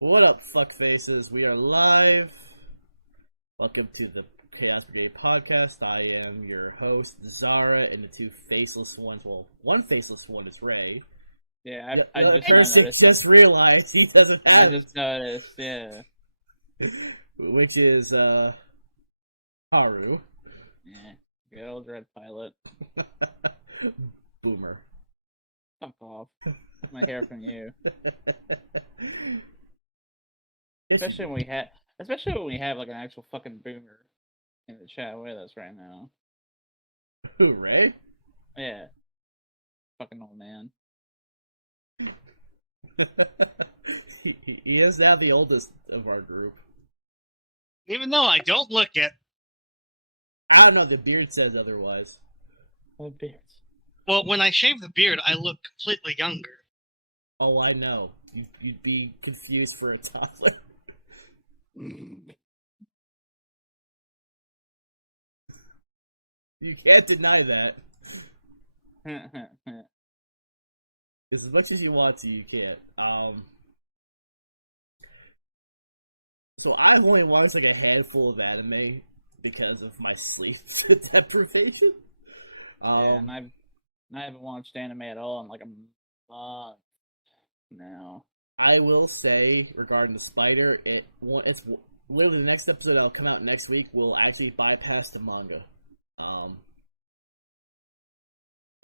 What up, fuckfaces? We are live. Welcome to the Chaos Brigade podcast. I am your host, Zara, and the two faceless ones. Well, one faceless one is Ray. Yeah, The I other just person noticed. just realized he doesn't I have just noticed, yeah. it, which is Haru. Yeah. Good old Red Pilot. Boomer. Fuck off. I want to hear from you. Yes, you Especially do. when we have like an actual fucking boomer in the chat with us right now. Who, Ray? Yeah. Fucking old man. he is now the oldest of our group. Even though I don't look it. I don't know. The beard says otherwise. Oh, beards. Well, when I shave the beard, I look completely younger. Oh, I know. You'd be confused for a toddler. You can't deny that. As much as you want to, you can't. So I've only watched like a handful of anime because of my sleep deprivation. And I haven't watched anime at all in like a month now. I will say regarding the spider, it's literally the next episode that'll come out next week will actually bypass the manga. Because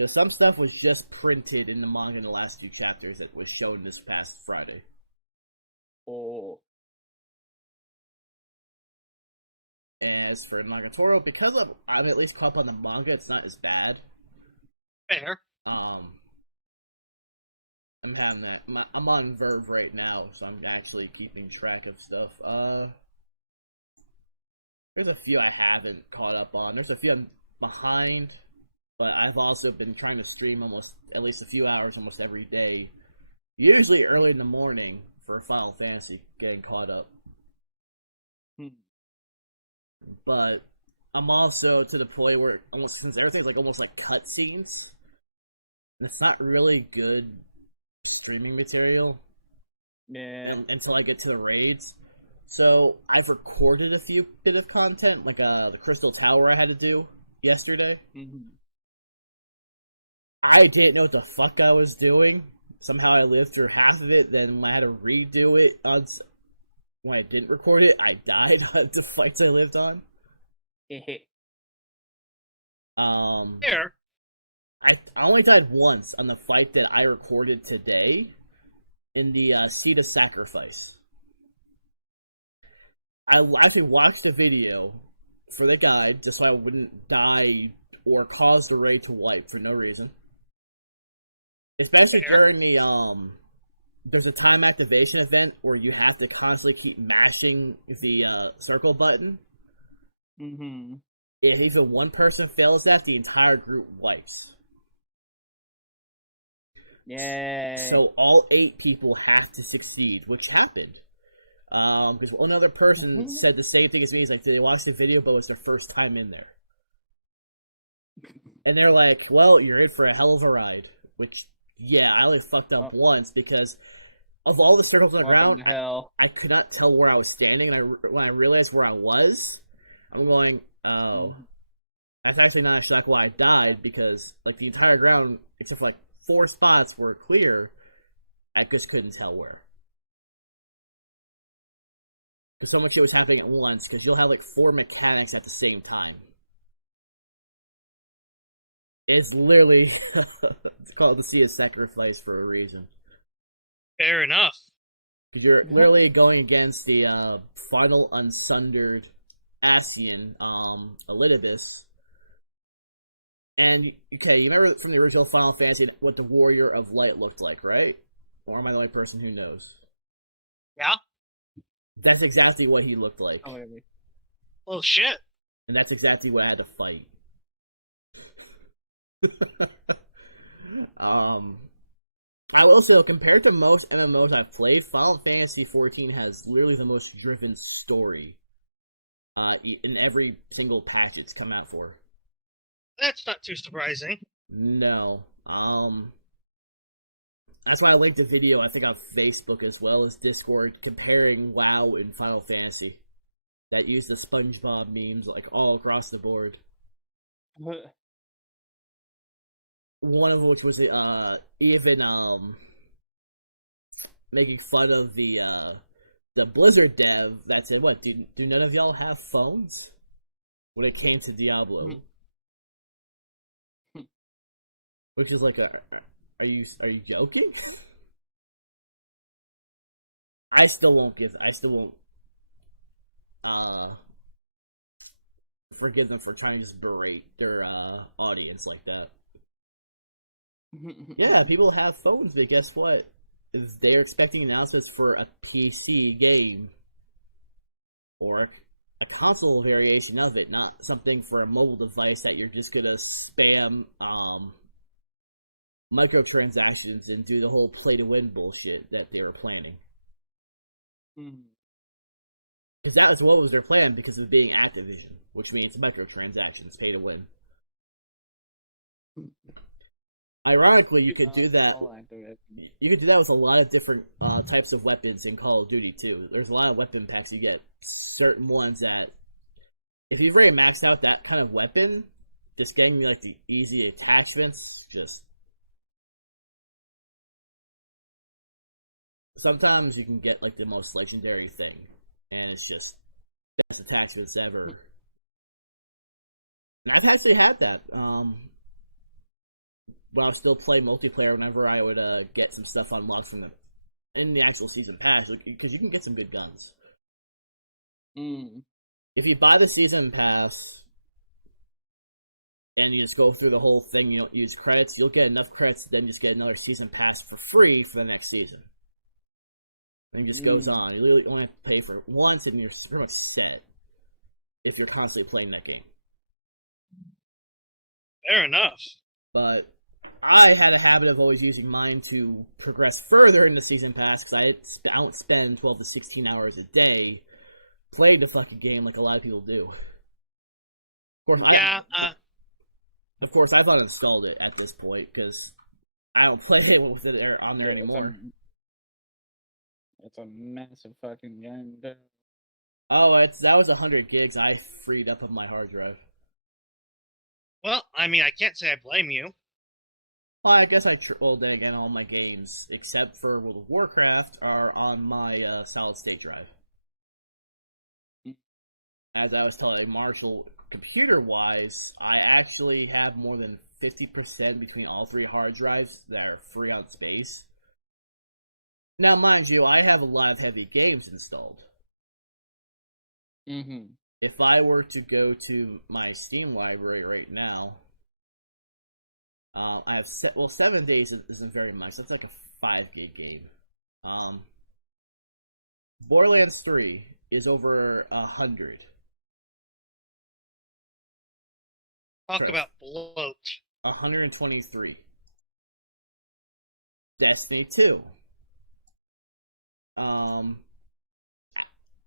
some stuff was just printed in the manga in the last two chapters that was shown this past Friday. Oh. As for Nagatoro, because I'm at least caught up on the manga, it's not as bad. Fair. I'm having that. I'm on Verve right now, so I'm actually keeping track of stuff. There's a few I haven't caught up on. There's a few I'm behind, but I've also been trying to stream almost at least a few hours almost every day, usually early in the morning for Final Fantasy, getting caught up. But I'm also to the point where almost since everything's like almost like cutscenes, and it's not really good streaming material. Yeah. Until I get to the raids. So I've recorded a few bit of content, like the Crystal Tower I had to do yesterday. Mm-hmm. I didn't know what the fuck I was doing. Somehow I lived through half of it. Then when I had to redo it when I didn't record it, I died on the fights I lived on. Fair. I only died once on the fight that I recorded today in the Seat of Sacrifice. I actually watched a video for the guide just so I wouldn't die or cause the raid to wipe for no reason. Especially during the there's a time activation event where you have to constantly keep mashing the circle button. Mm-hmm. If even one person fails that, the entire group wipes. Yeah. So all 8 people have to succeed, which happened. Because one other person said the same thing as me. He's like, did they watch the video, but it was their first time in there? And they're like, well, you're in for a hell of a ride. Which, yeah, I only fucked up once because of all the circles on the ground, I could not tell where I was standing. And when I realized where I was, I'm going, oh, that's actually not a shock why I died, because like the entire ground, except for like 4 spots were clear. I just couldn't tell where. Because so much shit was happening at once, because you'll have like 4 mechanics at the same time. It's literally it's called the Sea of Sacrifice for a reason. Fair enough. Because you're literally going against the final unsundered Asian, Elidibus. And, okay, you remember from the original Final Fantasy what the Warrior of Light looked like, right? Or am I the only person who knows? Yeah. That's exactly what he looked like. Oh, shit. And that's exactly what I had to fight. I will say, though, compared to most MMOs I've played, Final Fantasy XIV has literally the most driven story in every single patch it's come out for. That's not too surprising. No. That's why I linked a video, I think, on Facebook as well as Discord, comparing WoW and Final Fantasy that use the SpongeBob memes like all across the board. One of which was even making fun of the Blizzard dev that said, "What do none of y'all have phones?" When it came to Diablo, which is like, are you joking? I still won't forgive them for trying to just berate their audience like that. Yeah, people have phones, but guess what? They're expecting announcements for a PC game or a console variation of it, not something for a mobile device that you're just gonna spam microtransactions and do the whole play to win bullshit that they were planning. Because that was what was their plan because of being Activision, which means microtransactions, pay to win. Ironically, you could do that. You could do that with a lot of different types of weapons in Call of Duty too. There's a lot of weapon packs. You get certain ones that, if you've already maxed out that kind of weapon, just getting like the easy attachments, just sometimes you can get like the most legendary thing, and it's just best attachments ever. And I've actually had that. When I was still playing multiplayer, whenever I would get some stuff unlocked from the in the actual season pass, because you can get some good guns. If you buy the season pass and you just go through the whole thing, you don't use credits, you'll get enough credits to then just get another season pass for free for the next season. And it just goes on. You literally only have to pay for it once, and you're pretty much set if you're constantly playing that game. Fair enough. But I had a habit of always using mine to progress further in the season pass because I don't spend 12 to 16 hours a day playing the fucking game like a lot of people do. Of course, I've uninstalled it at this point because I don't play it with it on there anymore. It's a massive fucking game, dude. Oh, that was 100 gigs I freed up of my hard drive. Well, I mean, I can't say I blame you. Well, I guess well, then again, all my games, except for World of Warcraft, are on my solid-state drive. As I was telling Marshall, computer-wise, I actually have more than 50% between all three hard drives that are free on space. Now, mind you, I have a lot of heavy games installed. If I were to go to my Steam library right now, I have 7 days isn't very much. That's like a 5 gig game. Borderlands 3 is over 100. Talk about bloat. 123. Destiny 2.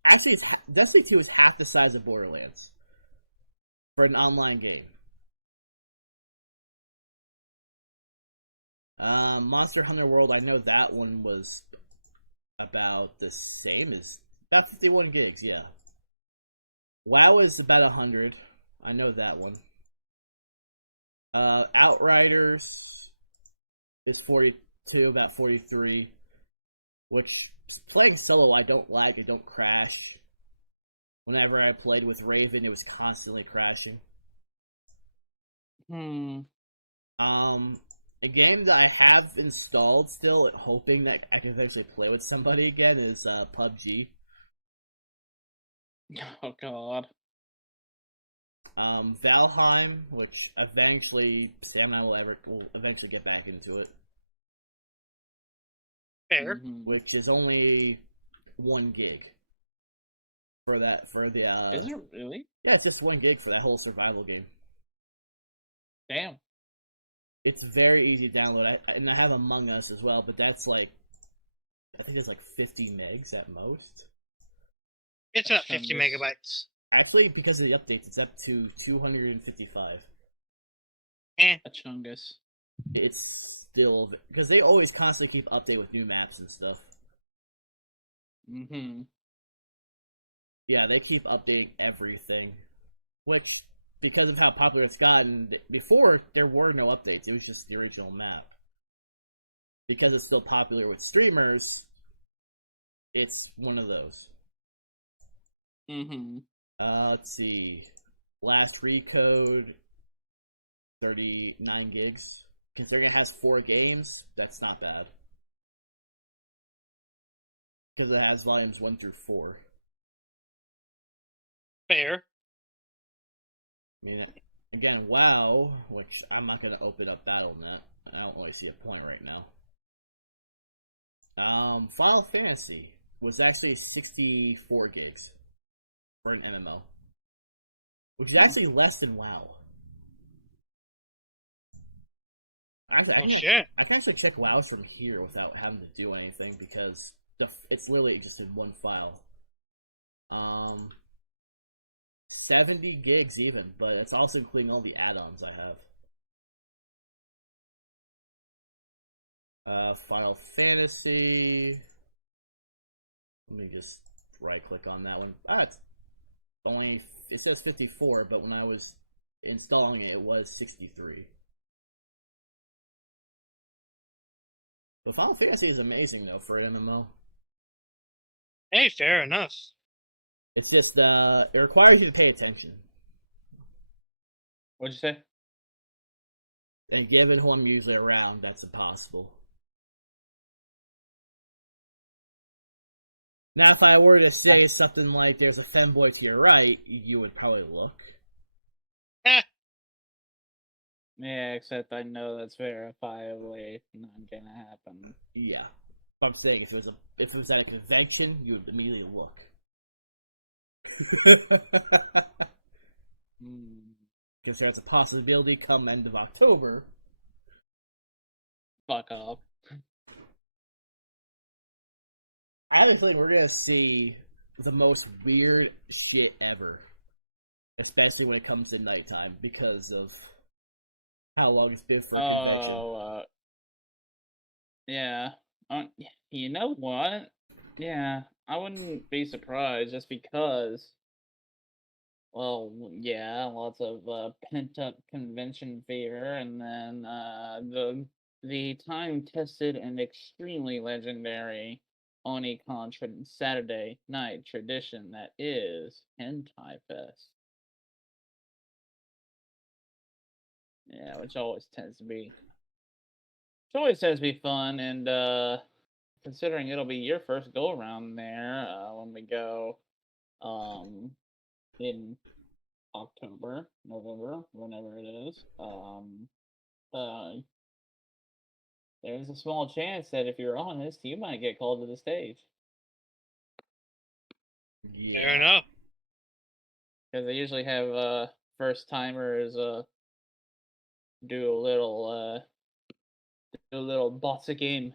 Actually, Destiny 2 is half the size of Borderlands for an online game. Monster Hunter World, I know that one was about the same as about 51 gigs, yeah. WoW is about 100. I know that one. Outriders is 42, about 43. Which, playing solo, I don't lag, I don't crash. Whenever I played with Raven, it was constantly crashing. A game that I have installed still, hoping that I can eventually play with somebody again, is PUBG. Oh god. Valheim, which eventually Sam and I will eventually get back into it. Fair. Which is only 1 gig for the Is it really? Yeah, it's just 1 gig for that whole survival game. Damn. It's very easy to download. I have Among Us as well, but that's like, I think that's like 50 megs at most. It's about 50 megabytes. Actually, because of the updates, it's up to 255. A chungus. it's still because they always constantly keep update with new maps and stuff. Yeah, they keep updating everything, which because of how popular it's gotten. Before there were no updates; it was just the original map. Because it's still popular with streamers, it's one of those. Let's see. Last recode, 39 gigs. Considering it has 4 games, that's not bad. Because it has volumes 1 through 4. Fair. I mean, again, WoW, which I'm not going to open up BattleNet. I don't really see a point right now. Final Fantasy was actually 64 gigs for an MMO, which is actually less than WoW. Actually, I can actually check WoWs from here without having to do anything because it's literally just in one file. 70 gigs even, but it's also including all the add-ons I have. Final Fantasy. Let me just right-click on that one. It's only, it says 54, but when I was installing it, it was 63. But Final Fantasy is amazing though for an MMO. Hey, fair enough. It's just it requires you to pay attention. What'd you say? And given who I'm usually around, that's impossible. Now, if I were to say something like "there's a femboy to your right," you would probably look. Yeah, except I know that's verifiably not gonna happen. Yeah, but I'm saying if it was at a convention, you would immediately look. Because there's a possibility come end of October. Fuck off. I have a feeling we're gonna see the most weird shit ever, especially when it comes to nighttime because of how long it's been for a convention. Yeah. You know what? Yeah, I wouldn't be surprised just because. Well, yeah, lots of pent up convention fever, and then the time tested and extremely legendary Onicon Saturday night tradition that is Hentai Fest. Yeah, which always tends to be fun, and considering it'll be your first go around there when we go in October, November, whenever it is, there's a small chance that if you're honest, you might get called to the stage. Yeah. Fair enough. Because they usually have first timers do a little bossa game.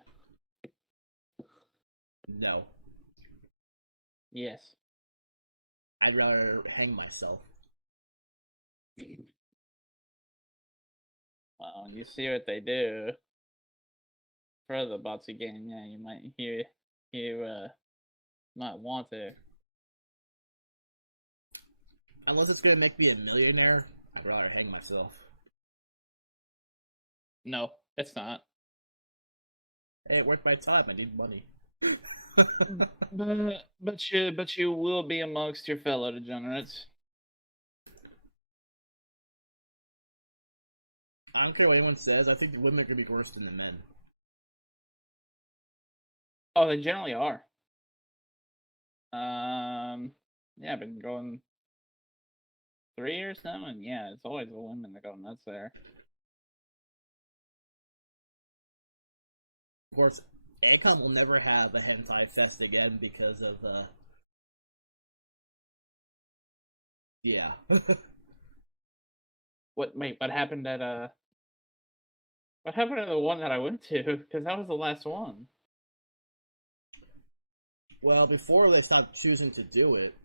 No. Yes. I'd rather hang myself. Well, you see what they do for the bossa game. Yeah, you might want to. Unless it's gonna make me a millionaire, I'd rather hang myself. No, it's not. Hey, it worth my time. I need money. but you will be amongst your fellow degenerates. I don't care what anyone says. I think the women are gonna be worse than the men. Oh, they generally are. Yeah, I've been going 3 years now, and yeah, it's always the women that go nuts there. Of course, Acom will never have a hentai fest again because of yeah. What happened at what happened to the one that I went to? Because that was the last one. Well, before they stopped choosing to do it.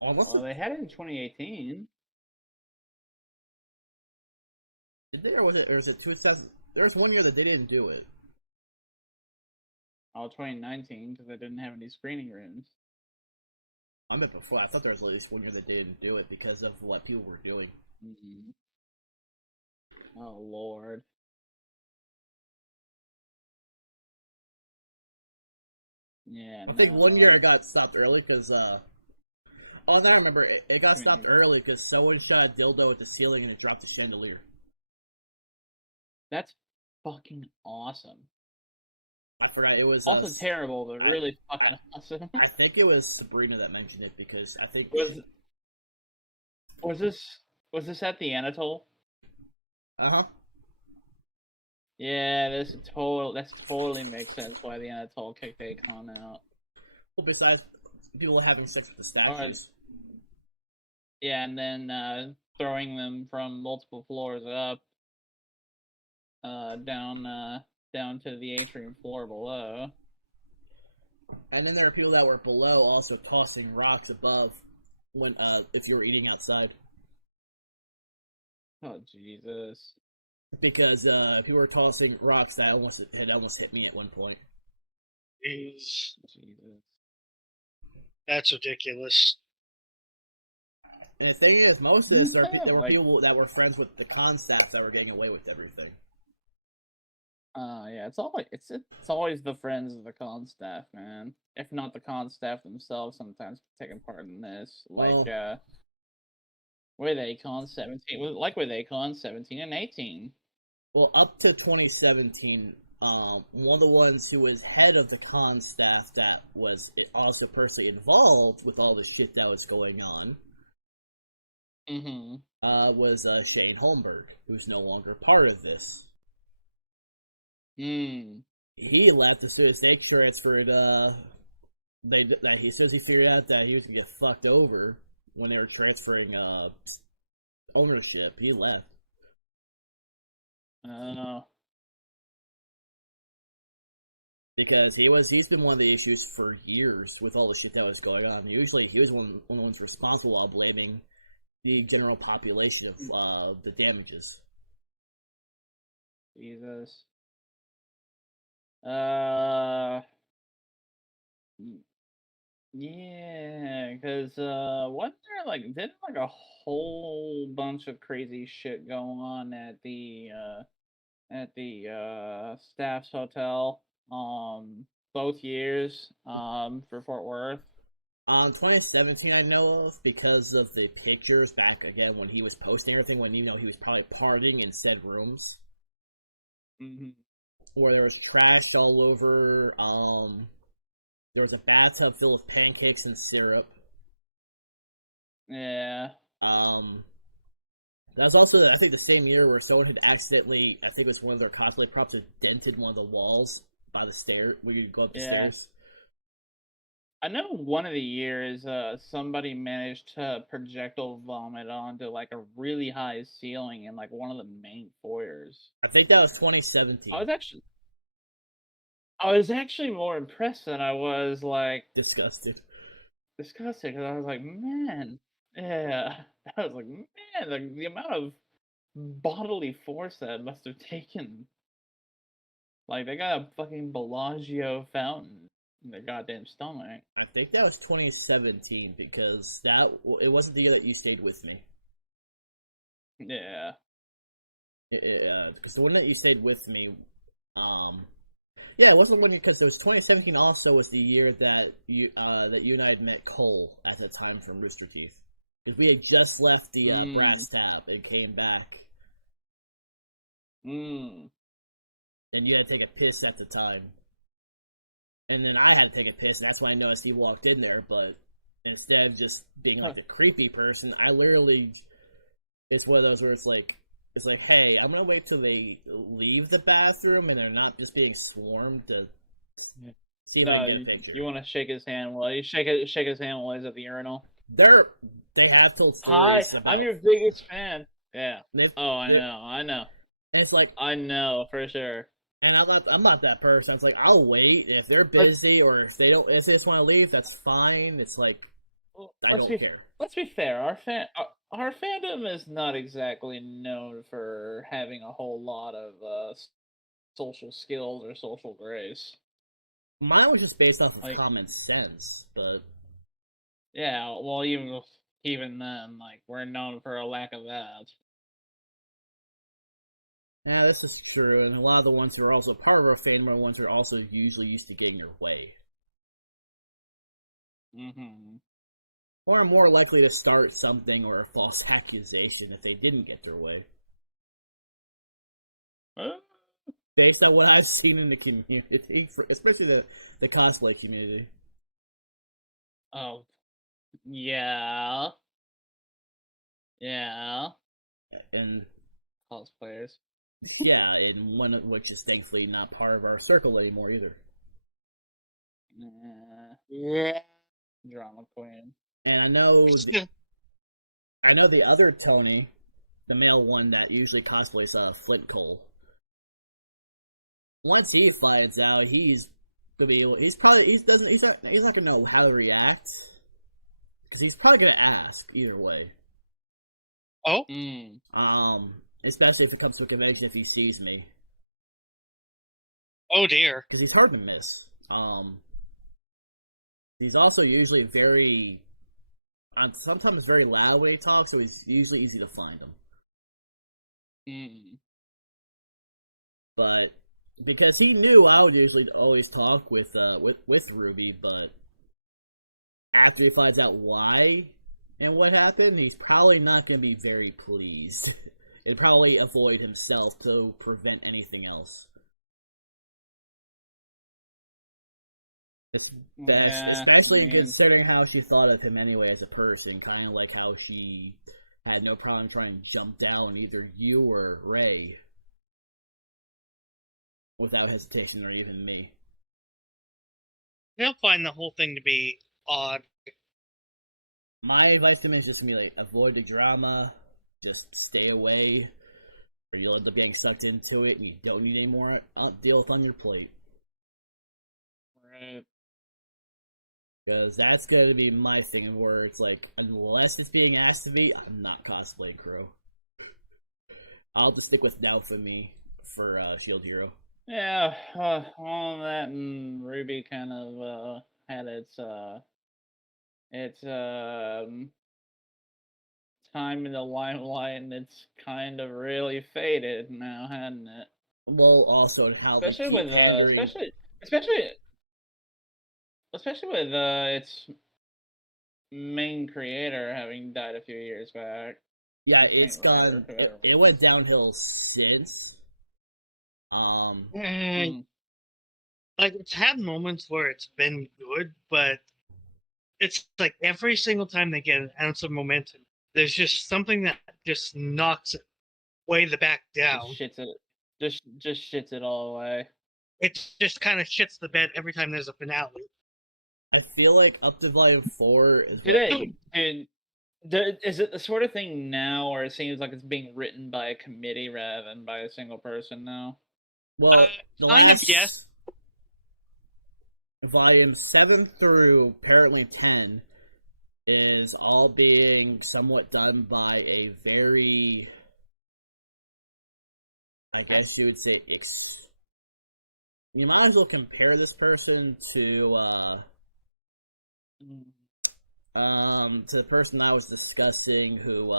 Unless they had it in 2018. Did they, or was it 2000? There was one year that they didn't do it. Oh, 2019, because I didn't have any screening rooms. I meant before. I thought there was at least one year that they didn't do it because of what people were doing. Mm-hmm. Oh Lord. Yeah. I think one year it got stopped early because oh, now I remember it got stopped early because someone shot a dildo at the ceiling and it dropped the chandelier. That's fucking awesome. I forgot it was also terrible, but really fucking awesome. I think it was Sabrina that mentioned it because I think was this at the Anatole? Uh-huh. Yeah, that's totally makes sense why the Anatole kicked Akon out. Well, besides people having sex with the statues. Yeah, and then throwing them from multiple floors up, down to the atrium floor below. And then there are people that were below also tossing rocks above when if you were eating outside. Oh Jesus. Because people were tossing rocks that almost hit me at one point. Jeez. Jesus. That's ridiculous. And the thing is, most of this there were people that were friends with the con staffs that were getting away with everything. Yeah, it's always the friends of the con staff, man. If not the con staff themselves, sometimes taking part in this. Like, were they con 17? Like, were they con 17 and 18? Well, up to 2017, one of the ones who was head of the con staff that was also personally involved with all the shit that was going on, was Shane Holmberg, who's no longer part of this. He left as soon as they transferred. As soon as he figured out that he was gonna get fucked over when they were transferring ownership, he left. Because he's been one of the issues for years with all the shit that was going on. Usually he was one of the ones responsible while blaming the general population of the damages. Jesus. Yeah, because wasn't there didn't a whole bunch of crazy shit go on at the staff's hotel both years for Fort Worth? 2017 I know of because of the pictures back again when he was posting everything when he was probably partying in said rooms. Where there was trash all over. There was a bathtub full of pancakes and syrup. Yeah. That was also, I think, the same year where someone had accidentally, I think it was one of their cosplay props, had dented one of the walls by the stair where you go up the stairs. I know one of the years, somebody managed to projectile vomit onto a really high ceiling in one of the main foyers. I think that was 2017. I was actually more impressed than I was disgusted. Because I was like, man, yeah. I was like, man, the amount of bodily force that must have taken. They got a fucking Bellagio fountain in their goddamn stomach. I think that was 2017 because it wasn't the year that you stayed with me. Yeah. Because the one that you stayed with me, yeah, it wasn't one because it was 2017. Also, was the year that you and I had met Cole at the time from Rooster Teeth, because we had just left the brass tap and came back. And you had to take a piss at the time, and then I had to take a piss, and that's when I noticed he walked in there. But instead of just being the creepy person, I literally, it's one of those where it's like, hey, I'm gonna wait till they leave the bathroom and they're not just being swarmed to see if I can get a picture. You want to shake his hand while you shake his hand while he's at the urinal? They have told stories about. I'm your biggest fan. Yeah. I know. And it's I know for sure. And I'm not that person. It's I'll wait if they're busy or if they just want to leave. That's fine. It's I don't care. Let's be fair. our fandom is not exactly known for having a whole lot of social skills or social grace. Mine was just based off of Like, common sense, but yeah, well, even then, like, we're known for a lack of that. yeah, this is true. And a lot of the ones who are also part of our fandom are the ones who are also usually used to getting their way, Mm-hmm. or are more likely to start something or a false accusation if they didn't get their way. Based on what I've seen in the community, especially the cosplay community. Oh, yeah. Yeah. And Cosplayers. yeah, and one of which is thankfully not part of our circle anymore either. Yeah. Drama queen. And I know the other Tony, the male one that usually cosplays Flint Cole. Once he finds out, he's not gonna know how to react because he's probably gonna ask either way. Oh, Especially if it comes to a convention if he sees me, oh dear. because he's hard to miss. He's also usually sometimes very loud when he talks, so he's usually easy to find him. But because he knew I would usually always talk with Ruby, but after he finds out why and what happened, he's probably not going to be very pleased. And probably avoid himself to prevent anything else. Especially in considering how she thought of him anyway as a person, kind of like how she had no problem trying to jump down either you or Ray without hesitation, or even me. They'll find the whole thing to be odd. My advice to him is just gonna be like, avoid the drama, just stay away, or you'll end up getting sucked into it and you don't need any more deal with on your plate. Right. Because that's gonna be my thing, where it's like, unless it's being asked of me, I'm not cosplaying Crow. I'll just stick with Naofumi for Shield Hero. Yeah, all that and Ruby kind of had its time in the limelight, and it's kind of really faded now, hasn't it? Well, also how Especially they keep with, pandering. Especially with its main creator having died a few years back. Yeah, it's gone. It went downhill since. And like, it's had moments where it's been good, but it's like every single time they get an ounce of momentum, there's just something that just knocks it way the back down. Just shits it all away. It just kind of shits the bed every time there's a finale. I feel like up to Volume 4 is what. Is it the sort of thing now, or it seems like it's being written by a committee rather than by a single person now? Well, the last yes. Volume 7 through apparently 10 is all being somewhat done by a very, I guess you would say, you might as well compare this person to the person I was discussing who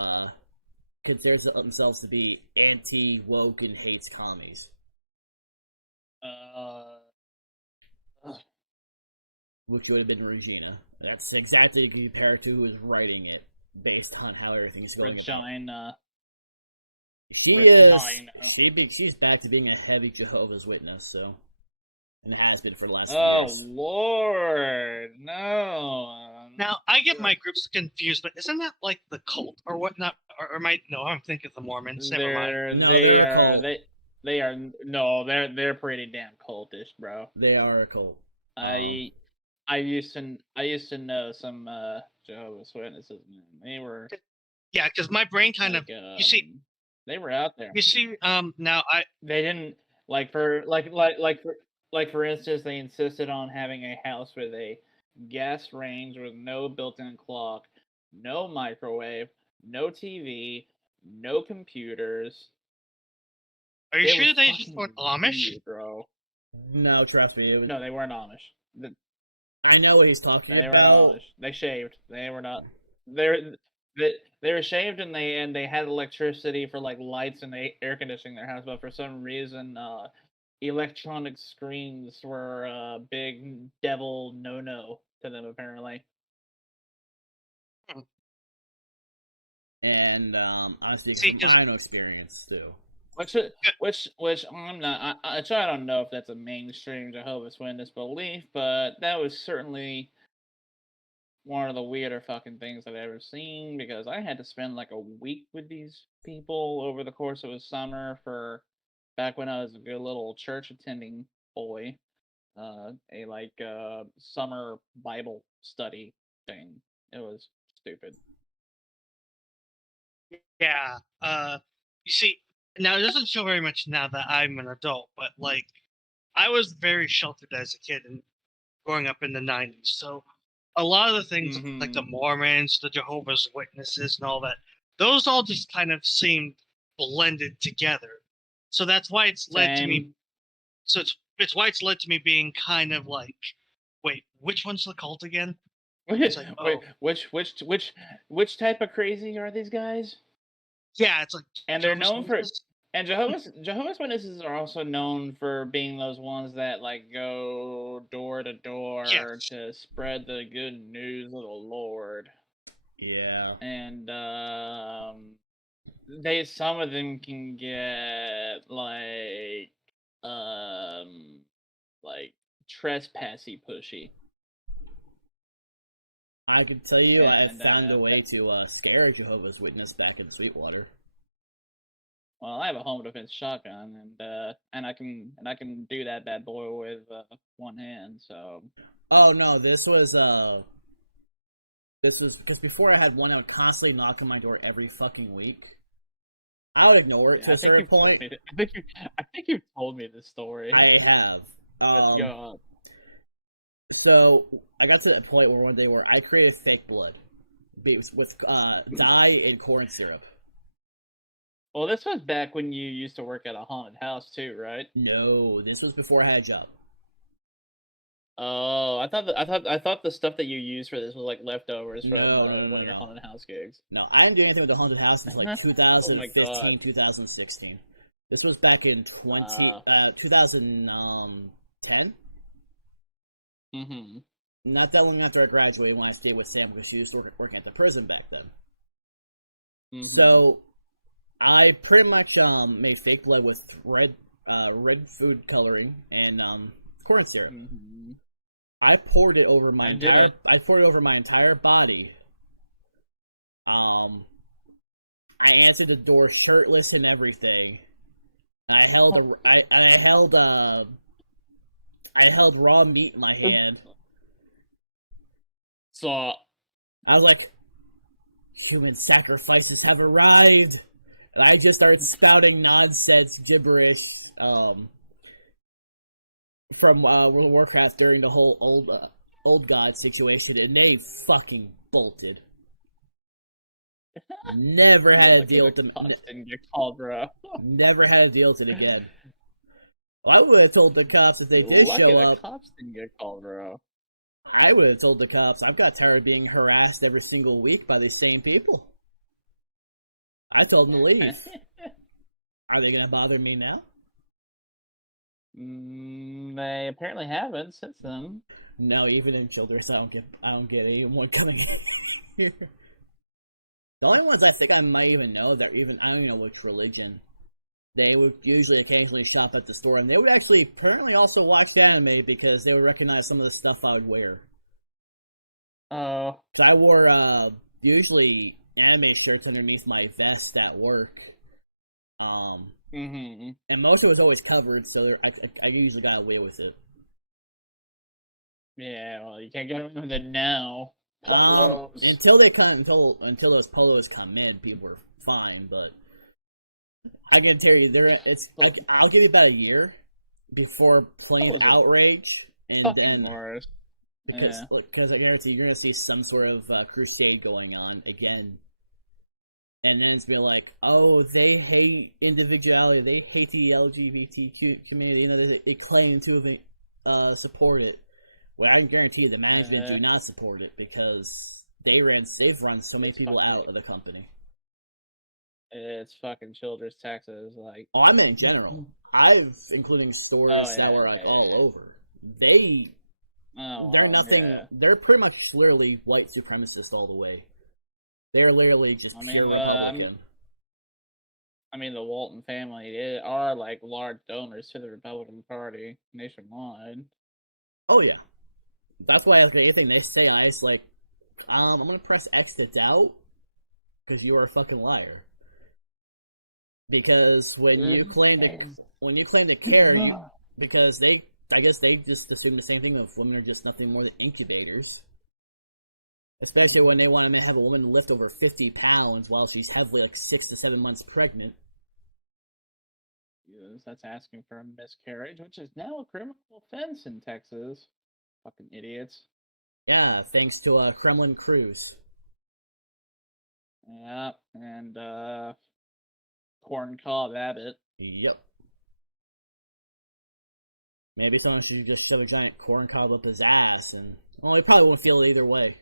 considers themselves to be anti-woke and hates commies. Which would have been Regina. That's exactly compared to who is writing it, based on how everything's going about. She's back to being a heavy Jehovah's Witness, so, and has been for the last few years. Oh Lord, no. Now I get my groups confused, but isn't that like the cult or whatnot? Or I'm thinking of the Mormons. Never mind. No, they're a cult. They're pretty damn cultish, bro. They are a cult. I used to know some Jehovah's Witnesses, man. They were, yeah, because my brain kind of you see, they were out there. You see, now they didn't for instance, they insisted on having a house with a gas range with no built-in clock, no microwave, no TV, no computers. Are you It sure was they just fucking weren't Amish? weird, bro. No, trust me. No, they weren't Amish. I know what he's talking They weren't about. Amish. They shaved. They were not. They're they were shaved and they had electricity for like lights and air conditioning their house, but for some reason, electronic screens were a big devil no to them apparently. And I'm speaking See, from 'cause- my own experience too. Which I'm not. I don't know if that's a mainstream Jehovah's Witness belief, but that was certainly one of the weirder fucking things I've ever seen because I had to spend like a week with these people over the course of a summer for back when I was a good little church attending boy. A summer Bible study thing. It was stupid. Yeah. You see, now it doesn't show very much now that I'm an adult, but like, I was very sheltered as a kid and growing up in the '90s. So a lot of the things like the Mormons, the Jehovah's Witnesses, and all that, those all just kind of seemed blended together. So that's why it's led to me. So it's why it's led to me being kind of like, wait, which one's the cult again? Wait, like, wait, which type of crazy are these guys? Yeah, it's like, and they're known for. And Jehovah's Witnesses are also known for being those ones that like go door to door to spread the good news of the Lord. Yeah. And some of them can get like trespassy pushy. I can tell you, I have found a way to scare a Jehovah's Witness back in Sweetwater. Well, I have a home defense shotgun, and I can do that bad boy with one hand. So. Oh no, this was because before I had one that would constantly knock on my door every fucking week. I would ignore it to a certain point. I think you've told me this story. I have. So I got to that point where one day where I created fake blood with dye and corn syrup. Well, this was back when you used to work at a haunted house too, right? No, this was before I had a job. Oh, I thought the stuff that you used for this was like leftovers. From, no. Haunted house gigs. No, I didn't do anything with the haunted house until like 2015, 2016. This was back in 2010. Mm-hmm. Not that long after I graduated, when I stayed with Sam because she was working at the prison back then. Mm-hmm. So I pretty much made fake blood with red food coloring and corn syrup. Mm-hmm. I poured it over my entire body. I answered the door shirtless and everything. I held raw meat in my hand. So I was like, human sacrifices have arrived. And I just started spouting nonsense gibberish from World of Warcraft during the whole old god situation, and they fucking bolted. Never had to deal with them. Never had to deal with it again. Well, I would have told the cops if they did show up. Cops didn't get called, bro. I would have told the cops I've got tired of being harassed every single week by these same people. I told them to leave. Are they gonna bother me now? They apparently haven't since then. No, even in Childress, I don't get anyone coming here. The only ones I think I might even know that I don't even know which religion. They would usually occasionally shop at the store, and they would actually apparently also watch anime because they would recognize some of the stuff I would wear. Oh. Because I wore usually anime shirts underneath my vest at work. Mm-hmm. And most of it was always covered, so I usually got away with it. Yeah, well, you can't get away with it now. Until those polos come in, people were fine, but I can tell you I'll give you about a year before plenty of outrage, and then because I guarantee you're gonna see some sort of crusade going on again. And then it's be like, oh, they hate individuality, they hate the LGBTQ community, you know, they claim to support it. Well, I can guarantee you the management do not support it because they've run so many people out of the company. It's fucking Childress, Texas. Like, oh, I meant in general. Including stores that were like all over. They're nothing. Yeah. They're pretty much literally white supremacist all the way. They're literally just pure Republican. I mean, the Walton family are like large donors to the Republican Party nationwide. Oh yeah, that's why like, anything they say, I just like, I'm gonna press X to doubt because you are a fucking liar. Because when you claim to care, because I guess they just assume the same thing of women are just nothing more than incubators. Especially when they want to have a woman lift over 50 pounds while she's heavily like 6 to 7 months pregnant. Yes, that's asking for a miscarriage, which is now a criminal offense in Texas. Fucking idiots. Yeah, thanks to Kremlin Cruz. Yeah, and Corn Cob Abbott. Yep. Maybe someone should just shove a giant corn cob up his ass, and he probably won't feel it either way.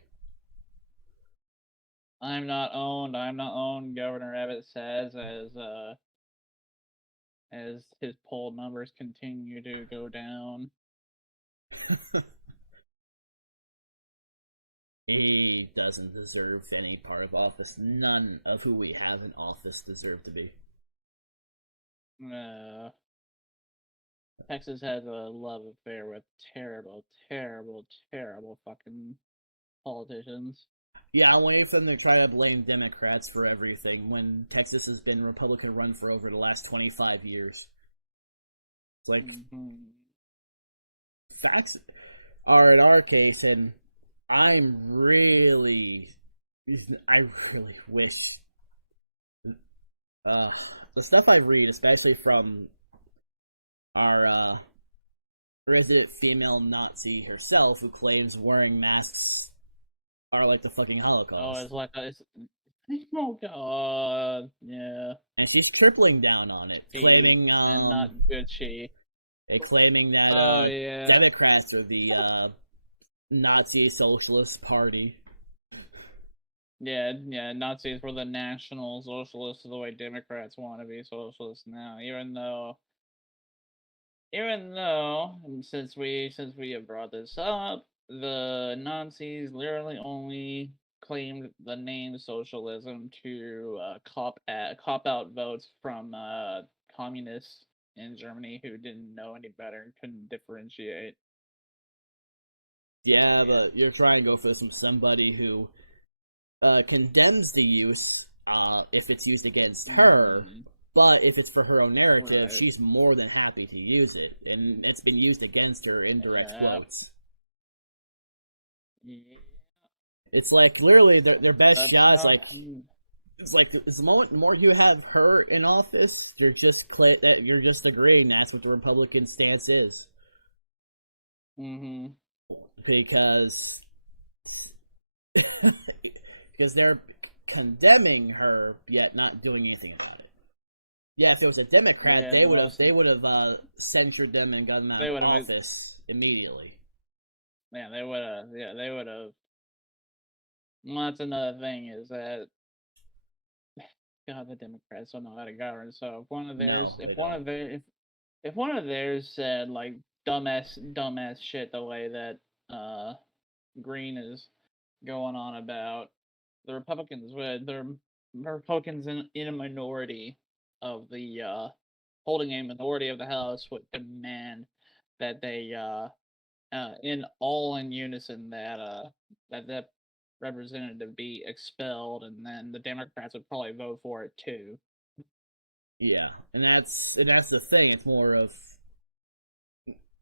I'm not owned, Governor Abbott says as his poll numbers continue to go down. He doesn't deserve any part of office. None of who we have in office deserve to be. Texas has a love affair with terrible fucking politicians. Yeah, I'm waiting for them to try to blame Democrats for everything when Texas has been Republican run for over the last 25 years. It's like, facts are in our case, and I really wish the stuff I read, especially from our resident female Nazi herself, who claims wearing masks are like the fucking Holocaust. Oh god, yeah. And she's tripling down on it, claiming not good claiming that Democrats are the Nazi Socialist Party. Yeah, Nazis were the National Socialists the way Democrats want to be socialists now, even though since we have brought this up, the Nazis literally only claimed the name socialism to cop out votes from communists in Germany who didn't know any better and couldn't differentiate. Yeah, but you're trying to go for somebody who condemns the use if it's used against her, but if it's for her own narrative, right, she's more than happy to use it, and it's been used against her in direct quotes. Yeah. It's like literally their best shot is like, it's like the more you have her in office, you're just agreeing that's what the Republican stance is. Mm-hmm. Because they're condemning her yet not doing anything about it. Yeah, if it was a Democrat, they would have censured them and got them out of office immediately. Yeah, they would have. Yeah, they would have. Well, that's another thing is that God, the Democrats don't know how to govern. So if one of theirs, if one of theirs said like dumbass shit the way that Green is going on about, the Republicans in a minority of the holding a minority of the House would demand that they in unison that representative be expelled, and then the Democrats would probably vote for it too. Yeah, and that's the thing. It's more of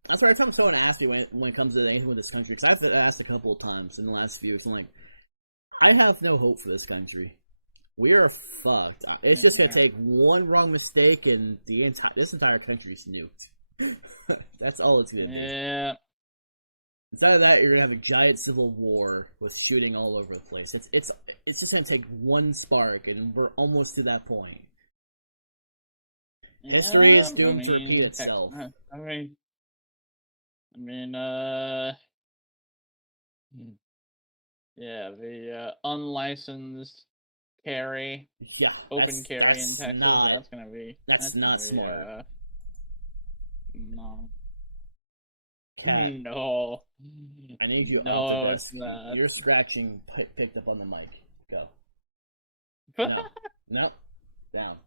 that's why every time someone asks me when it comes to anything with this country, because I've asked a couple of times in the last few weeks, I'm like, I have no hope for this country. We are fucked. It's just gonna take one wrong mistake, and this entire country's nuked. That's all it's gonna be. Yeah. Instead of that, you're gonna have a giant civil war with shooting all over the place. It's just gonna take one spark, and we're almost to that point. History is doomed to repeat itself. I mean, yeah, the unlicensed carry. Yeah, that's not smart. No. Cat, no. I need you off the No, desk. it's not. You're scratching picked up on the mic. Go. No. No. Down.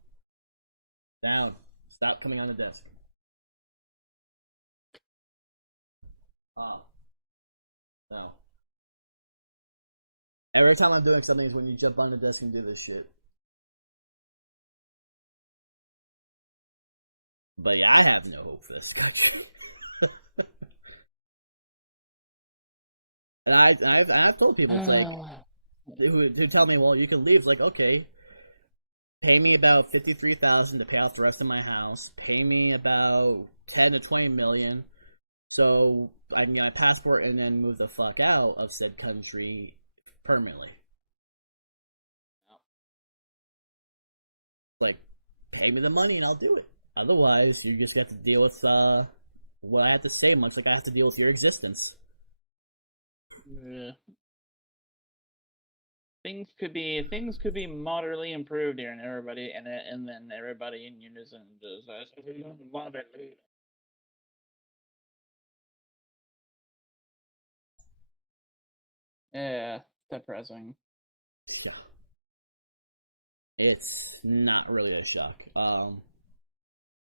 Down. Stop coming on the desk. Oh. No. Every time I'm doing something is when you jump on the desk and do this shit. But yeah, I have no hope for this country. And I've told people, it's like, who tell me, well, you can leave. It's like, okay, pay me about $53,000 to pay off the rest of my house. Pay me about 10 to 20 million, so I can get my passport and then move the fuck out of said country permanently. Like, pay me the money and I'll do it. Otherwise, you just got to deal with what I have to say, much like I have to deal with your existence. Yeah. Things could be moderately improved here, and then everybody in unison just love it. Yeah, depressing. Yeah, it's not really a shock. And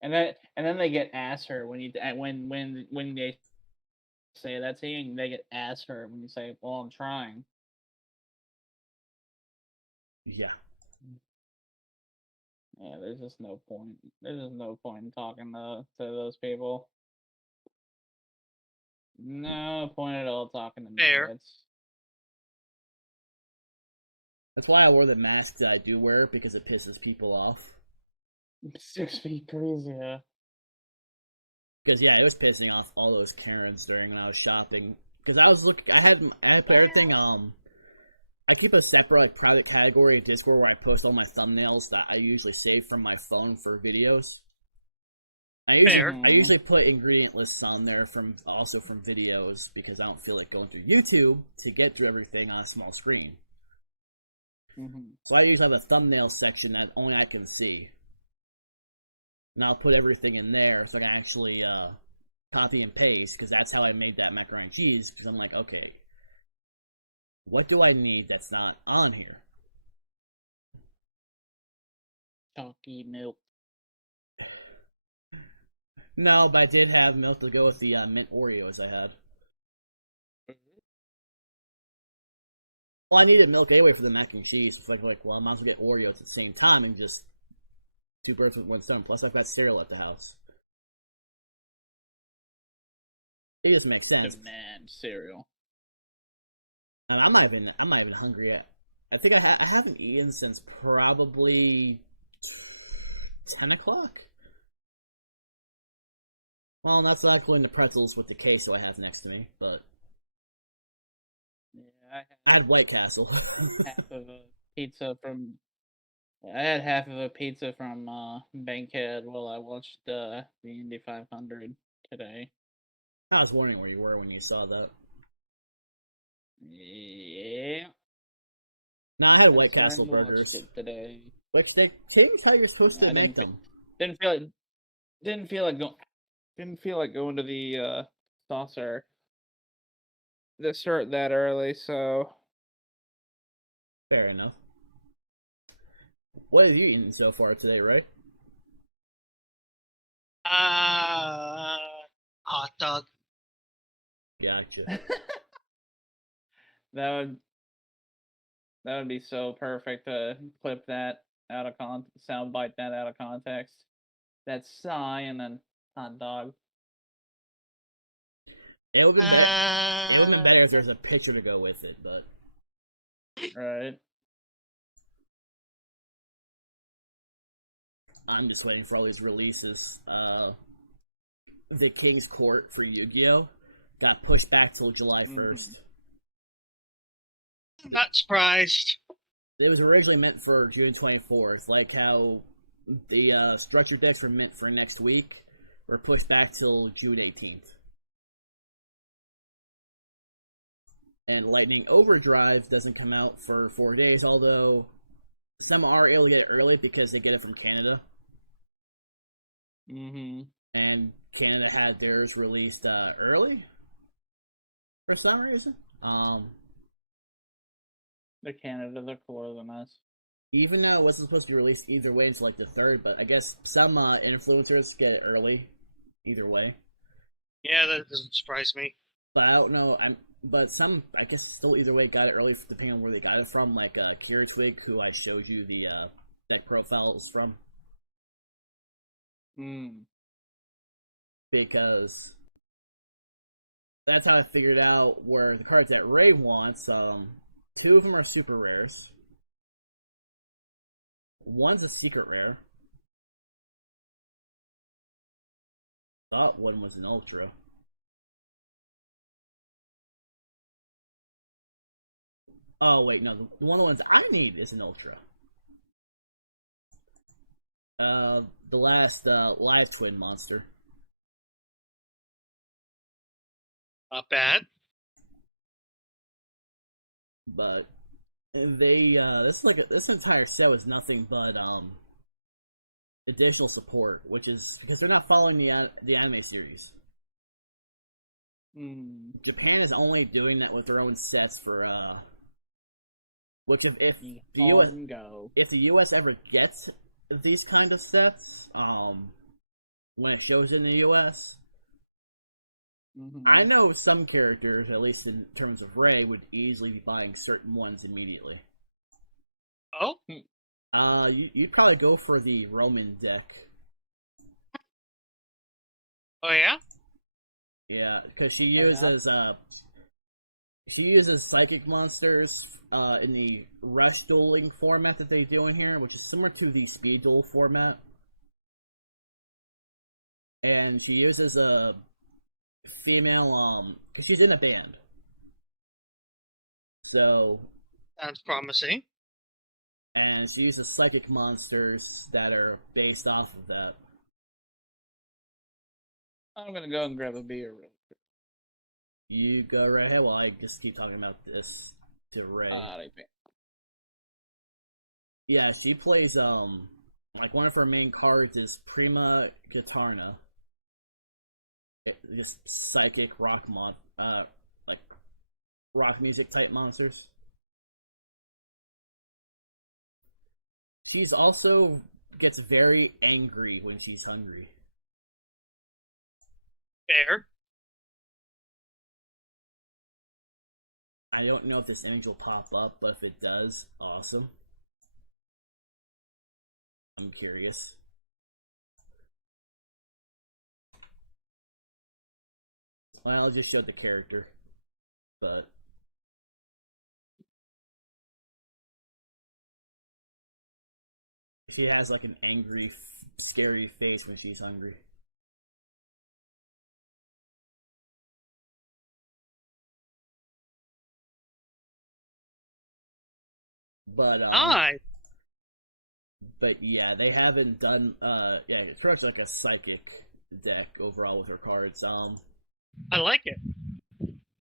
then they get ass hurt when they say that to you, and they get ass hurt when you say, "Well, I'm trying." Yeah. Yeah, there's just no point. There's just no point in talking to those people. No point at all talking to me. Fair. That's why I wore the mask that I do wear, because it pisses people off. 6 feet crazy, yeah. Because yeah, it was pissing off all those Karens during when I was shopping. Because I was looking, I had put everything. I keep a separate like private category in Discord where I post all my thumbnails that I usually save from my phone for videos. I usually put ingredient lists on there from videos, because I don't feel like going through YouTube to get through everything on a small screen. So I usually have a thumbnail section that only I can see. And I'll put everything in there so I can actually copy and paste, because that's how I made that macaroni and cheese. Because I'm like, okay, what do I need that's not on here? Chalky milk. No, but I did have milk to go with the mint Oreos I had. Well, I needed milk anyway for the mac and cheese. So like, well, I might as well get Oreos at the same time and just two birds with one stone. Plus, I've got cereal at the house. It just makes sense. Man, cereal. I'm not even hungry yet. I think I haven't eaten since probably 10 o'clock. Well, that's not including the pretzels with the queso I have next to me, but yeah, I had White Castle. half of a pizza from. I had half of a pizza from Bankhead while I watched the Indy 500 today. I was wondering where you were when you saw that. Yeah. No, I had White Castle burgers today, which they changed how you're supposed to make them. Didn't feel like going to the saucer that early, so Fair enough. What have you eaten so far today, Ray? Hot dog. Gotcha. that would be so perfect to clip that out of soundbite that out of context. That sigh and then hot dog. It would have been better. It would have been better if there was a picture to go with it, but right. I'm just waiting for all these releases. The King's Court for Yu-Gi-Oh! got pushed back till July 1st. I'm not surprised. It was originally meant for June 24th, like how the structure decks were meant for next week, were pushed back till June 18th. And Lightning Overdrive doesn't come out for 4 days, although some are able to get it early because they get it from Canada. And Canada had theirs released early for some reason. They're Canada, they're cooler than us. Even though it wasn't supposed to be released either way until like the 3rd, but I guess some influencers get it early either way. Yeah, that doesn't surprise me. But I don't know. But some, I guess, still either way got it early depending on where they got it from. Like Kira Twig, who I showed you the deck profiles from. Because that's how I figured out where the cards that Ray wants. 2 of them are super rares. One's a secret rare. Thought one was an ultra. Oh wait, no, the one of the ones I need is an ultra. The last live twin monster. Not bad. But they this entire set was nothing but additional support, which is because they're not following the anime series. Japan is only doing that with their own sets for which if the US ever gets these kind of sets when it shows in the US, I know some characters, at least in terms of Ray, would easily be buying certain ones immediately. Oh? You'd probably go for the Roman deck. Oh yeah? Yeah, because she uses psychic monsters in the rush dueling format that they do in here, which is similar to the speed duel format. And she uses a female because she's in a band. So sounds promising. And she uses psychic monsters that are based off of that. I'm gonna go and grab a beer real quick. You go right ahead while I just keep talking about this to Ray. Yeah, she plays like one of her main cards is Prima Gitarna. Just psychic rock like rock music type monsters. She's also gets very angry when she's hungry. Fair. I don't know if this image will pop up, but if it does, awesome. I'm curious. Well, I just showed the character, but she has like an angry, scary face when she's hungry. But but yeah, they haven't done yeah, it's pretty much like a psychic deck overall with her cards. I like it.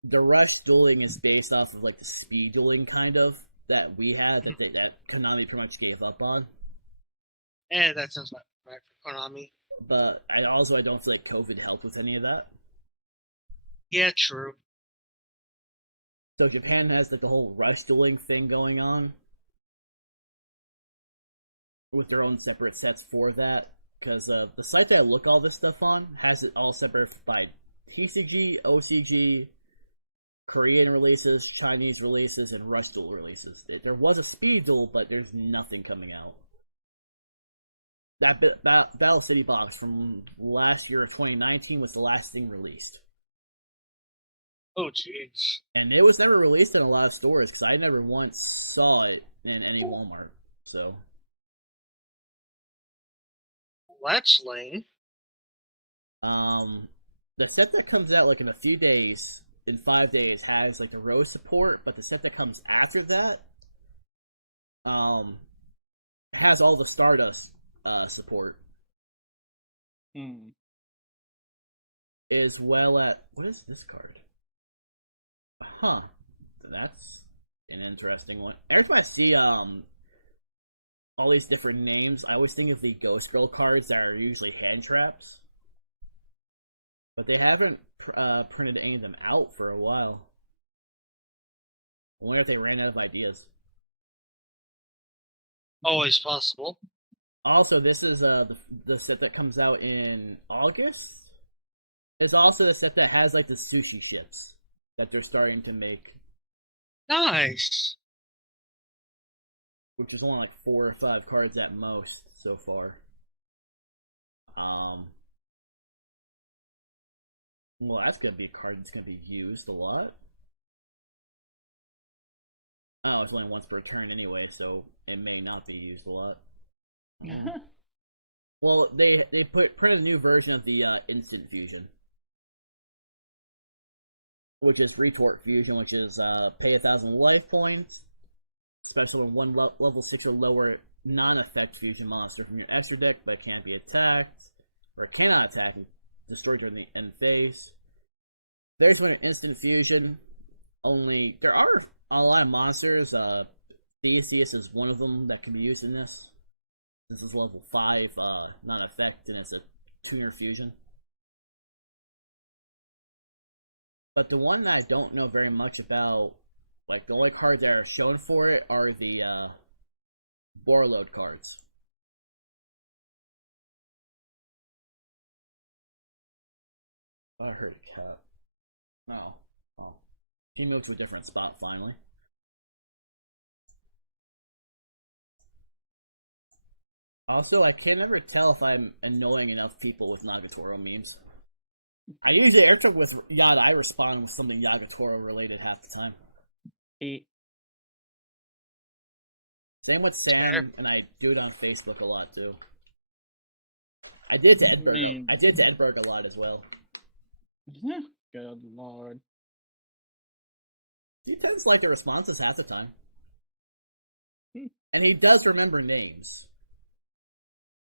The rush dueling is based off of like the speed dueling kind of that we had that Konami pretty much gave up on. That sounds right for Konami. But I don't feel like COVID helped with any of that. Yeah, true. So Japan has like the whole rush dueling thing going on with their own separate sets for that. Because the site that I look all this stuff on has it all separate by TCG, OCG, Korean releases, Chinese releases, and rush duel releases. There was a speed duel, but there's nothing coming out. That Battle City box from last year of 2019 was the last thing released. Oh, jeez. And it was never released in a lot of stores because I never once saw it in any Walmart. So that's lame. the set that comes out like in a few days, in 5 days, has like the Rose support, but the set that comes after that, has all the Stardust support, as well as what is this card? Huh, that's an interesting one. Every time I see all these different names, I always think of the Ghost Girl cards that are usually hand traps. But they haven't printed any of them out for a while. I wonder if they ran out of ideas. Always possible. Also, this is the set that comes out in August. It's also the set that has like the sushi ships that they're starting to make. Nice. Which is only like 4 or 5 cards at most so far. Well, that's gonna be a card that's gonna be used a lot. Oh, it's only once per turn anyway, so it may not be used a lot. Well, they printed a new version of the instant fusion, which is retort fusion, which is pay 1,000 life points, special in one level 6 or lower non-effect fusion monster from your extra deck, but it can't be attacked or it cannot attack and destroyed during the end phase. There's one instant fusion. Only there are a lot of monsters. Theseus is one of them that can be used in this. This is level 5 non-effect, and it's a tuner fusion. But the one that I don't know very much about, like the only cards that are shown for it are the Borload cards. Oh, I heard a cat. No. Oh. She moved to a different spot finally. Also, I can never tell if I'm annoying enough people with Nagatoro memes. I usually airtruck with Yada, I respond with something Yagatoro related half the time. Same with Sam, and I do it on Facebook a lot too. I did it to Edberg. I did it to Edberg a lot as well. Good lord. He tends to like the responses half the time. And he does remember names.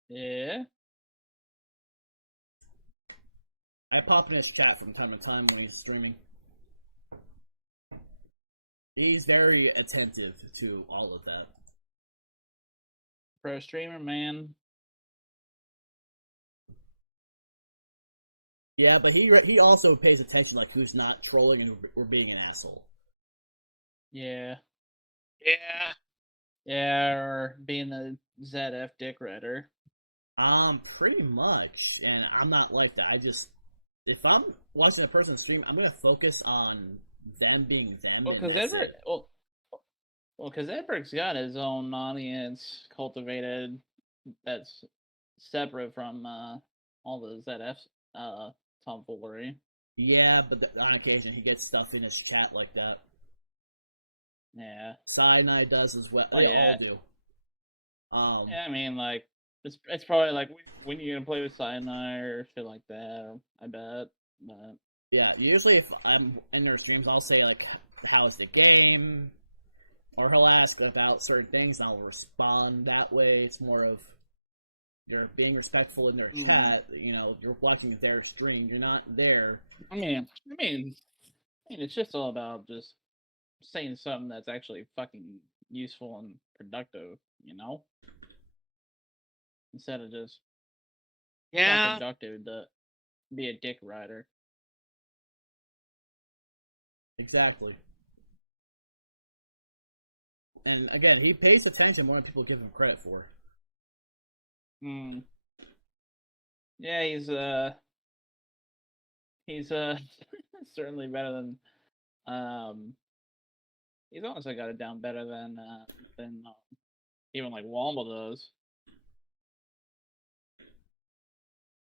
Yeah. I pop in his chat from time to time when he's streaming. He's very attentive to all of that. Pro streamer, man. Yeah, but he also pays attention, like who's not trolling and or being an asshole. Yeah. Yeah. Yeah, or being the ZF dick rider. Pretty much. And I'm not like that. I just, if I'm watching a person stream, I'm gonna focus on them being them, and that's it. Well, because Edberg's got his own audience cultivated that's separate from all the ZF tomfoolery. Yeah, but on occasion he gets stuff in his chat like that. Yeah. Cyanide does as well. They all do. Yeah, I mean, like, it's probably like when you're gonna play with Cyanide or shit like that, I bet. But yeah, usually if I'm in their streams, I'll say, like, how's the game? Or he'll ask about certain things, and I'll respond that way. It's more of, you're being respectful in their chat. You know, you're watching their stream. You're not there. I mean, it's just all about just saying something that's actually fucking useful and productive, you know? Instead of just productive to be a dick rider. Exactly. And again, he pays attention more than people give him credit for. Yeah, he's certainly better than he's honestly got it down better than even like Womble does.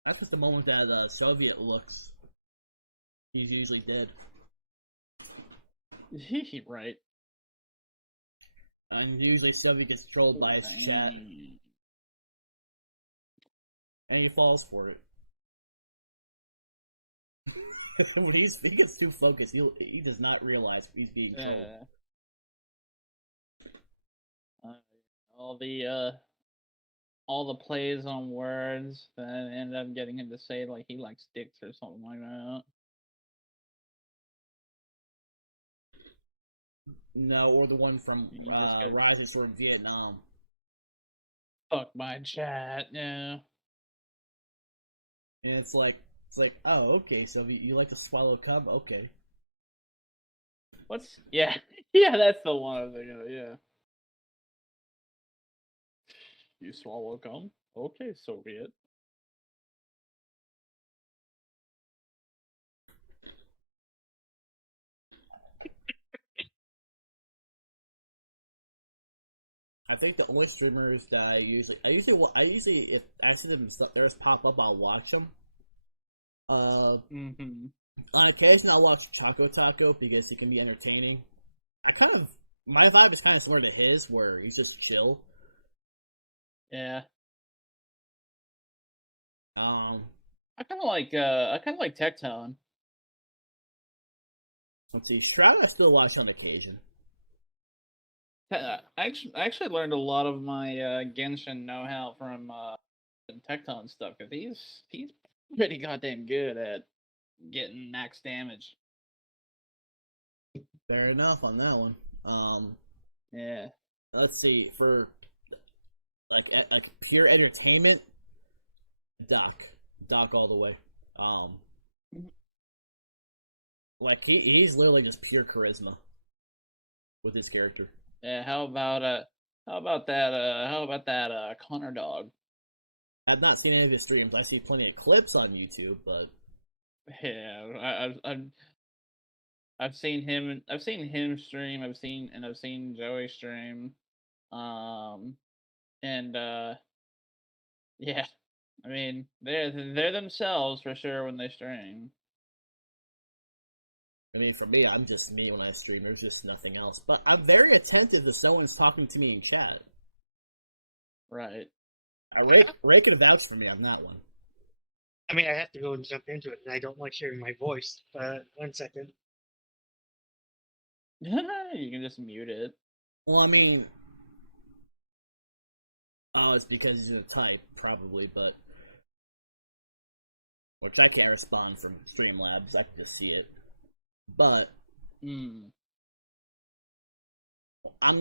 That's just the moment that Soviet looks. He's usually dead. Right. And usually Soviet gets trolled by his chat. And he falls for it. When he gets too focused, he does not realize he's being trolled. All the plays on words that end up getting him to say like he likes dicks or something like that. No, or the one from Rising Storm Vietnam. Fuck my chat, yeah. And it's like, oh, okay, so you like to swallow cum? Okay. Yeah, that's the one I was thinking of, yeah. You swallow cum? Okay, Soviet. I think the only streamers that I usually if I see them theirs pop up, I'll watch them. On occasion, I'll watch Choco Taco because he can be entertaining. My vibe is kind of similar to his, where he's just chill. Yeah. I kind of like Tectone. Let's see, Shroud I still watch on occasion. I actually learned a lot of my Genshin know-how from Tectone stuff because he's pretty goddamn good at getting max damage. Fair enough on that one. Yeah. Let's see, for like pure entertainment, Doc all the way. Like he's literally just pure charisma with his character. Yeah, how about that Connor dog? I've not seen any of his streams. I see plenty of clips on YouTube, but yeah, I've seen him stream. I've seen Joey stream. Yeah, I mean they're themselves for sure when they stream. I mean, for me, I'm just me when I stream. There's just nothing else. But I'm very attentive if someone's talking to me in chat. Right. Ray can vouch for me on that one. I mean, I have to go and jump into it, and I don't like hearing my voice. 1 second. You can just mute it. Well, I mean, it's because he's gonna type, probably, but which I can't respond from Streamlabs. I can just see it. But I'm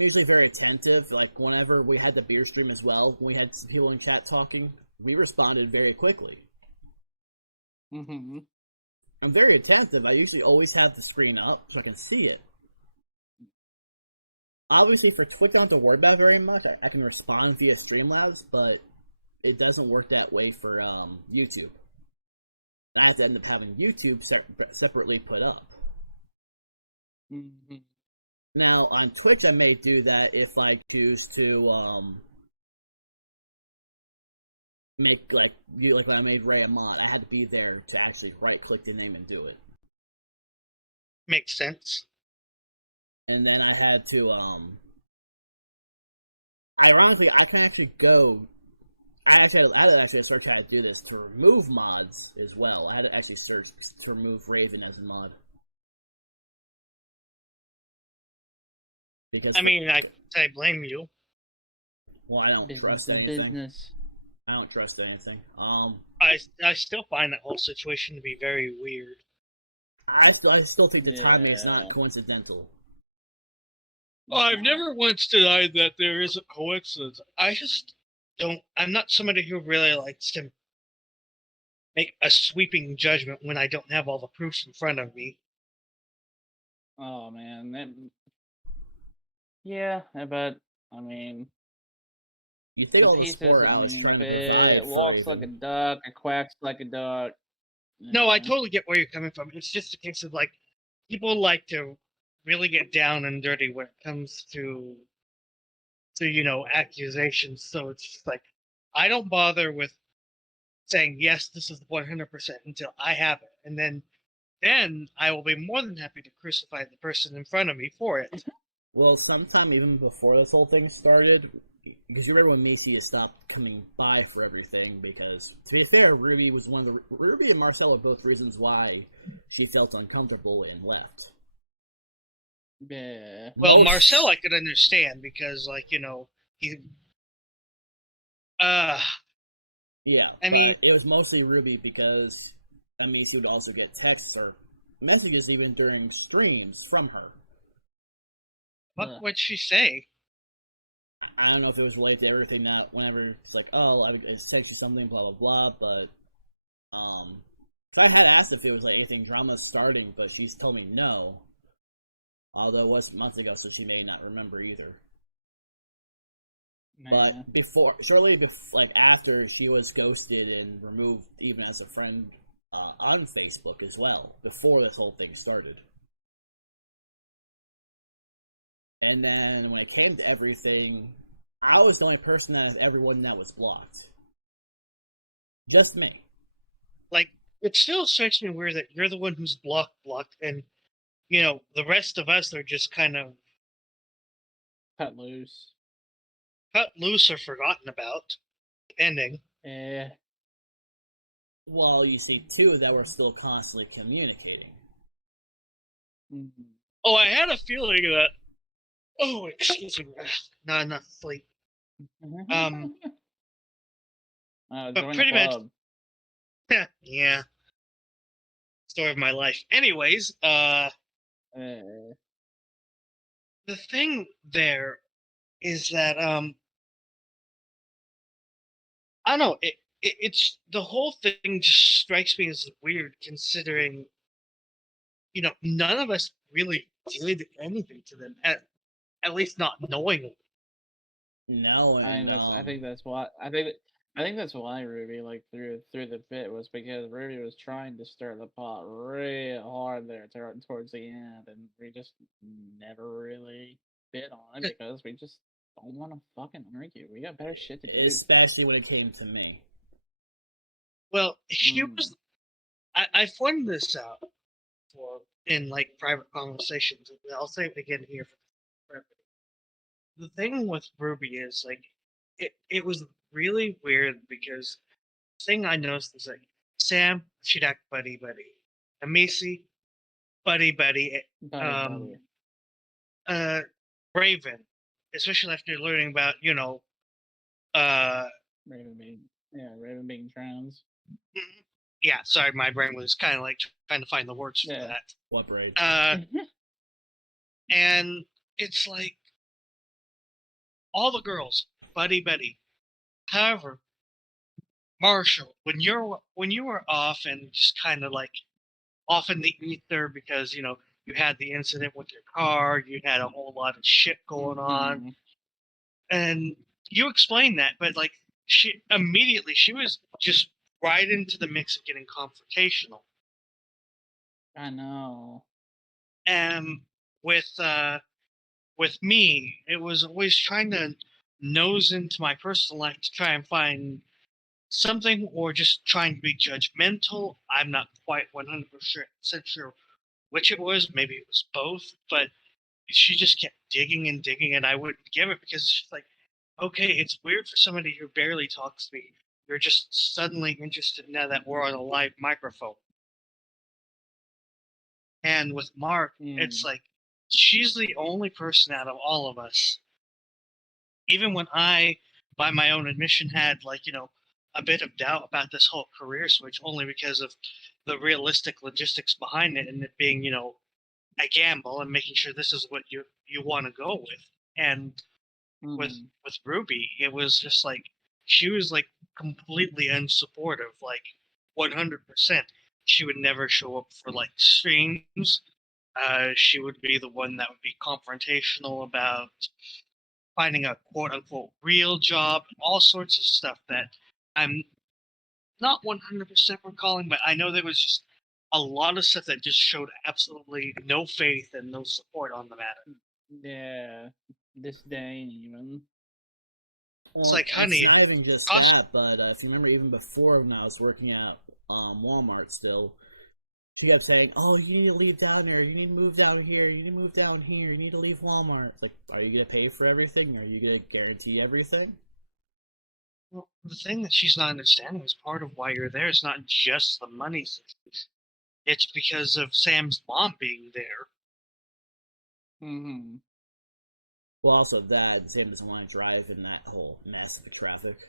usually very attentive. Like whenever we had the beer stream as well, when we had some people in chat talking, we responded very quickly. I'm very attentive. I usually always have the screen up so I can see it. Obviously, for Twitch, I don't have to worry about it very much. I can respond via Streamlabs, but it doesn't work that way for YouTube. And I have to end up having YouTube separately put up. Now, on Twitch, I may do that if I choose to make like when I made Ray a mod. I had to be there to actually right-click the name and do it. Makes sense. And then I had to ironically, I can actually go. I had to actually search how to do this to remove mods as well. I had to actually search to remove Raven as a mod. Because I blame you. Well, I don't trust anything. I don't trust anything. I still find that whole situation to be very weird. I still think the timing is not coincidental. Oh, I've never once denied that there is a coincidence. I just don't. I'm not somebody who really likes to make a sweeping judgment when I don't have all the proofs in front of me. Oh man, yeah, but I mean, you think all the support I was trying to provide for Raven? Like a duck, it quacks like a duck. No, I totally get where you're coming from. It's just a case of like people like to really get down and dirty when it comes to accusations. So it's just like I don't bother with saying yes, this is 100% until I have it, and then I will be more than happy to crucify the person in front of me for it. Well, sometime even before this whole thing started, because you remember when Macy stopped coming by for everything. Because to be fair, Ruby and Marcel are both reasons why she felt uncomfortable and left. Yeah. Well, Marcel I could understand because, like, he. Yeah, but it was mostly Ruby because Macy would also get texts or messages even during streams from her. What would she say? I don't know if it was related to everything. That whenever it's like, oh, I sent you something, blah blah blah. But because I had asked if it was like anything drama starting, but she's told me no. Although it was months ago, so she may not remember either. Nah. But shortly before, like after, she was ghosted and removed even as a friend on Facebook as well. Before this whole thing started. And then when it came to everything, I was the only person out of everyone that was blocked. Just me. Like, it still strikes me weird that you're the one who's blocked, and, the rest of us are just kind of... cut loose. Cut loose or forgotten about, depending. Yeah. Well, you see, too, that we're still constantly communicating. Mm-hmm. Oh, I had a feeling that... Oh, excuse me. Not enough sleep. But pretty much... yeah. Story of my life. Anyways, the thing there is that, I don't know, it's the whole thing just strikes me as weird, considering, none of us really did anything to them, at least not knowingly. No, and I think that's why. I think that's why Ruby through the bit was because Ruby was trying to stir the pot real hard there towards the end, and we just never really bit on it because we just don't want to fucking argue. We got better shit to do. Especially when it came to me. Well, I pointed this out in private conversations. I'll say it again here for the thing with Ruby is it was really weird because the thing I noticed is Sam, she'd act buddy, and Macy, buddy. Raven, especially after learning about Raven being trans. Yeah, sorry, my brain was kind of trying to find the words for that. What brain? And it's all the girls, buddy. However, Marshall, when you were off and just kind of off in the ether because you had the incident with your car, you had a whole lot of shit going on, and you explained that, but she was just right into the mix of getting confrontational. I know. And with me, it was always trying to nose into my personal life to try and find something, or just trying to be judgmental. I'm not quite 100% sure which it was. Maybe it was both, but she just kept digging, and I wouldn't give it because it's just okay, it's weird for somebody who barely talks to me. You're just suddenly interested now that we're on a live microphone. And with Mark, it's she's the only person out of all of us. Even when I, by my own admission, had a bit of doubt about this whole career switch, only because of the realistic logistics behind it, and it being a gamble and making sure this is what you want to go with. And with Ruby, it was just she was completely unsupportive, 100%. She would never show up for streams. She would be the one that would be confrontational about finding a quote unquote real job, all sorts of stuff that I'm not 100% recalling, but I know there was just a lot of stuff that just showed absolutely no faith and no support on the matter. Yeah, disdain even. Well, it's not even just that, but if you remember, even before when I was working at Walmart still, She kept saying, "Oh, you need to leave down there. You need to move down here. You need to move down here. You need to leave Walmart." It's like, are you gonna pay for everything? Are you gonna guarantee everything? Well, the thing that she's not understanding is part of why you're there is not just the money thing. It's because of Sam's mom being there. Mm-hmm. Well, also that Sam doesn't want to drive in that whole mess of traffic.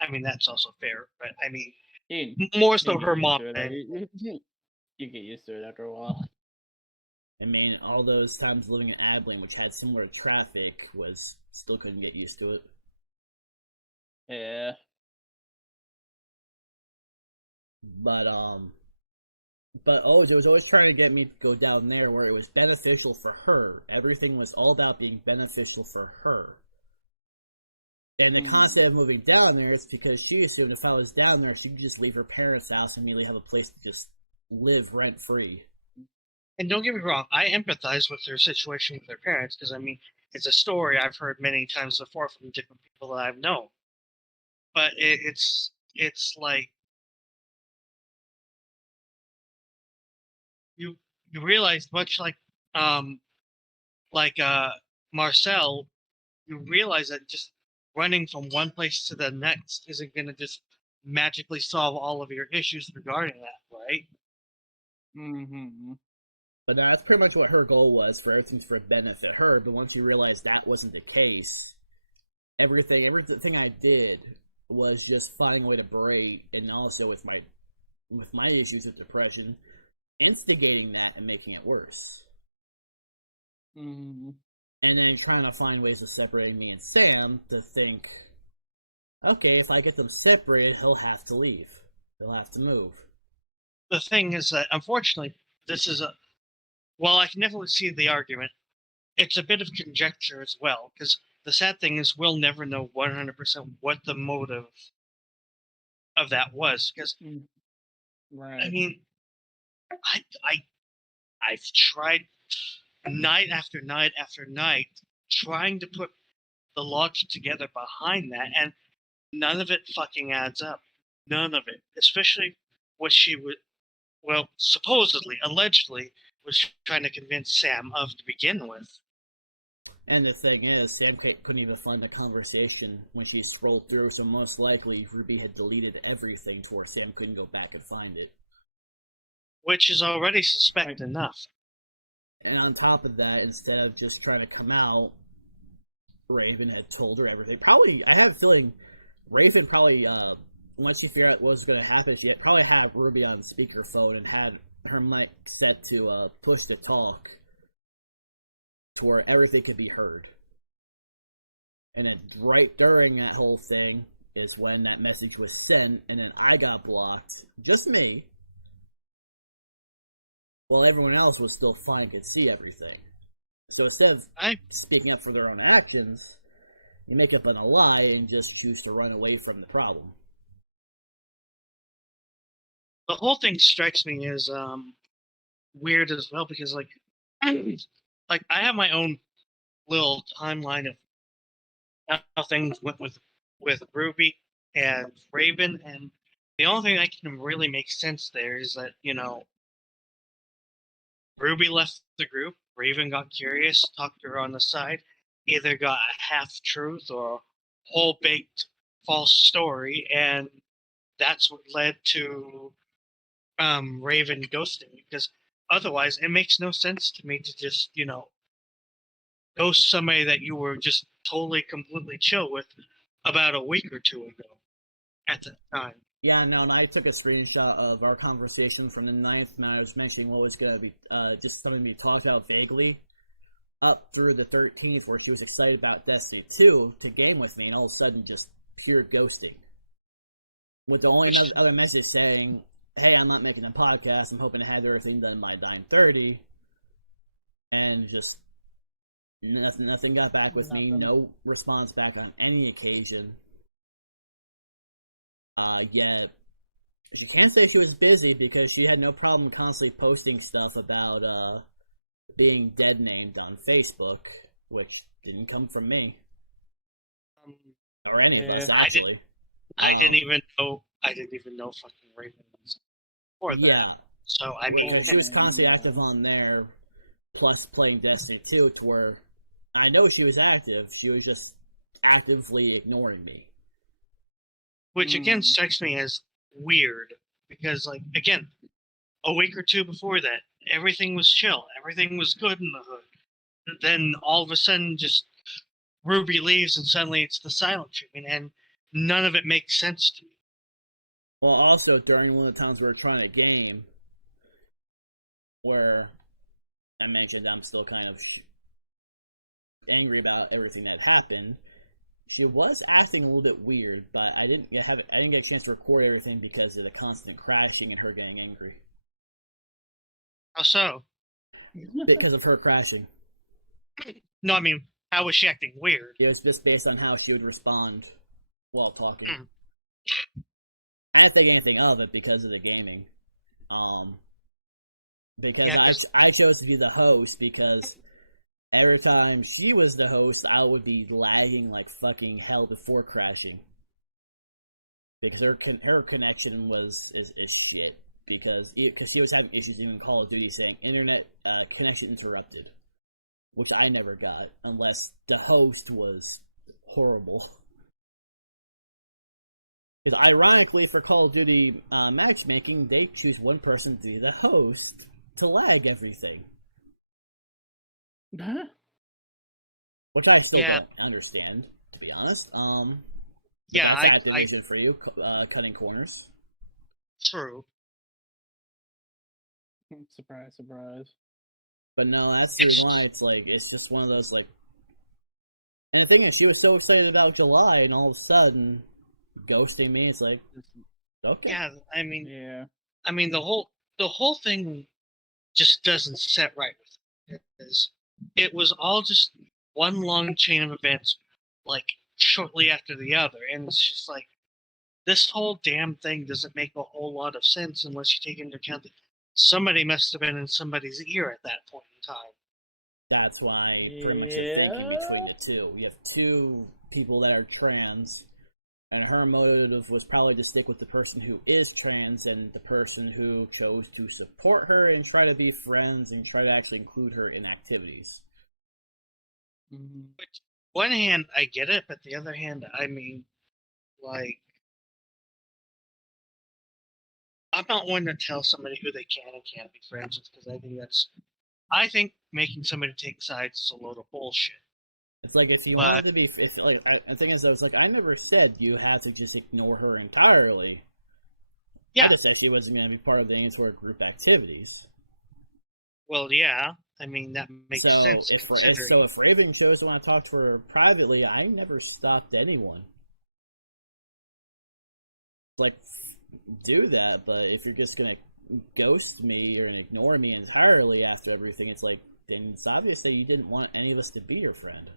I mean, that's also fair, but I mean, You more so her mom. You get used to it after a while. I mean, all those times living in Abilene, which had similar traffic, was still couldn't get used to it. Yeah. But Ojo was always trying to get me to go down there where it was beneficial for her. Everything was all about being beneficial for her. And the concept of moving down there, it's because she assumed if I was down there, she could just leave her parents' house and immediately have a place to just live rent free. And don't get me wrong, I empathize with her situation with her parents because I mean, it's a story I've heard many times before from different people that I've known. But it's like you realize, much like Marcel, you realize that just running from one place to the next isn't going to just magically solve all of your issues regarding that, right? Mm-hmm. But that's pretty much what her goal was, for everything to benefit her. But once you realized that wasn't the case, everything I did was just finding a way to berate, and also with my issues with depression, instigating that and making it worse. Mm-hmm. And then trying to find ways of separating me and Sam to think, okay, if I get them separated, he'll have to leave. He'll have to move. The thing is that, unfortunately, this is while I can definitely see the argument, it's a bit of conjecture as well, because the sad thing is we'll never know 100% what the motive of that was, because, right. I mean, I've tried night after night after night trying to put the logic together behind that, and none of it fucking adds up. None of it. Especially what she would, well, supposedly, allegedly, was trying to convince Sam of to begin with. And the thing is, Sam couldn't even find a conversation when she scrolled through, so most likely Ruby had deleted everything to where Sam couldn't go back and find it. Which is already suspect enough. And on top of that, instead of just trying to come out, Raven had told her everything. Probably, I have a feeling Raven probably, once she figured out what was going to happen, she probably had Ruby on speakerphone and had her mic set to push to talk to where everything could be heard. And then right during that whole thing is when that message was sent, and then I got blocked. Just me. While everyone else was still fine and could see everything. So instead of speaking up for their own actions, you make up on a lie and just choose to run away from the problem. The whole thing strikes me as weird as well, because like I have my own little timeline of how things went with Ruby and Raven, and the only thing that can really make sense there is that, you know, Ruby left the group, Raven got curious, talked to her on the side, either got a half-truth or a whole-baked false story, and that's what led to Raven ghosting. Because otherwise, it makes no sense to me to just, you know, ghost somebody that you were just totally, completely chill with about a week or two ago at the time. Yeah, no, and I took a screenshot of our conversation from the 9th, and I was mentioning what was going to be just something to be talked about vaguely, up through the 13th, where she was excited about Destiny 2 to game with me, and all of a sudden just pure ghosting. With the only other message saying, hey, I'm not making a podcast, I'm hoping to have everything done by 9:30, and just nothing got back with me, no response back on any occasion. Yet she can't say she was busy because she had no problem constantly posting stuff about being dead named on Facebook, which didn't come from me or any of us actually. I didn't even know fucking Raven was. Yeah, So I mean, because she was constantly active on there, plus playing Destiny 2, to where I know she was active. She was just actively ignoring me. which again strikes me as weird because, like, again, a week or two before that, everything was chill, everything was good in the hood. Then all of a sudden, just Ruby leaves, and suddenly it's the silent treatment, and none of it makes sense to me. Well, also during one of the times we were trying to game, where I mentioned I'm still kind of angry about everything that happened. She was acting a little bit weird, but I didn't get a chance to record everything because of the constant crashing and her getting angry. How so? Because of her crashing. No, I mean, how was she acting weird? It was just based on how she would respond while talking. I didn't think anything of it because of the gaming. Because yeah, I chose to be the host because every time she was the host, I would be lagging like fucking hell before crashing. Because her connection is shit. Because she was having issues even Call of Duty saying internet connection interrupted. Which I never got unless the host was horrible. Because ironically for Call of Duty matchmaking, they choose one person to be the host to lag everything. Which I still don't understand, to be honest. But that's Activision for you, cutting corners. True. Surprise, surprise. But no, that's the reason why it's just one of those, like... And the thing is, she was so excited about July, and all of a sudden, ghosting me, it's like, okay. Yeah, I mean, the whole thing just doesn't set right with it. It was all just one long chain of events, like, shortly after the other, and it's just like, this whole damn thing doesn't make a whole lot of sense unless you take into account that somebody must have been in somebody's ear at that point in time. That's why pretty much the thinking between the two. You have two people that are trans, and her motive was probably to stick with the person who is trans and the person who chose to support her and try to be friends and try to actually include her in activities. Which, one hand, I get it, but the other hand, I mean, like, I'm not one to tell somebody who they can and can't be friends with, because I think making somebody take sides is a load of bullshit. It's like if you wanted to be, the thing is, I was like, I never said you had to just ignore her entirely. Yeah. I just said she wasn't going to be part of any sort of group activities. Well, yeah, I mean that makes sense. If Raven chose to want to talk to her privately, I never stopped anyone. Like, do that, but if you're just gonna ghost me or ignore me entirely after everything, it's like, then it's obvious that you didn't want any of us to be your friend.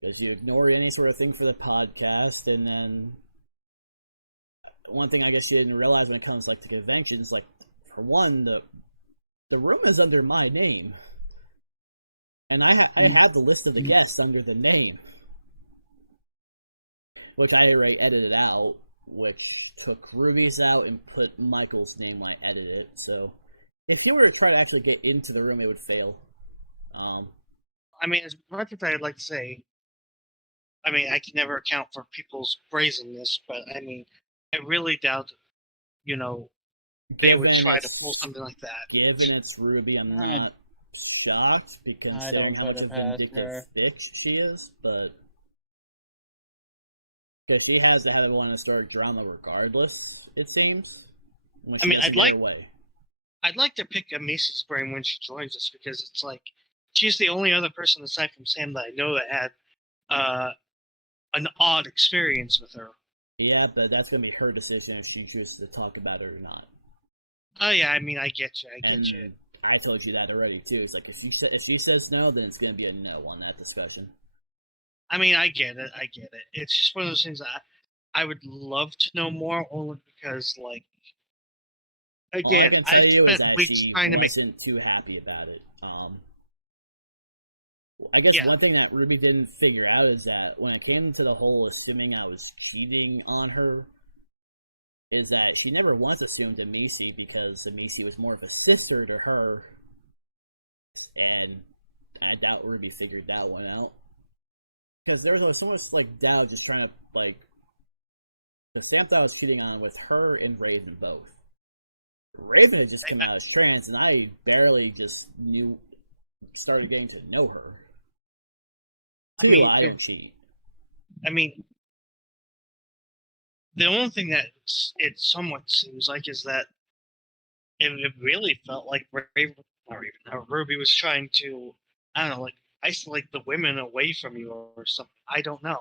Because you ignore any sort of thing for the podcast, and then one thing I guess you didn't realize when it comes like to conventions, like, for one, the room is under my name, and I have the list of the guests under the name, which I already edited out, which took Ruby's out and put Michael's name when I edited it. So if you were to try to actually get into the room, it would fail. I mean, as much as I'd like to say, I mean, I can never account for people's brazenness, but I mean, I really doubt, given to pull something like that. Given it's Ruby, I'm not shocked, considering how much of a vindictive bitch she is, but because she has to have one historic drama regardless, it seems, when she doesn't get her way. I'd like to pick Macy's brain when she joins us, because it's like, she's the only other person aside from Sam that I know that had an odd experience with her. Yeah, but that's going to be her decision if she chooses to talk about it or not. Oh yeah, I mean, I get you. I told you that already too. It's like, if she says no, then it's going to be a no on that discussion. I mean, I get it. It's just one of those things that I would love to know more, only because, like, again, all I can tell you is that she wasn't too happy about it. I guess one thing that Ruby didn't figure out is that when it came to the whole assuming I was cheating on her, is that she never once assumed Amisi because Amisi was more of a sister to her, and I doubt Ruby figured that one out. Because there was so much like doubt just trying to like the Samtha was cheating on with her and Raven both. Raven had just come out as trans, and I barely just started getting to know her. Two, I don't cheat. I mean, the only thing that it somewhat seems like is that it really felt like Ruby was trying to, I don't know, like isolate the women away from you or something. I don't know.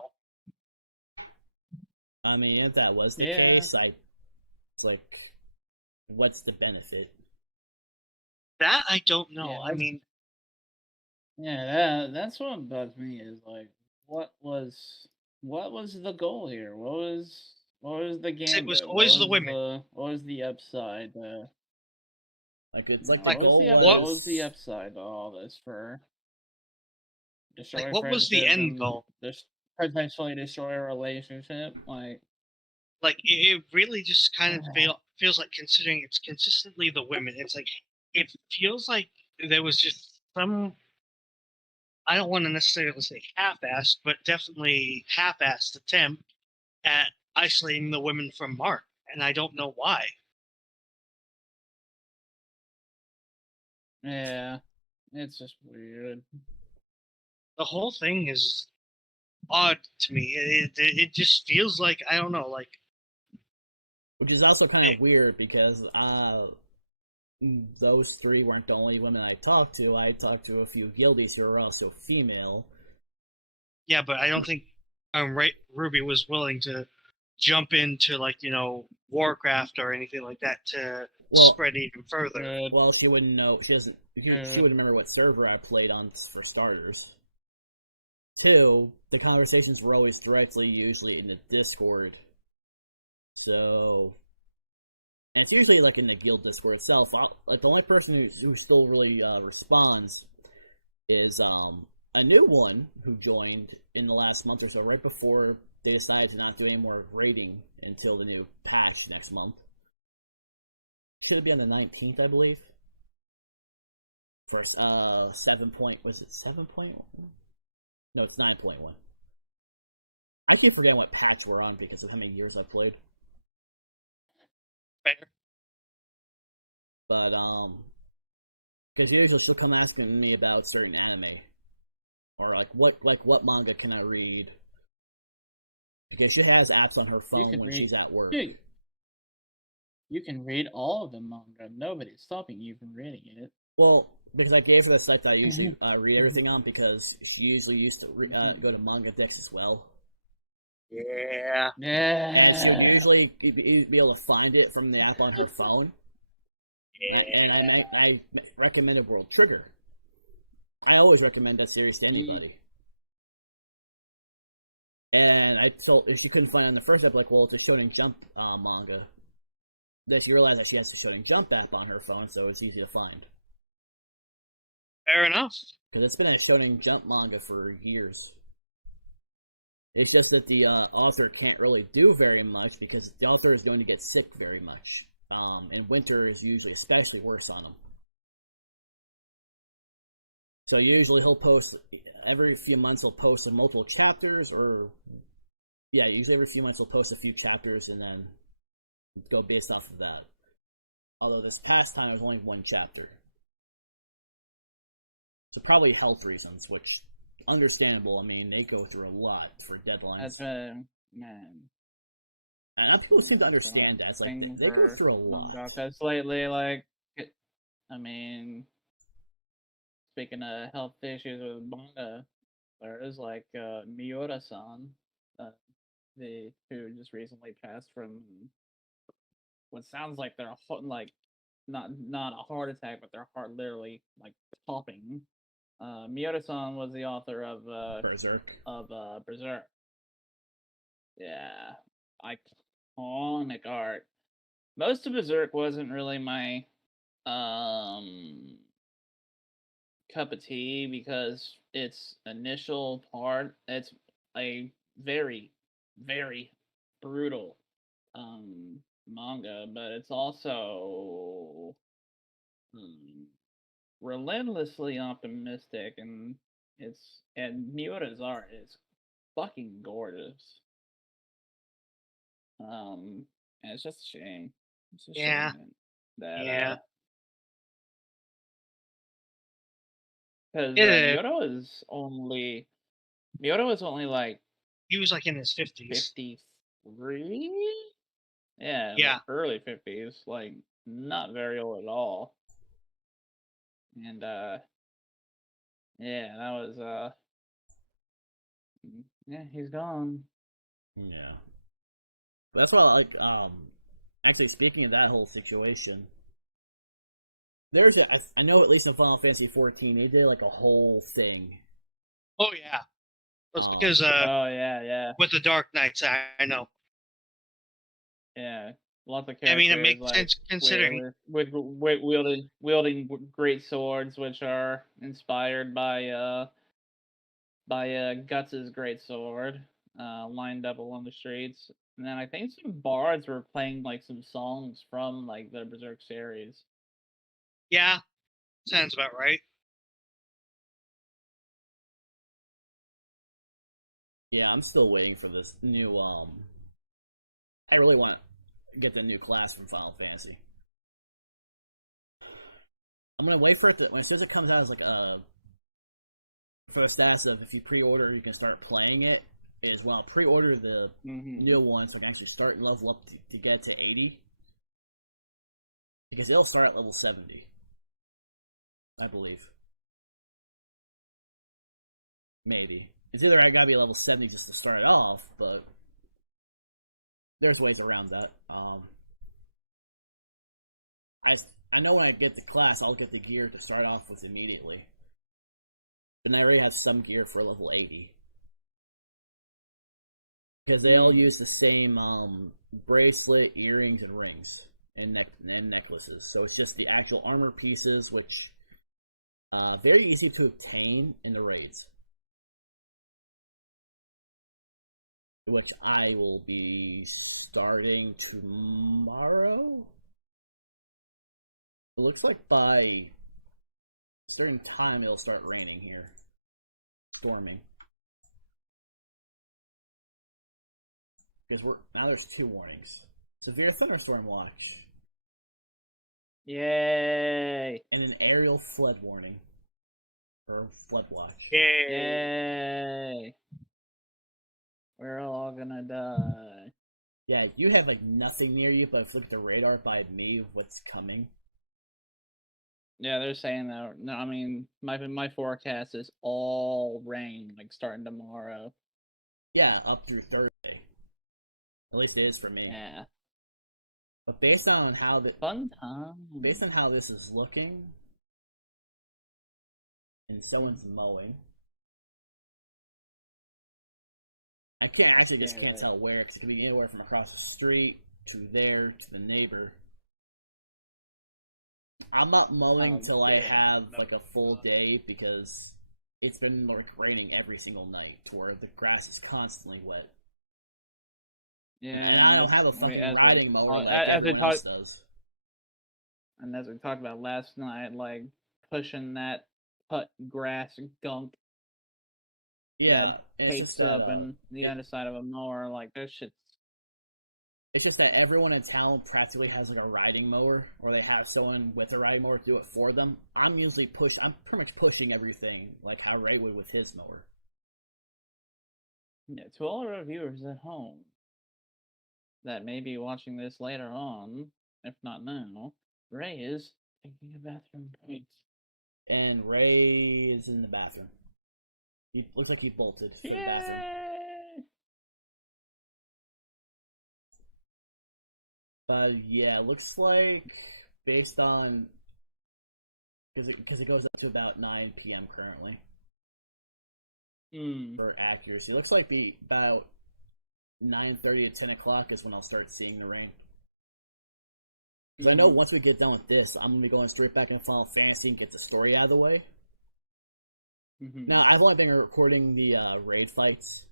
I mean, if that was the case, it's like, what's the benefit? That I don't know. I mean, that's what bugs me is like, what was the goal here? What was the game? It was always the women. What was the upside? Like it's like the goal was. What was the upside to all this for? Like, what was the end goal? Just potentially destroy a relationship, like it really just kind of feels like, considering it's consistently the women, it's like it feels like there was just some, I don't want to necessarily say half-assed, but definitely half-assed attempt at isolating the women from Mark, and I don't know why. Yeah, it's just weird. The whole thing is odd to me. It just feels like, I don't know, like. Which is also kind of weird because those three weren't the only women I talked to. I talked to a few guildies who are also female. Yeah, but I don't think Ruby was willing to jump into, like, Warcraft or anything like that to spread even further. Well, she wouldn't know. She doesn't. She wouldn't remember what server I played on, for starters. Two, the conversations were always directly, usually in the Discord. So, and it's usually like in the guild Discord itself. Like the only person who still really responds is a new one who joined in the last month or so, right before they decided to not do any more raiding until the new patch next month. Should it be on the 19th, I believe? For 7 point, was it 7.1? No, it's 9.1. I keep forgetting what patch we're on because of how many years I've played. Fair. But because usually she'll come asking me about certain anime, or like what manga can I read, because she has apps on her phone when she's at work. You can read all of the manga. Nobody's stopping you from reading it. Well, because I gave her the site that I usually read everything on, because she usually used to go to Manga Dex as well. Yeah. And she would usually be able to find it from the app on her phone. Yeah. And I recommended World Trigger. I always recommend that series to anybody. And I told if she couldn't find it on the first app, like, well, it's a Shonen Jump manga. Then she realized that she has a Shonen Jump app on her phone, so it's easy to find. Fair enough. Because it's been a Shonen Jump manga for years. It's just that the author can't really do very much because the author is going to get sick very much. And winter is usually especially worse on him. So usually he'll post every few months. He'll post like multiple chapters, or usually every few months he'll post a few chapters and then go based off of that. Although this past time it was only one chapter. So probably health reasons, which understandable. I mean, they go through a lot for deadlines. Man. And not people seem to understand that. It's like they go through a lot. Because lately, like, I mean, speaking of health issues with manga, there is like Miura-san, who just recently passed from what sounds like they're like not a heart attack, but their heart literally like popping. Miura-san was the author of Berserk. Berserk. Yeah, iconic art. Most of Berserk wasn't really my cup of tea because its initial part, it's a very, very brutal manga, but it's also relentlessly optimistic, and Miura's art is fucking gorgeous. And it's just a shame. It's a Yeah. shame that Yeah. because Yeah. Miura was only like He was like in his 50s. 53. Yeah, Yeah. like early 50s, like not very old at all. And yeah, that was yeah, he's gone. Yeah. But that's why I like actually speaking of that whole situation, there's I know at least in Final Fantasy 14 they did like a whole thing. Oh yeah. That's because oh yeah. with the Dark Knights, I know. Yeah. Lots of I characters. mean, it makes like, sense considering with wielding great swords, which are inspired by Guts's great sword, lined up along the streets. And then I think some bards were playing like some songs from like the Berserk series. Yeah, sounds about right. Yeah, I'm still waiting for this new I really want to get the new class from Final Fantasy. I'm gonna wait for it to, when as soon as it comes out as like a for the stats of if you pre-order you can start playing it, is when I'll pre-order the new one so I can actually start and level up to get to 80. Because it'll start at level 70. I believe. Maybe. It's either I gotta be level 70 just to start it off, but there's ways around that. I know when I get the class, I'll get the gear to start off with immediately. But I already have some gear for level 80. Because they all use the same bracelet, earrings, and rings. And necklaces. So it's just the actual armor pieces, which very easy to obtain in the raids. Which I will be starting tomorrow. It looks like by a certain time it'll start raining here. Storming. Because now there's 2 warnings. Severe thunderstorm watch. Yay! And an aerial flood warning. Or flood watch. Yay! We're all gonna die. Yeah, you have like nothing near you, but if you look at the radar by me of what's coming. Yeah, they're saying that. No, I mean my forecast is all rain, like starting tomorrow. Yeah, up through Thursday. At least it is for me. Yeah. But based on how based on how this is looking, and someone's mowing, I can't tell where, because it could be anywhere from across the street to there to the neighbor. I'm not mowing till I have like a full day because it's been like raining every single night to where the grass is constantly wet. Yeah, and I don't have a fucking riding mower like everyone else does. And as we talked about last night, like pushing that cut grass gunk. Yeah, and it's just that the underside of a mower, like this shit's. It's just that everyone in town practically has like a riding mower, or they have someone with a riding mower to do it for them. I'm pretty much pushing everything like how Ray would with his mower. Yeah, to all our viewers at home that may be watching this later on, if not now, Ray is taking a bathroom break. And Ray is in the bathroom. He looks like he bolted for the bathroom. But yeah, looks like based on because it goes up to about 9 p.m. currently for accuracy. It looks like about 9:30 to 10 o'clock is when I'll start seeing the rain. Because I know once we get done with this, I'm gonna be going straight back into Final Fantasy and get the story out of the way. Now I've only been recording the raid fights.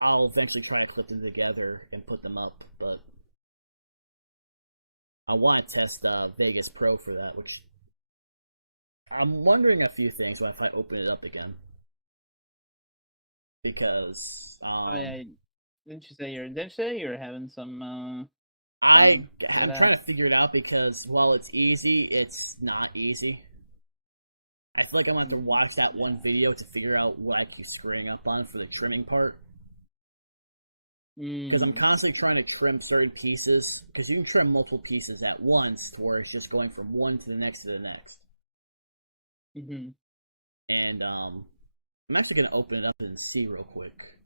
I'll eventually try to clip them together and put them up, but I want to test Vegas Pro for that, which I'm wondering a few things if I open it up again. Because didn't you say you were having some I'm trying to figure it out because while it's easy, it's not easy. I feel like I'm gonna have to watch that one video to figure out what I keep screwing up on for the trimming part. Because I'm constantly trying to trim certain pieces, because you can trim multiple pieces at once to where it's just going from one to the next to the next. Mm-hmm. And I'm actually gonna open it up and see real quick.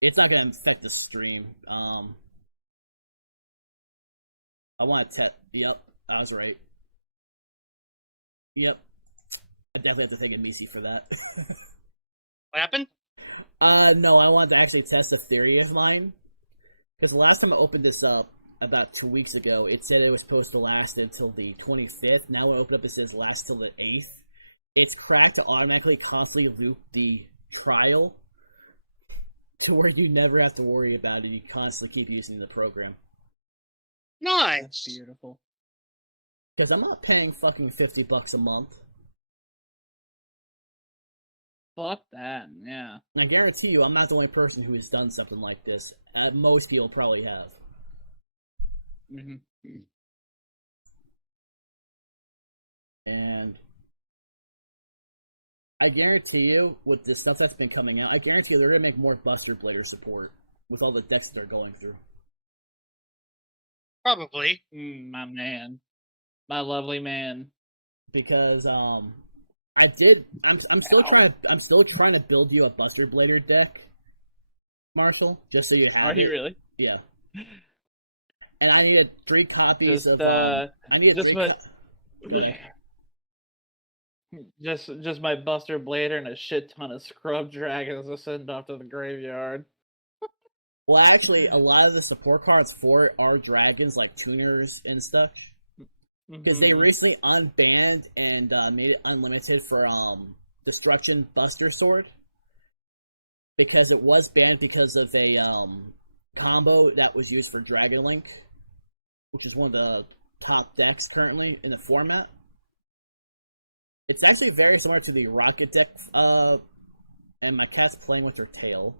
It's not gonna affect the stream. I want to test. Yep, I was right. Yep, I definitely have to thank Amisi for that. What happened? No, I wanted to actually test a theory of mine. Because the last time I opened this up, about 2 weeks ago, it said it was supposed to last until the 25th. Now when I open up, it says last till the 8th. It's cracked to automatically constantly loop the trial to where you never have to worry about it. You constantly keep using the program. Nice. That's beautiful. Because I'm not paying fucking $50 a month. Fuck that, yeah. And I guarantee you, I'm not the only person who has done something like this. Most people probably have. Mm-hmm. And I guarantee you, with the stuff that's been coming out, I guarantee you they're going to make more Buster Blader support with all the decks that they're going through. Probably. My man. My lovely man. Because, I'm still trying to build you a Buster Blader deck, Marshall, just so you have it. Really? Yeah. And I needed 3 copies of I needed 3 Go ahead. Just my Buster Blader and a shit ton of scrub dragons to send off to the graveyard. Well, actually, a lot of the support cards for it are dragons, like tuners and such. Because they recently unbanned and made it unlimited for Destruction Buster Sword. Because it was banned because of a combo that was used for Dragon Link, which is one of the top decks currently in the format. It's actually very similar to the Rocket deck, and my cat's playing with her tail.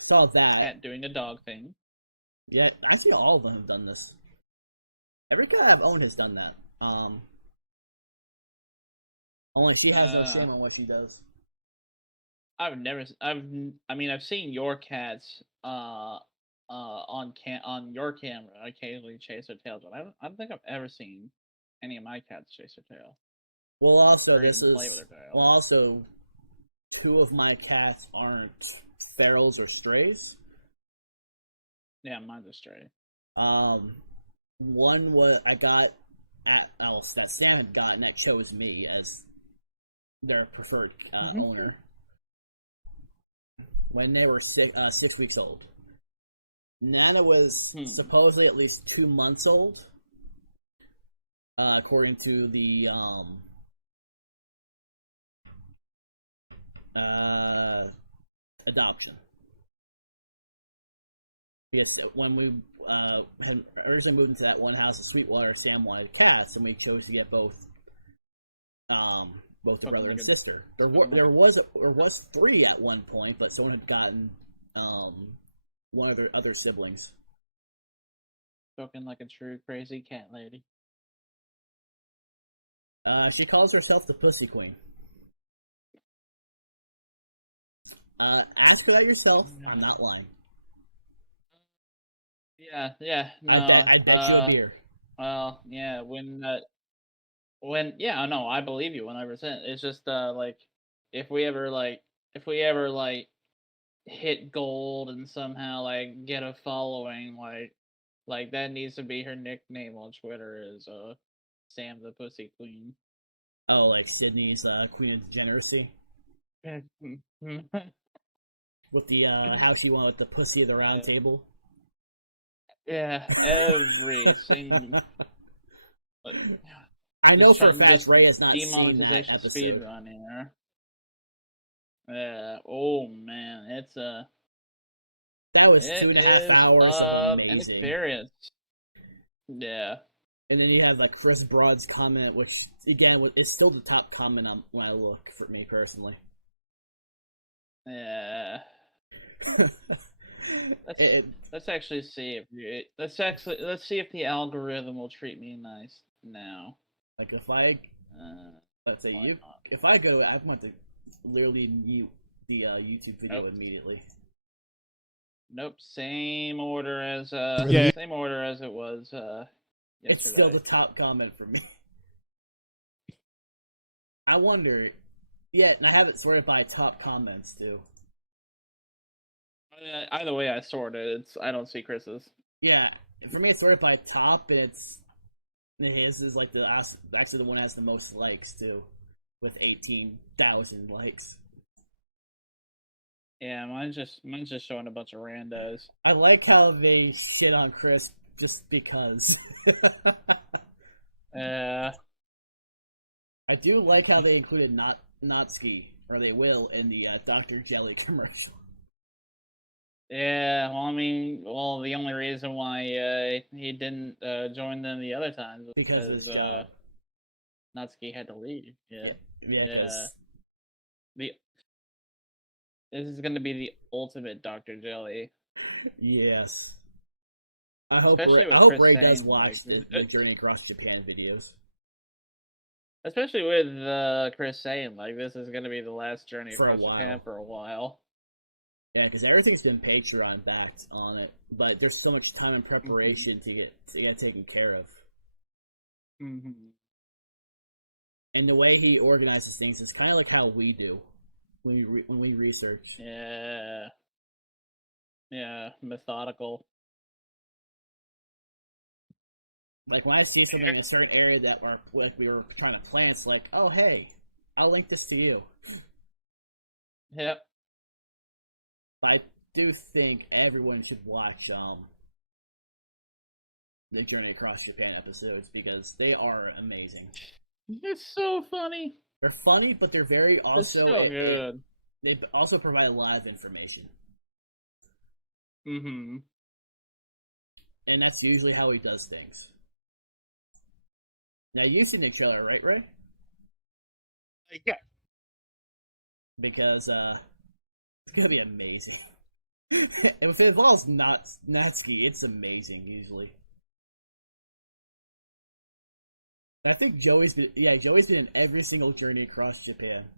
Saw that. Cat doing a dog thing. Yeah, actually all of them have done this. Every cat I've owned has done that. Only she has no shame on what she does. I've seen your cats on your camera occasionally chase their tails, but I don't think I've ever seen any of my cats chase their tail. Well, also also 2 of my cats aren't ferals or strays. Yeah, mine's a stray. One I got that Sam had gotten that chose me as their preferred owner when they were 6 weeks old. Nana was supposedly at least 2 months old, according to the adoption. Because when we had originally moved into that one house in Sweetwater, Sam wanted cats, and we chose to get both the brother and sister. There was 3 at one point, but someone had gotten one of their other siblings. Spoken like a true crazy cat lady. She calls herself the Pussy Queen. Ask her that yourself. I'm not lying. Yeah. No, I'd bet you a beer. Well, yeah, I believe you 100%. It's just like if we ever hit gold and somehow like get a following, like that needs to be her nickname on Twitter is Sam the Pussy Queen. Oh, like Sydney's Queen of Degeneracy. With the how she went with the pussy of the round table. Yeah, every single. I know for a fact Ray has not seen that episode. Yeah. Oh man, it's That was 2.5 hours of an amazing. experience. Yeah. And then you have like Chris Broad's comment, which again is still the top comment on when I look for me personally. Yeah. Let's actually see if let's see if the algorithm will treat me nice now. Like if I let's say if I go, I want to literally mute the YouTube video immediately. Nope, same order as same order as it was. It's still the top comment for me. I wonder. Yeah, and I have it sorted by top comments too. Either way, I sorted. I don't see Chris's. Yeah, for me, it's sorted by top, and his is like actually the one that has the most likes too, with 18,000 likes. Yeah, mine's just showing a bunch of randos. I like how they shit on Chris just because. I do like how they included Natsuki, or they will, in the Dr. Jelly commercial. Yeah, well, I mean, the only reason why he didn't join them the other times was because of his job. Natsuki had to leave. Yeah, because this is going to be the ultimate Dr. Jelly. Yes. I hope Ray does watch the Journey Across Japan videos. Especially with Chris saying like this is going to be the last journey for a while. For a while. Yeah, because everything's been Patreon backed on it, but there's so much time and preparation to get taken care of. Mm-hmm. And the way he organizes things is kind of like how we do when we research. Yeah. Yeah, methodical. Like when I see something in a certain area that we were trying to plan, it's like, oh hey, I'll link this to you. Yep. But I do think everyone should watch the Journey Across Japan episodes because they are amazing. It's so funny. They're funny, but they're very also good. They also provide a lot of information. Mm-hmm. And that's usually how he does things. Now you've seen the trailer, right, Ray? Yeah. Because it's gonna be amazing. If it involves Natsuki, it's amazing usually. I think Joey's been in every single Journey Across Japan.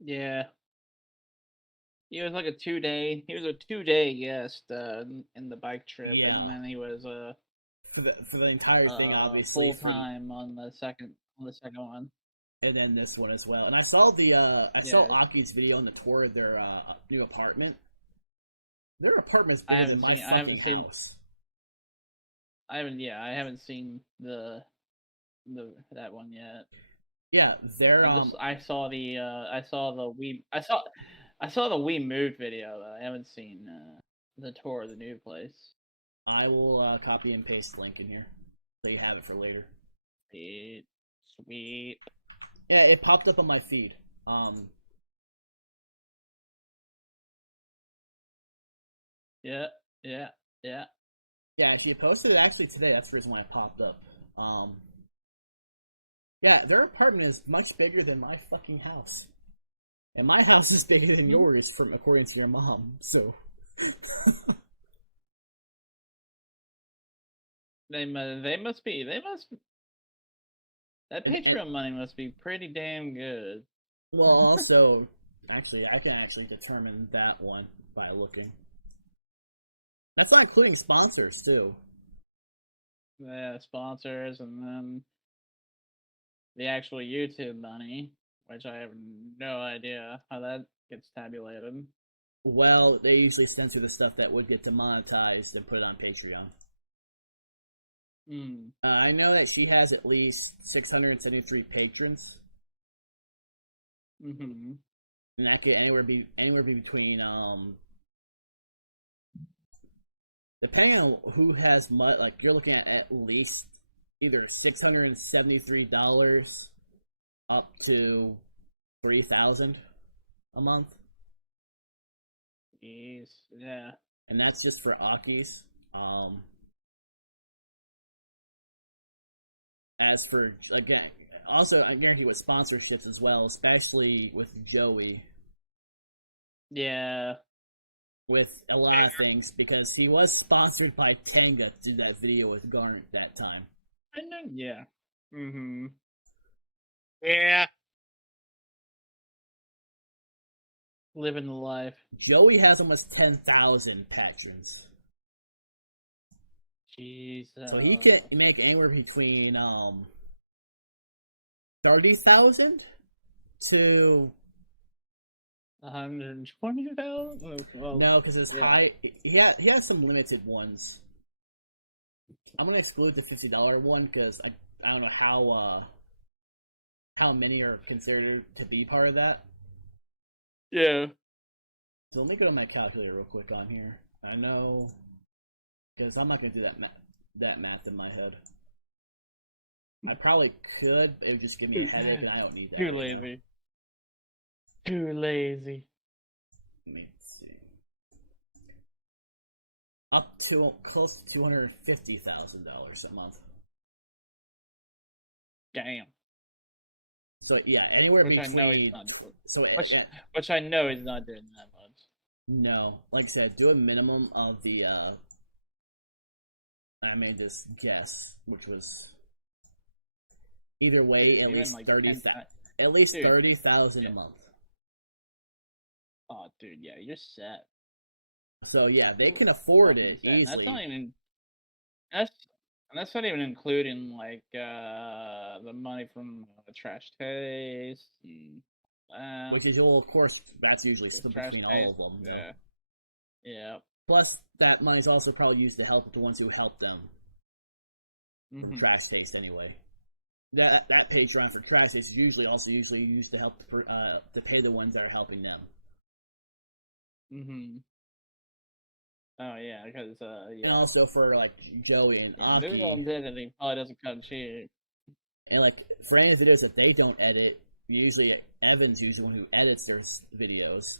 Yeah. He was like a 2-day guest in the bike trip. Yeah. And he was for the entire thing, obviously, for time on the second one. And then this one as well. And I saw saw Aki's video on the tour of their new apartment. Their apartment's bigger than my fucking house. I haven't seen that one yet. Yeah, they're I saw the We Moved video though. I haven't seen the tour of the new place. I will copy and paste the link in here so you have it for later. Sweet. Yeah, it popped up on my feed. Yeah. Yeah, she posted it actually today. That's the reason why it popped up. Yeah, their apartment is much bigger than my fucking house. And my house is bigger than yours, according to your mom, so... They must be... That Patreon money must be pretty damn good. Well, also... Actually, I can actually determine that one by looking. That's not including sponsors, too. Yeah, sponsors, and then... the actual YouTube money, which I have no idea how that gets tabulated. Well, they usually censor the stuff that would get demonetized and put it on Patreon. I know that she has at least 673 patrons. Mm-hmm. And that could anywhere be between depending on who has like you're looking at least either $673 up to $3,000 a month. Jeez. Yeah. And that's just for Aki's. As for, again, also I guarantee with sponsorships as well, especially with Joey. Yeah. With a lot of things, because he was sponsored by Tenga to do that video with Garnt that time. I know. Yeah. Mm-hmm. Yeah. Living the life. Joey has almost 10,000 patrons. Jesus. So he can make anywhere between 30,000 to 120,000. no, because his high he has some limited ones. I'm gonna exclude the $50 one because I don't know how many are considered to be part of that. Yeah. So let me go to my calculator real quick on here. I know because I'm not gonna do that math in my head. I probably could, but it would just give me a headache, and I don't need that right now. Too lazy. Let me see. Up to close to $250,000 a month. Damn. So yeah, anywhere Which between. Which I know he's not doing that much. No, like I said, do a minimum of the. I made this guess, which was. Either way, at least like 30,000. At least 30,000 a month. Oh, dude, yeah, you're set. So yeah, they can afford it easily. That's not even including like the money from Trash Taste, which is, of course, that's usually split between all of them, though. Yeah. Plus, that money's also probably used to help the ones who helped them from Trash Taste, anyway. That Patreon for Trash Taste is usually used to help to pay the ones that are helping them. Mm-hmm. Oh yeah, because yeah. And also for like Joey and Aki. Editing probably doesn't come cheap. And like for any videos that they don't edit, usually Evan's usually one who edits their videos.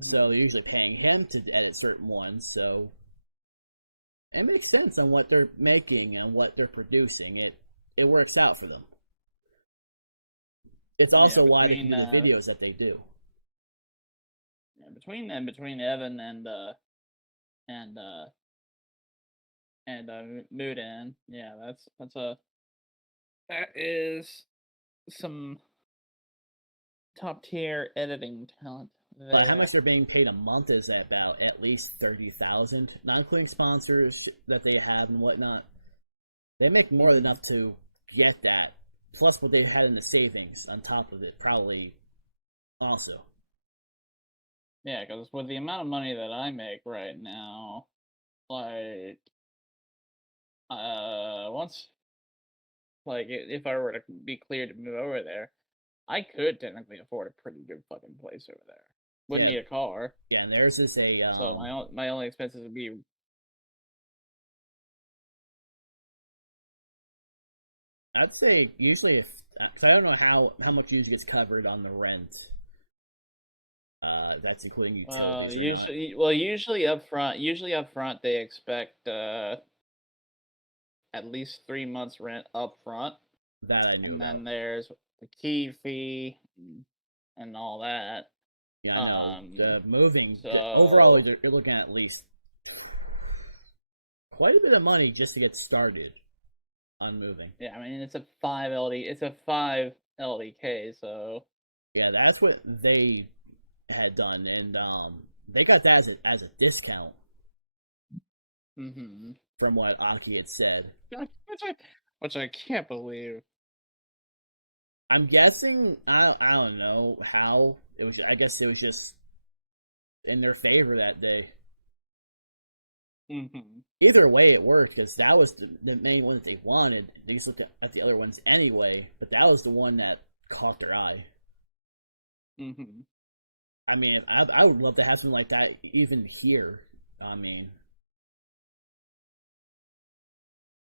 So they're usually paying him to edit certain ones. So it makes sense on what they're making and what they're producing. It works out for them. It's also why they can do the videos that they do. Yeah, between Evan and Muden, yeah, that is some top tier editing talent. But how much they're being paid a month is about at least 30,000, not including sponsors that they have and whatnot. They make more than enough to get that, plus what they had in the savings on top of it, probably also. Yeah, because with the amount of money that I make right now, like, once, like, if I were to be cleared to move over there, I could technically afford a pretty good fucking place over there. Wouldn't be a car. Yeah, and theirs is a So my only expenses would be. I'd say usually because I don't know how much usually gets covered on the rent. That's including utilities or not. Well, usually up front they expect at least 3 months rent up front. That I knew about. And there's the key fee and all that. Yeah, I know. The moving overall, you're looking at least quite a bit of money just to get started on moving. Yeah, I mean it's a 5 LDK, so yeah, that's what they had done, and they got that as a discount. From what Aki had said, which I can't believe. I'm guessing I don't know how it was. I guess it was just in their favor that day. Either way, it worked because that was the main one that they wanted. They just looked at the other ones anyway, but that was the one that caught their eye. I mean, I would love to have something like that even here. I mean,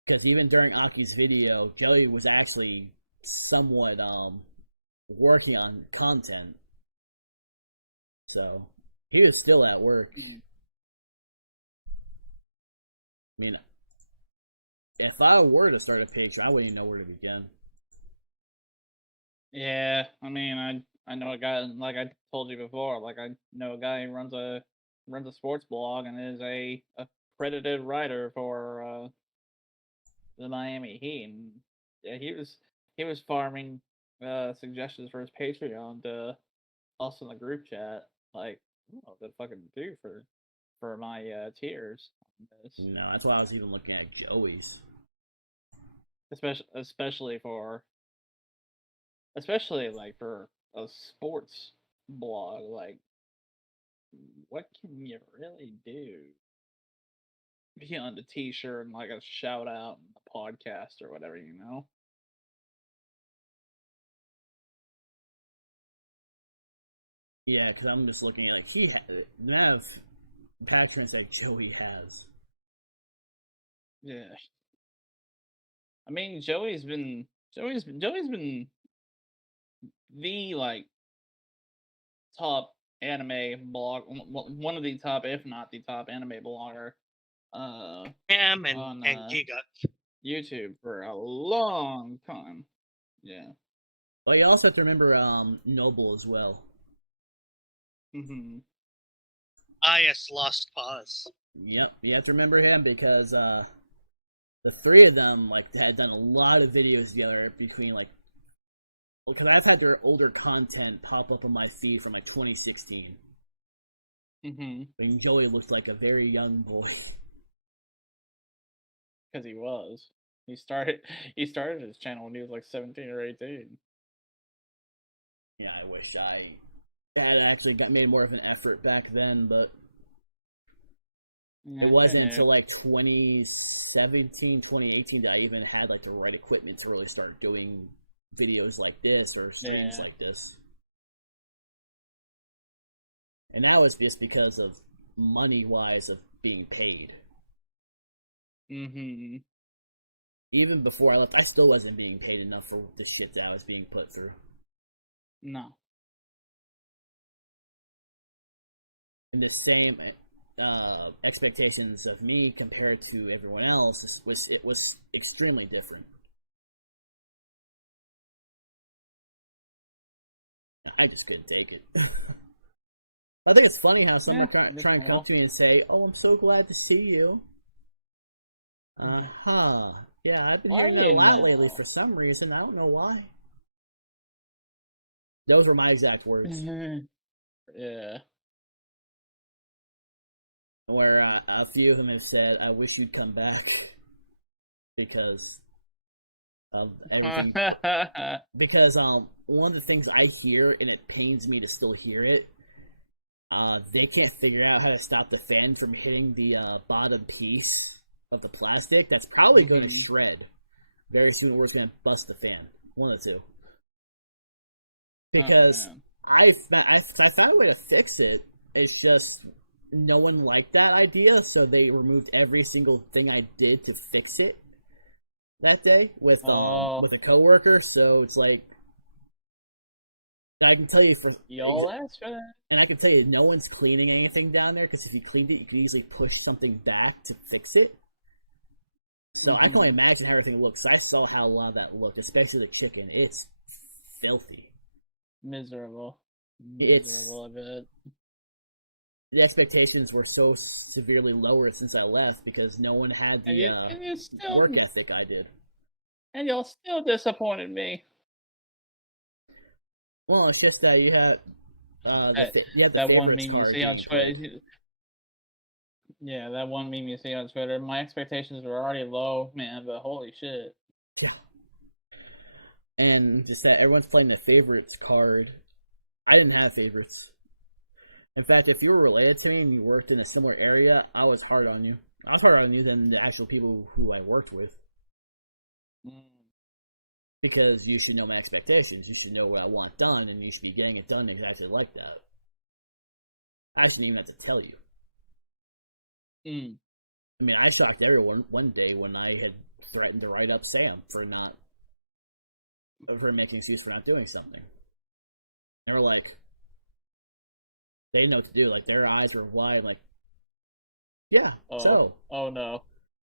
because even during Aki's video, Joey was actually somewhat working on content. So He was still at work. I mean, if I were to start a Patreon, I wouldn't even know where to begin. Yeah, I mean, I know a guy, like I told you before, like I know a guy who runs a sports blog and is a accredited writer for the Miami Heat. And yeah, he was farming suggestions for his Patreon to us in the group chat. Like, what the fucking do for my tiers on this. No, that's why I was even looking at Joey's. Especially like for a sports blog, like what can you really do beyond a t-shirt and like a shout out in the podcast or whatever, you know? Yeah, because I'm just looking at like the amount of patrons that Joey has. Yeah. I mean, Joey's been the like top anime blog, one of the top, if not the top anime blogger and on Giga YouTube for a long time. Yeah. But you also have to remember Noble as well. Mm-hmm. yes, Lost Pause. Yep, you have to remember him because the three of them like had done a lot of videos together between like, because I've had their older content pop up on my feed from like 2016. Mm-hmm. When Joey looked like a very young boy. Because he was. He started his channel when he was like 17 or 18. Yeah, I wish I had actually made more of an effort back then, but it wasn't until like 2017, 2018 that I even had like the right equipment to really start doing videos like this or streams like this. And that was just because of money-wise of being paid. Mm-hmm. Even before I left, I still wasn't being paid enough for the shit that I was being put through. No. And the same expectations of me compared to everyone else was extremely different. I just couldn't take it. I think it's funny how some are trying to come to me and say, "Oh, I'm so glad to see you." Yeah, I've been hearing that a lot lately for some reason. I don't know why. Those were my exact words. Yeah. Where a few of them have said, "I wish you'd come back," because of everything. Because one of the things I hear, and it pains me to still hear it, they can't figure out how to stop the fan from hitting the bottom piece of the plastic. That's probably going to shred very soon, or it's going to bust the fan. One of the two. Because I found a way to fix it. It's just no one liked that idea, so they removed every single thing I did to fix it that day with a coworker. So it's like, I can tell you and I can tell you no one's cleaning anything down there, because if you cleaned it, you could easily push something back to fix it. So I can only imagine how everything looks. I saw how a lot of that looked, especially the chicken. It's filthy. Miserable. It's the expectations were so severely lowered since I left because no one had the work ethic I did. And y'all still disappointed me. Well, it's just that you have the favorites card being played. Yeah, that one meme you see on Twitter. My expectations were already low, man, but holy shit. Yeah. And just that everyone's playing the favorites card. I didn't have favorites. In fact, if you were related to me and you worked in a similar area, I was hard on you. I was harder on you than the actual people who I worked with. Because you should know my expectations. You should know what I want done, and you should be getting it done exactly like that. I shouldn't even have to tell you. I mean, I shocked everyone one day when I had threatened to write up Sam for making an excuse for not doing something. They were like, They didn't know what to do. Like their eyes were wide. Like, yeah. Oh. So. Oh no.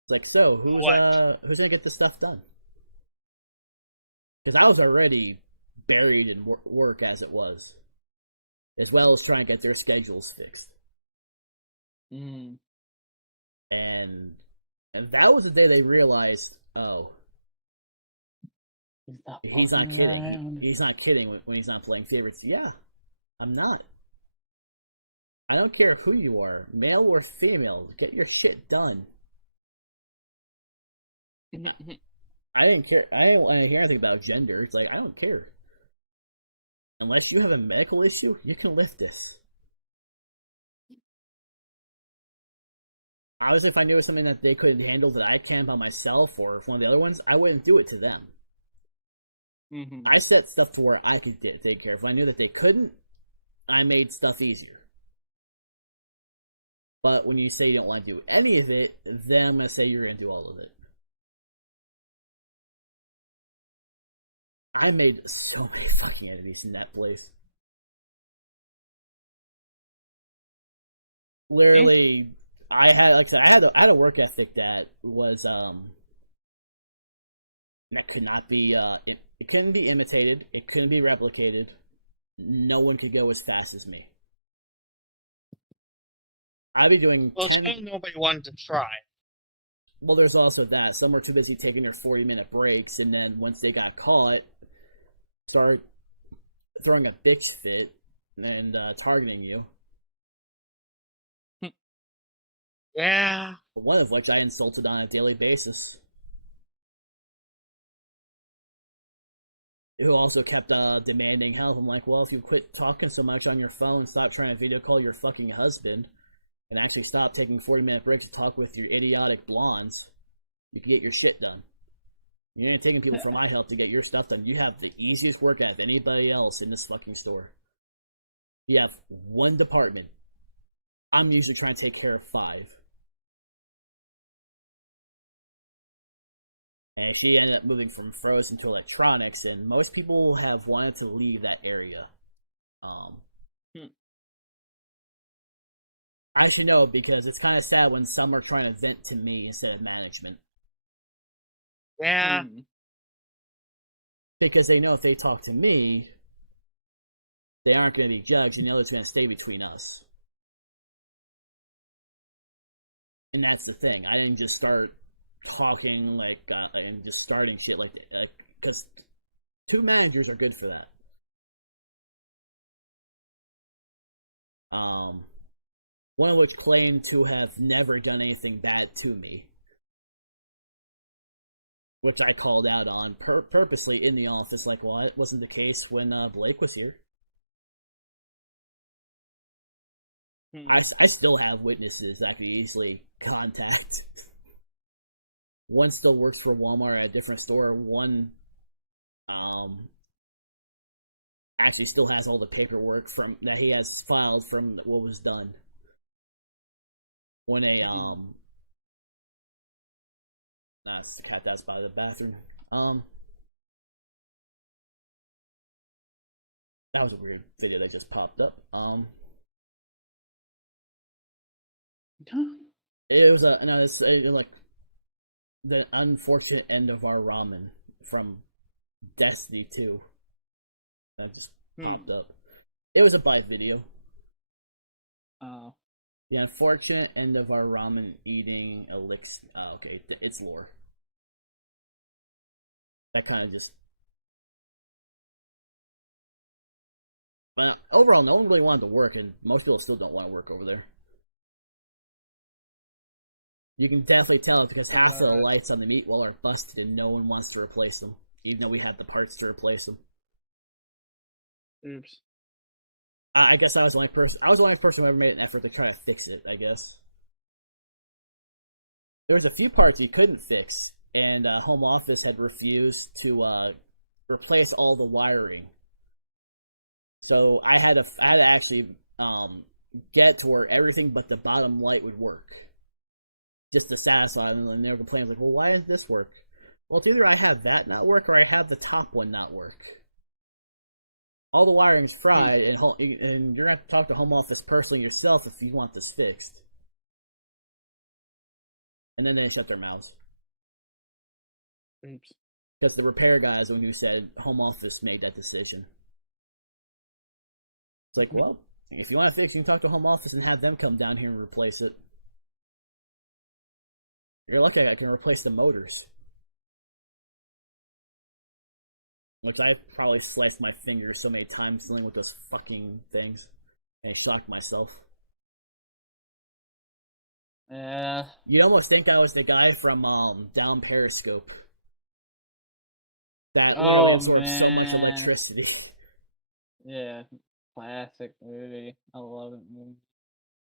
It's like, so who's gonna get this stuff done? Because I was already buried in work as it was, as well as trying to get their schedules fixed. Mm. And that was the day they realized, oh, he's not kidding. He's not kidding when he's not playing favorites. Yeah, I'm not. I don't care who you are, male or female. Get your shit done. I didn't care. I didn't want to hear anything about gender. It's like, I don't care. Unless you have a medical issue, you can lift this. Obviously, if I knew it was something that they couldn't handle that I can by myself or one of the other ones, I wouldn't do it to them. Mm-hmm. I set stuff to where I could take care of. If I knew that they couldn't, I made stuff easier. But when you say you don't want to do any of it, then I'm going to say you're going to do all of it. I made so many fucking enemies in that place. Literally, I had, like I said, I had a work ethic that was that could not be it couldn't be imitated, it couldn't be replicated. No one could go as fast as me. I'd be doing 10. Nobody wanted to try. Well, there's also that. Some were too busy taking their 40-minute breaks, and then once they got caught, started throwing a bitch fit and targeting you. Yeah. One of which I insulted on a daily basis. Who also kept demanding help. I'm like, well, if you quit talking so much on your phone, stop trying to video call your fucking husband, and actually stop taking 40-minute breaks to talk with your idiotic blondes, you can get your shit done. You ain't taking people for my help to get your stuff done. You have the easiest work out of anybody else in this fucking store. You have one department. I'm usually trying to take care of 5. And she ended up moving from Frozen to electronics, and most people have wanted to leave that area. I should know, because it's kind of sad when some are trying to vent to me instead of management. Yeah. Because they know if they talk to me, they aren't going to be judged, and the other's going to stay between us. And that's the thing. I didn't just start talking like and just starting shit like because 2 managers are good for that. One of which claimed to have never done anything bad to me, which I called out on purposely in the office. Like, well, it wasn't the case when Blake was here. I still have witnesses that I could easily contact. One still works for Walmart at a different store. One actually still has all the paperwork from that he has filed from what was done. When that's the cat that's by the bathroom. That was a weird video that just popped up. It was it's like the unfortunate end of our ramen from Destiny 2. That just popped up. It was a bite video. Oh. The unfortunate end of our ramen eating elixir. Oh, okay, it's lore. That kind of just. But overall, no one really wanted to work, and most people still don't want to work over there. You can definitely tell it because half of the lights on the meat wall are busted and no one wants to replace them, even though we have the parts to replace them. Oops. I guess I was the only person. I was the only person who ever made an effort to try to fix it. I guess there was a few parts he couldn't fix, and home office had refused to replace all the wiring. So I had to actually get to where everything but the bottom light would work, just to satisfy them. And they were complaining like, "Well, why does this work?" Well, it's either I have that not work or I have the top one not work. all the wiring's fried, and you're gonna have to talk to home office personally yourself if you want this fixed. And then they shut their mouths. Oops. Because the repair guy is the one who said home office made that decision. It's like, well, if you want to fix, you can talk to home office and have them come down here and replace it. You're lucky I can replace the motors. Which I've probably sliced my fingers so many times dealing with those fucking things. And I shocked myself. Yeah. You'd almost think I was the guy from Down Periscope. That literally absorbs so much electricity. Yeah. Classic movie. I love it.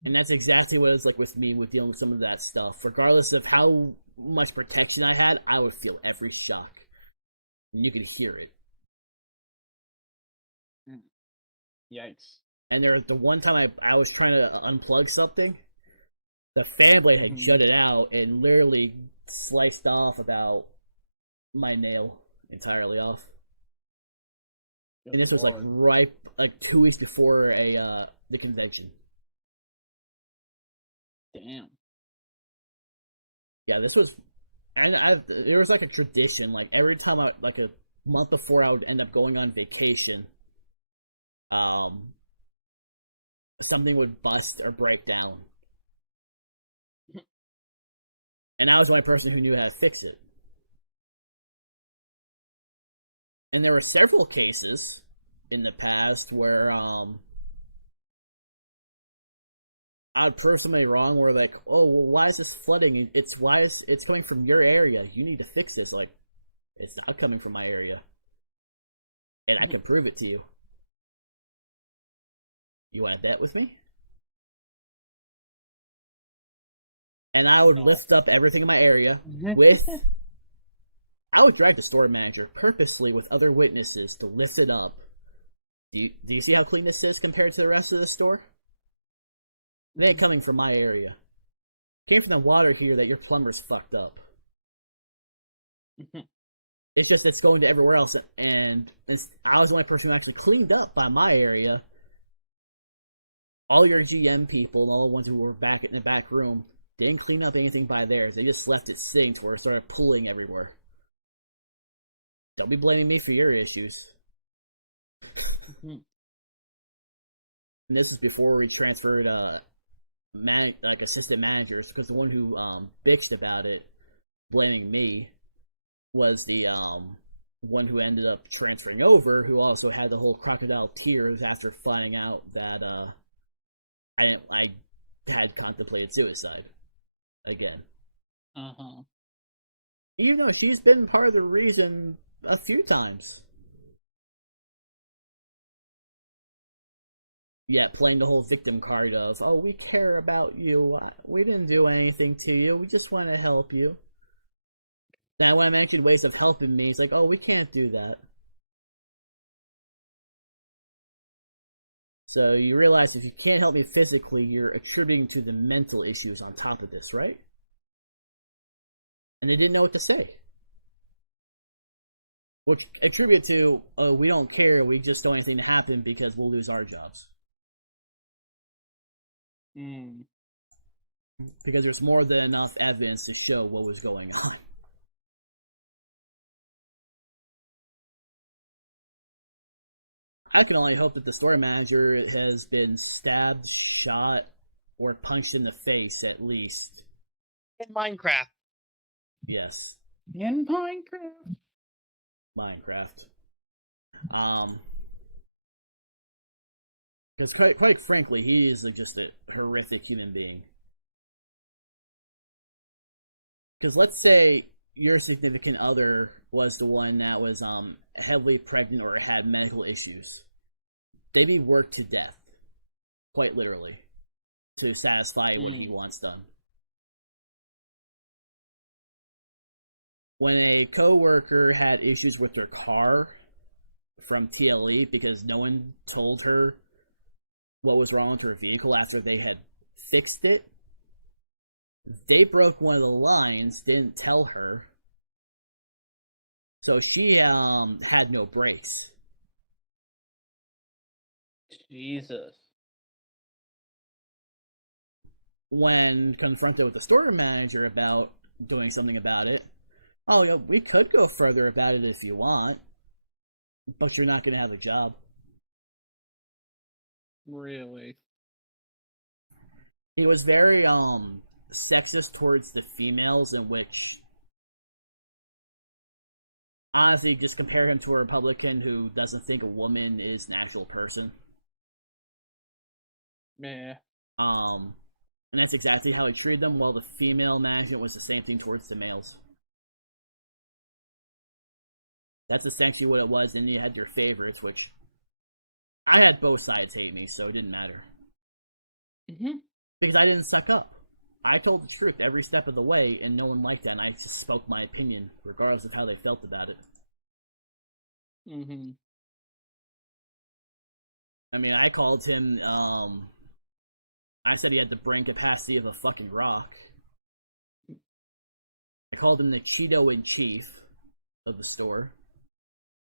And that's exactly what it's like with me with dealing with some of that stuff. Regardless of how much protection I had, I would feel every shock. And you could hear it. Yikes. And the one time I was trying to unplug something, the fan blade had jutted out and literally sliced off about my nail entirely off. And this was like right 2 weeks before the convention. Damn. Yeah, this was, and there was like a tradition. Like every time like a month before I would end up going on vacation, something would bust or break down, and I was the only person who knew how to fix it. And there were several cases in the past where I'd prove somebody wrong. Where like, oh, well, why is this flooding? It's coming from your area. You need to fix this. Like, it's not coming from my area, and I can prove it to you. You want to bet with me? And I would lift up everything in my area with. I would drag the store manager purposely with other witnesses to lift it up. Do you see how clean this is compared to the rest of the store? It ain't coming from my area. It came from the water here that your plumber's fucked up. It's just it's going to everywhere else, and I was the only person who actually cleaned up by my area. All your GM people and all the ones who were back in the back room didn't clean up anything by theirs. They just left it sitting to where it started pooling everywhere. Don't be blaming me for your issues. And this is before we transferred assistant managers, because the one who bitched about it, blaming me, was the one who ended up transferring over, who also had the whole crocodile tears after finding out that I had contemplated suicide again. Even though she's been part of the reason a few times. Yeah, playing the whole victim card of, oh, we care about you. We didn't do anything to you. We just want to help you. Now, when I mentioned ways of helping me, it's like, oh, we can't do that. So you realize if you can't help me physically, you're attributing to the mental issues on top of this, right? And they didn't know what to say. Which attribute to, oh, we don't care, we just don't want anything to happen because we'll lose our jobs. Because there's more than enough evidence to show what was going on. I can only hope that the store manager has been stabbed, shot, or punched in the face at least. In Minecraft. Yes. In Minecraft. Minecraft. Because quite frankly, he is just a horrific human being. Because let's say your significant other was the one that was heavily pregnant or had medical issues. They'd be worked to death, quite literally, to satisfy what he wants done. When a coworker had issues with their car from TLE because no one told her what was wrong with her vehicle after they had fixed it, they broke one of the lines, didn't tell her, so she had no brakes. Jesus. When confronted with the store manager about doing something about it, oh yeah, we could go further about it if you want, but you're not going to have a job. Really? He was very sexist towards the females, in which honestly just compare him to a Republican who doesn't think a woman is an actual person. Yeah. And that's exactly how he treated them, while the female management was the same thing towards the males. That's essentially what it was. Then you had your favorites, which I had both sides hate me, so it didn't matter. Mm-hmm. Because I didn't suck up. I told the truth every step of the way, and no one liked that, and I just spoke my opinion, regardless of how they felt about it. Mm-hmm. I mean, I called him, I said he had the brain capacity of a fucking rock. I called him the Cheeto-in-Chief of the store.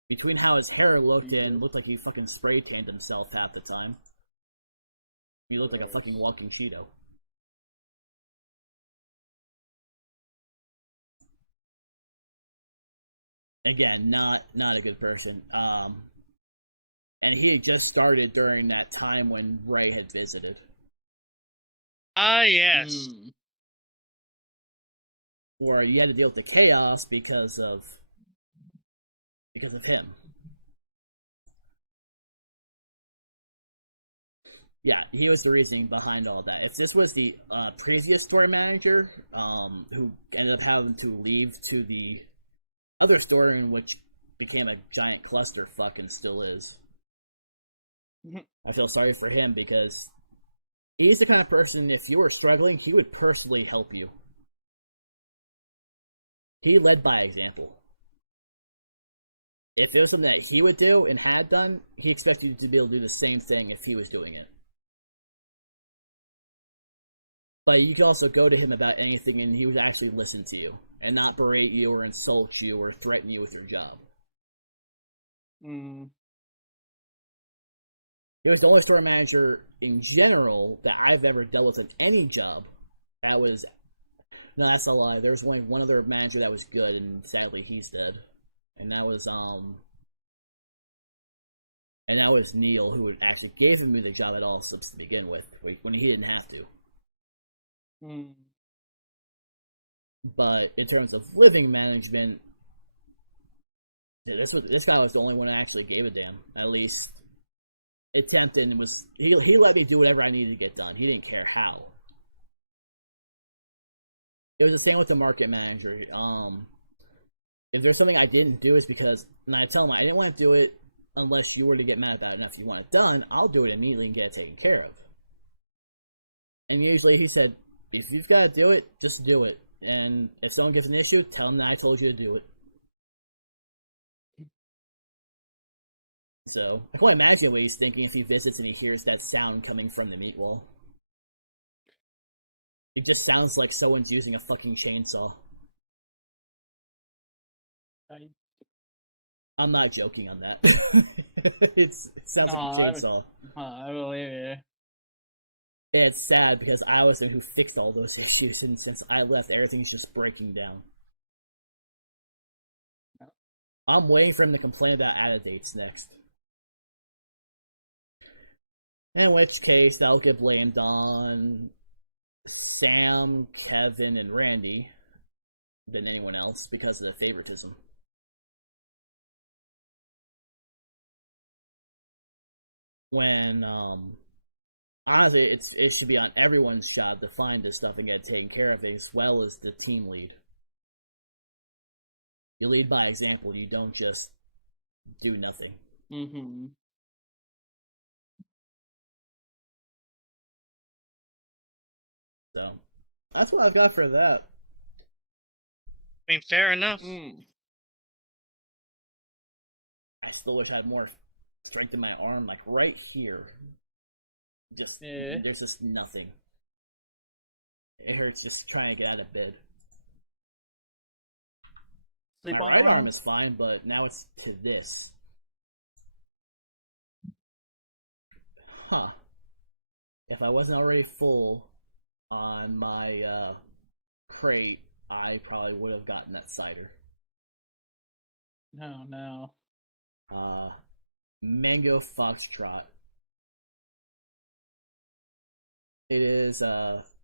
Between how his hair looked and looked like he fucking spray tanned himself half the time. He looked like a fucking walking Cheeto. Again, not a good person. And he had just started during that time when Ray had visited. Ah, yes. Or you had to deal with the chaos because of him. Yeah, he was the reasoning behind all that. If this was the previous store manager, who ended up having to leave to the other store, in which became a giant clusterfuck and still is, I feel sorry for him, because he's the kind of person, if you were struggling, he would personally help you. He led by example. If it was something that he would do and had done, he expected you to be able to do the same thing if he was doing it. But you could also go to him about anything and he would actually listen to you and not berate you or insult you or threaten you with your job. He was the only store manager in general that I've ever dealt with in any job that was... No, that's a lie. There was only one other manager that was good, and sadly he's dead. And that was Neil, who actually gave me the job at all subs to begin with, when he didn't have to. But in terms of living management, this guy was the only one that actually gave a damn. At least attempted, and was he let me do whatever I needed to get done. He didn't care how. It was the same with the market manager. If there's something I didn't do, it's because, and I tell him I didn't want to do it unless you were to get mad about it. And if you want it done, I'll do it immediately and get it taken care of. And usually he said, if you've got to do it, just do it. And if someone gives an issue, tell them that I told you to do it. So I can only imagine what he's thinking if he visits and he hears that sound coming from the meat wall. It just sounds like someone's using a fucking chainsaw. I'm not joking on that. It sounds like a chainsaw. I believe you. It's sad because I was the one who fixed all those issues, and since I left, everything's just breaking down. I'm waiting for him to complain about added dates next. In which case, that'll get blamed on Sam, Kevin, and Randy than anyone else because of the favoritism. When, honestly, it should be on everyone's job to find this stuff and get it taken care of, as well as the team lead. You lead by example, you don't just do nothing. So, that's what I've got for that. I mean, fair enough. I still wish I had more strength in my arm, like right here. There's just nothing. It hurts just trying to get out of bed. My right arm is fine, but now it's to this. Huh. If I wasn't already full on my crate, I probably would have gotten that cider. No, no. Mango Foxtrot. It is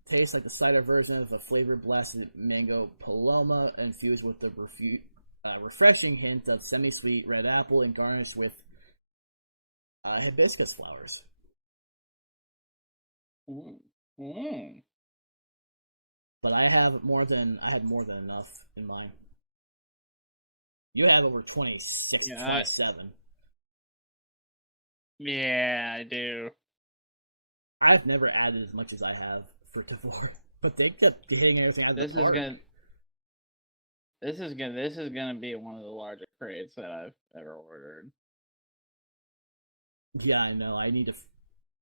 tastes like the cider version of a flavored blasted mango paloma, infused with the refreshing hint of semi-sweet red apple and garnished with hibiscus flowers. Mm. But I had more than enough in mine. You have over 26, 27. Yeah, I do. I've never added as much as I have for Tavor, but they kept hitting everything out of the park. This is gonna be one of the larger crates that I've ever ordered. Yeah, I know. I need to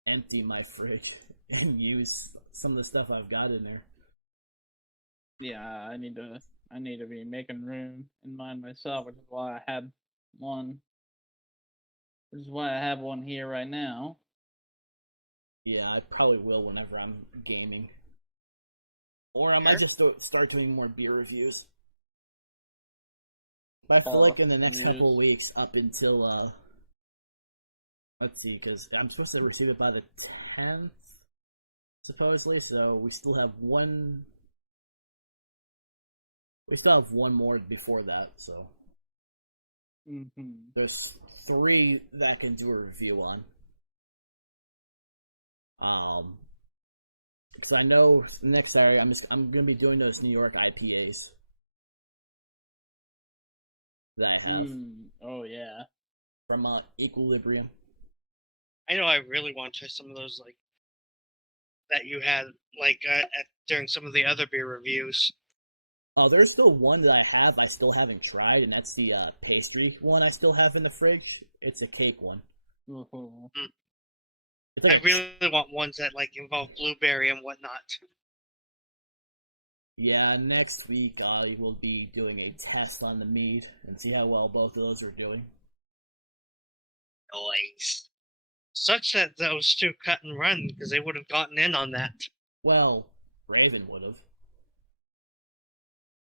empty my fridge and use some of the stuff I've got in there. Yeah, I need to be making room in mine myself, which is why I have one. Which is why I have one here right now. Yeah, I probably will whenever I'm gaming. Or I might just start doing more beer reviews. But I feel like in the next couple of weeks, up until let's see, because I'm supposed to receive it by the 10th, supposedly. So we still have one. We still have one more before that. So there's 3 that I can do a review on. Because I know next Saturday I'm gonna be doing those New York IPAs that I have. Oh yeah. From Equilibrium. I know I really want to try some of those like that you had like during some of the other beer reviews. Oh, there's still one that I still haven't tried, and that's the pastry one I still have in the fridge. It's a cake one. Mm-hmm. It's like I really want ones that like involve blueberry and whatnot. Yeah, next week I will be doing a test on the mead and see how well both of those are doing. Nice. Such that those 2 cut and run because they would have gotten in on that. Well, Raven would have.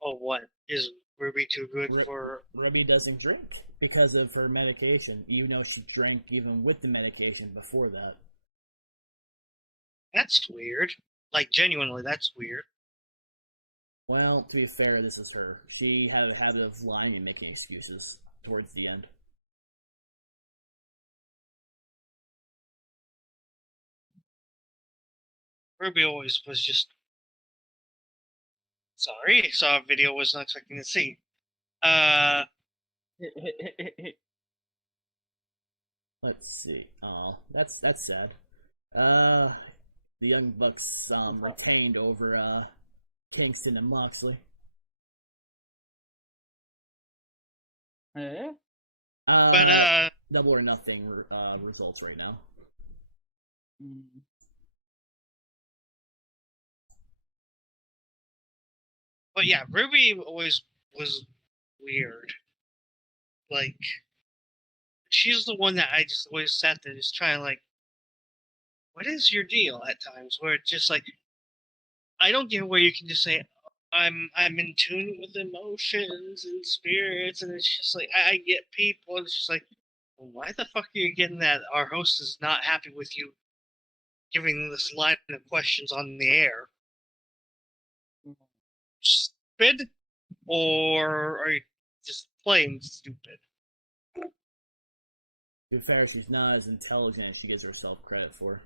Oh, what? Is Ruby too good for... Ruby doesn't drink because of her medication, even though she drank even with the medication before that. That's weird. Like, genuinely, that's weird. Well, to be fair, this is her. She had a habit of lying and making excuses towards the end. Ruby always was just... Sorry, saw a video was not expecting to see. Let's see. Oh, that's sad. The Young Bucks retained over Kingston and Moxley. Double or nothing results right now. But yeah, Ruby always was weird. Like, she's the one that I just always sat there just trying to like, what is your deal at times? Where it's just like, I don't get where you can just say, I'm in tune with emotions and spirits, and it's just like I get people, and it's just like, well, why the fuck are you getting that our host is not happy with you giving this line of questions on the air? Stupid, or are you just plain stupid? To be fair, she's not as intelligent as she gives herself credit for.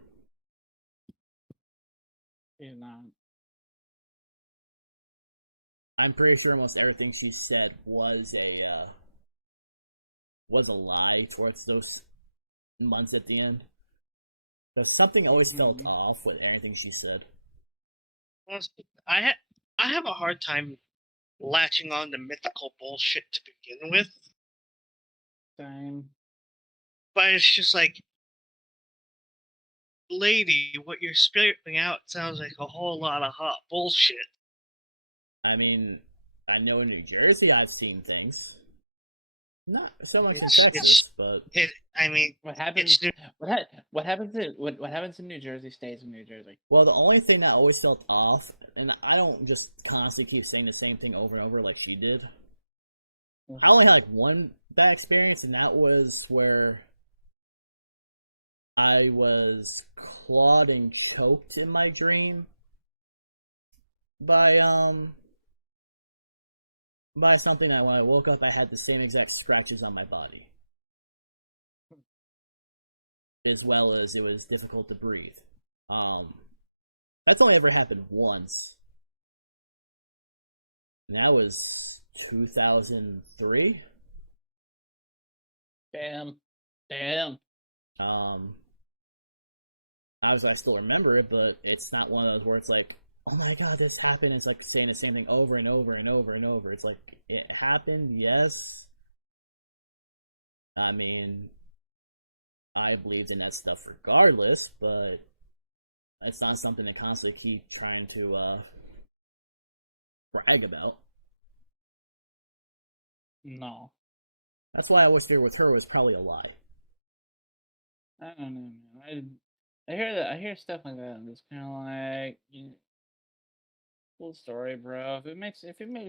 She's not. I'm pretty sure almost everything she said was a lie towards those months at the end. Because something always felt off with anything she said. I have a hard time latching on to mythical bullshit to begin with. Same. But it's just like, lady, what you're spitting out sounds like a whole lot of hot bullshit. I mean, I know in New Jersey I've seen things. Not so much in It's- Texas, but I mean, What happens? it's What happens in what happens in New Jersey stays in New Jersey. well, the only thing that always felt off, and I don't just constantly keep saying the same thing over and over like she did. I only had like one bad experience, and that was where I was clawed and choked in my dream by something that when I woke up I had the same exact scratches on my body. As well as it was difficult to breathe. That's only ever happened once. And that was 2003. Damn. Obviously I still remember it, but it's not one of those where it's like, oh my god, this happened. It's like saying the same thing over and over and over and over. It's like, it happened, yes. I mean, I believed in that stuff regardless, but it's not something to constantly keep trying to brag about. No. That's why I always figured with her it was probably a lie. I don't know, man. I hear that. I hear stuff like that. I'm just kind of like, cool story, bro. If it makes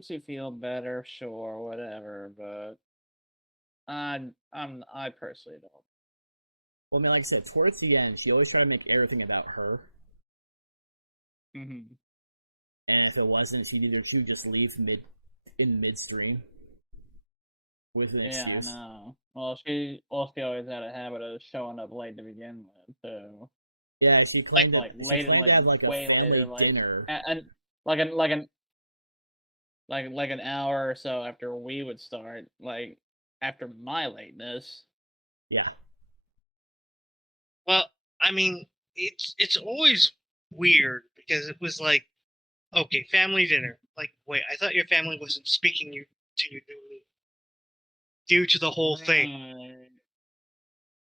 you feel better, sure, whatever. But I personally don't. Well, I mean, like I said, towards the end, she always tried to make everything about her. Mm-hmm. And if it wasn't, she would just leave midstream with an excuse. No. Well, she always had a habit of showing up late to begin with, so. Yeah, she claimed Like, to have like a family dinner. And like an hour or so after we would start, like after my lateness. Yeah. Well, I mean, it's always weird because it was like, okay, family dinner. Like, wait, I thought your family wasn't speaking to you due to the whole thing.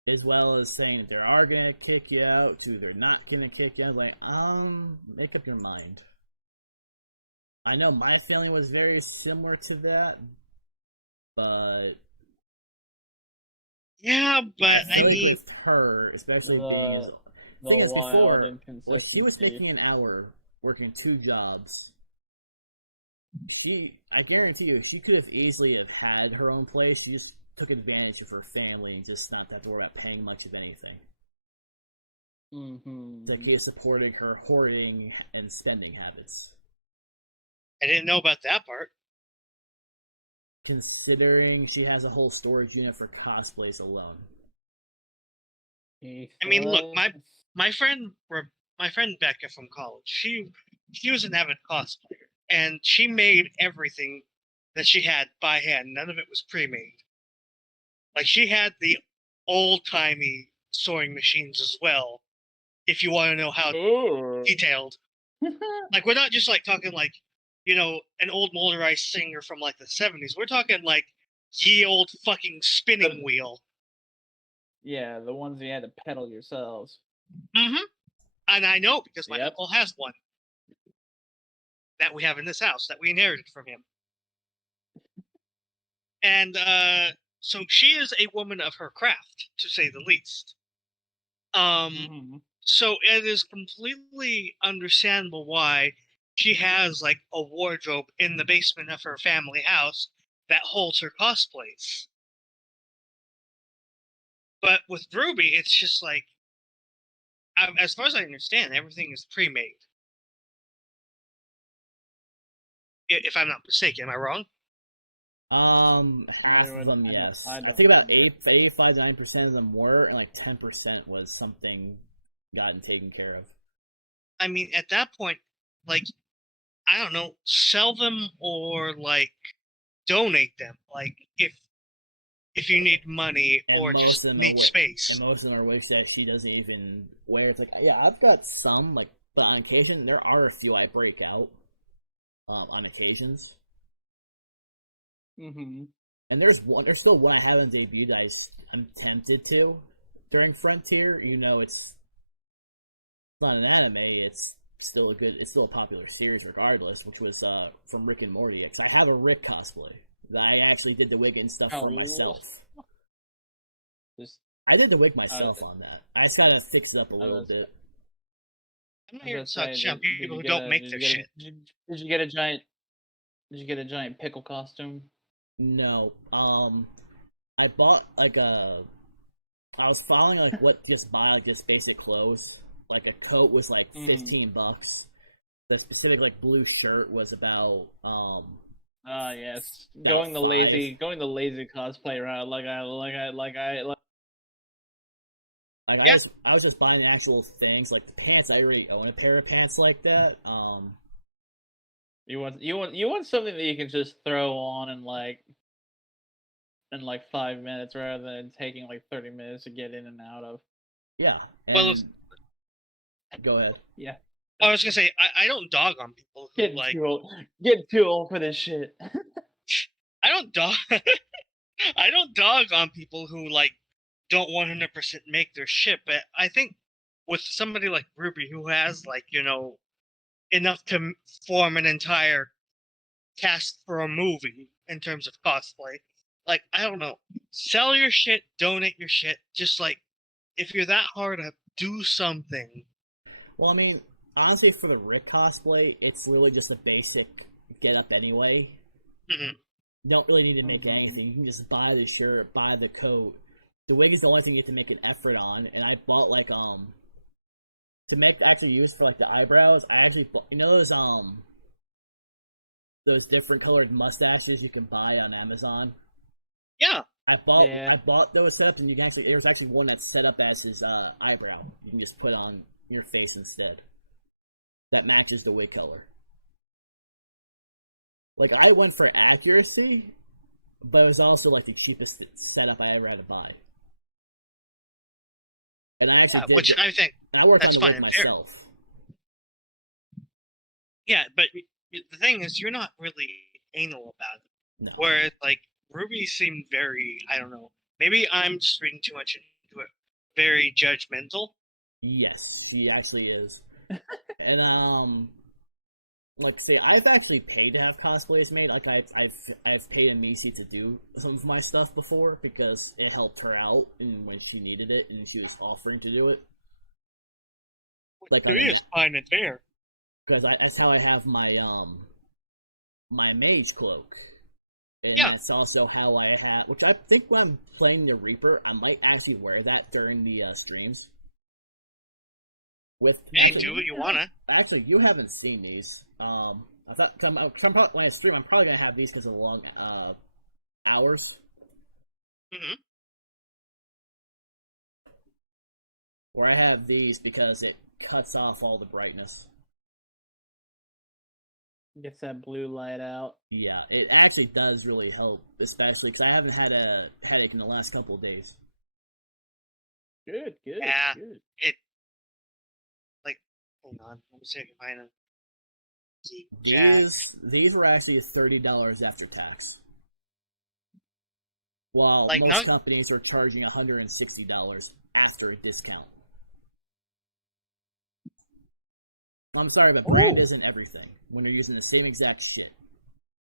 As well as saying that they are gonna kick you out, to they're not gonna kick you out. Like, make up your mind. I know my feeling was very similar to that, but yeah, but I feel like with her, especially being as thing as before, was she was making an hour working 2 jobs. I guarantee you, she could have easily have had her own place. She just took advantage of her family and just not have to worry about paying much of anything. Mm-hmm. To keep supporting her hoarding and spending habits. I didn't know about that part. Considering she has a whole storage unit for cosplays alone. I mean, look, my friend Becca from college, she was an avid cosplayer, and she made everything that she had by hand. None of it was pre-made. Like, she had the old-timey sewing machines as well, if you want to know how detailed. Like, we're not just, like, talking, like, an old motorized singer from, like, the 70s. We're talking, like, ye old fucking spinning wheel. Yeah, the ones you had to pedal yourselves. Mm-hmm. And I know, because my uncle has one that we have in this house, that we inherited from him. And, so she is a woman of her craft, to say the least. So it is completely understandable why she has, like, a wardrobe in the basement of her family house that holds her cosplays. But with Ruby, it's just like, as far as I understand, everything is pre-made. If I'm not mistaken, am I wrong? Half of them, yes. I think about 85 to 9% of them were, and like 10% was something gotten taken care of. I mean, at that point, like, I don't know, sell them or, like, donate them. Like, if you need money, and or most just of them need are space. And most of them are wish that she doesn't even wear. It's like, yeah, I've got some, like, but on occasion there are a few I break out. On occasions. Mm-hmm. And there's still one I haven't debuted. I'm tempted to during Frontier. It's not an anime. It's still a popular series regardless. Which was from Rick and Morty. Because I have a Rick cosplay, I actually did the wig and stuff for Oh. myself. Just, I did the wig myself on that. I just gotta fix it up a little bit. I'm not I here was to gonna talk say, shit on did people you who get don't a- make did their you get a- shit. Did you get a giant? Did you get a giant pickle costume? No. I bought like a. I was following like what to just buy like just basic clothes. Like a coat was like $15. The specific like blue shirt was about Yes. about Going the $5. lazy cosplay route, like Like I was just buying the actual things, like the pants. I already own a pair of pants like that. You want something that you can just throw on in like 5 minutes rather than taking like 30 minutes to get in and out of. Yeah, and go ahead. Yeah. I was gonna say I don't dog on people who like Getting too old for this shit. I don't dog I don't dog on people who like don't 100% make their shit, but I think with somebody like Ruby who has like, you know, enough to form an entire cast for a movie in terms of cosplay, like I don't know, sell your shit, donate your shit, just like if you're that hard up, do something. Well, I mean, honestly, for the Rick cosplay, it's literally just a basic get up anyway. Mhm. You don't really need to make anything. You can just buy the shirt, buy the coat. The wig is the only thing you have to make an effort on. And I bought like to make actually use for like the eyebrows. I actually bought, you know, those different colored mustaches you can buy on Amazon. Yeah. I bought those setups, and you can actually there's actually one that's set up as his eyebrow. You can just put on your face instead. That matches the wig color. Like I went for accuracy, but it was also like the cheapest setup I ever had to buy. And I actually did. Which I think. And I worked on the wig myself. Yeah, but the thing is, you're not really anal about it. No. Where like Ruby seemed very, I don't know. Maybe I'm just reading too much into it. Very judgmental. Yes, she actually is. And like say I've actually paid to have cosplays made. Like I've paid Amisi to do some of my stuff before because it helped her out and when she needed it and she was offering to do it. Like on the fine and fair. Because that's how I have my my mage cloak. And that's also how I have, which I think when I'm playing the Reaper, I might actually wear that during the streams. With actually, do what you wanna. Actually, you haven't seen these. I thought cause I'm probably, when I stream, I'm probably gonna have these because of the long hours. Mm-hmm. Where I have these because it cuts off all the brightness. Gets that blue light out. Yeah, it actually does really help, especially because I haven't had a headache in the last couple of days. Good. Yeah, good. it. Like, hold on, let me see if I can find them. These were actually $30 after tax. While like most companies are charging $160 after a discount. I'm sorry, but brand isn't everything when you're using the same exact shit.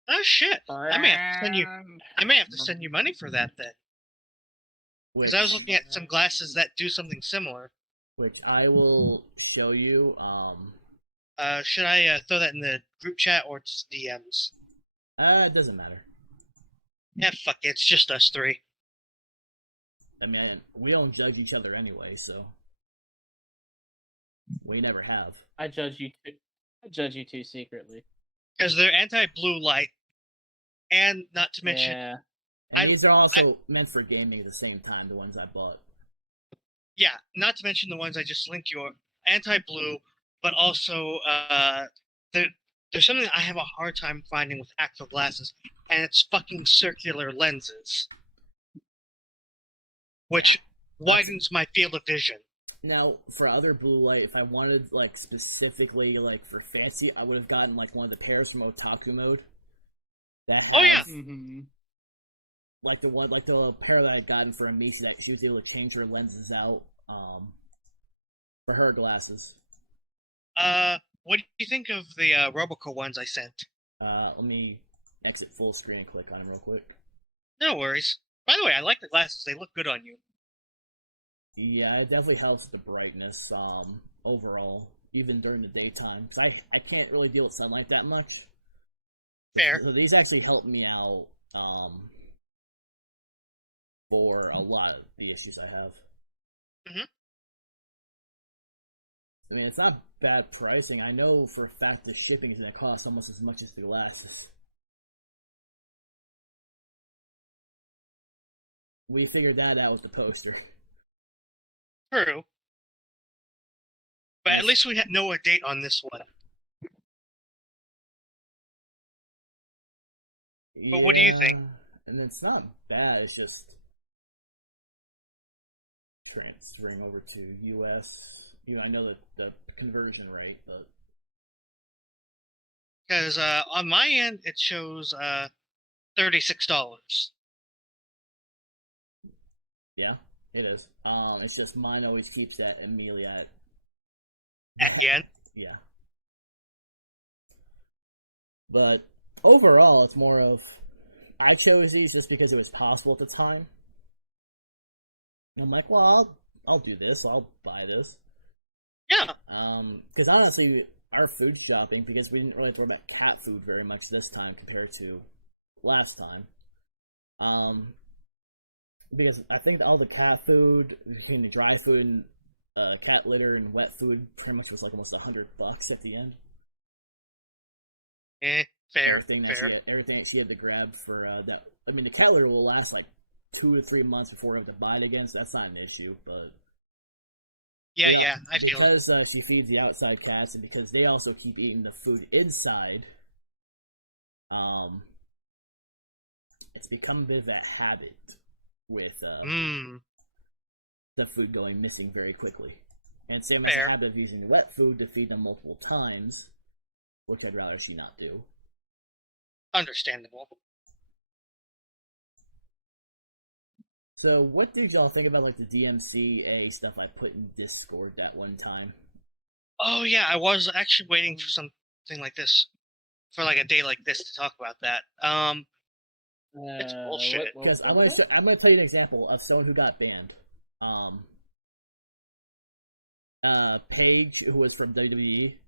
Oh shit! I may have to send you money for that then. Because I was looking at some glasses that do something similar. Which I will show you. Should I throw that in the group chat or just DMs? It doesn't matter. Yeah, fuck it. It's just us three. I mean, we don't judge each other anyway, so we never have. I judge you two secretly. Because they're anti-blue light, and not to mention. Yeah. And these are also meant for gaming at the same time. The ones I bought. Yeah, not to mention the ones I just linked you are anti-blue, but also there's something I have a hard time finding with actual glasses, and it's fucking circular lenses, which widens my field of vision. Now, for other blue light, if I wanted like specifically like for fancy, I would have gotten like one of the pairs from Otaku Mode that have like the pair that I gotten for Amisi that she was able to change her lenses out for her glasses. What do you think of the Roboco ones I sent? Let me exit full screen and click on them real quick. No worries. By the way, I like the glasses. They look good on you. Yeah, it definitely helps with the brightness overall, even during the daytime, because I can't really deal with sunlight that much. Fair. So these actually help me out for a lot of the issues I have. Mm-hmm. I mean, it's not bad pricing. I know for a fact the shipping is going to cost almost as much as the glasses. We figured that out with the poster. True. But at least we know a date on this one. Yeah, but what do you think? And it's not bad. It's just transferring over to US. You know, I know that the conversion rate, but because on my end it shows $36. Yeah, it is. It's just mine always keeps that immediately at the end. Yeah. But overall, it's more of I chose these just because it was possible at the time. I'm like, well, I'll do this. I'll buy this. Yeah. Because honestly, our food shopping, because we didn't really have to worry about cat food very much this time compared to last time. Because I think all the cat food, between the dry food and cat litter and wet food, pretty much was like almost $100 at the end. Fair. Everything that she had to grab for that. I mean, the cat litter will last like 2 to 3 months before we have to buy it again, so that's not an issue. But yeah, because she feeds the outside cats, and because they also keep eating the food inside, it's become a bit of a habit with the food going missing very quickly. And Sam has a habit of using the wet food to feed them multiple times, which I'd rather she not do. Understandable. So, what did y'all think about like the DMCA stuff I put in Discord that one time? Oh yeah, I was actually waiting for something like this, for like a day like this to talk about that. It's bullshit. Because I'm gonna tell you an example of someone who got banned. Paige, who was from WWE,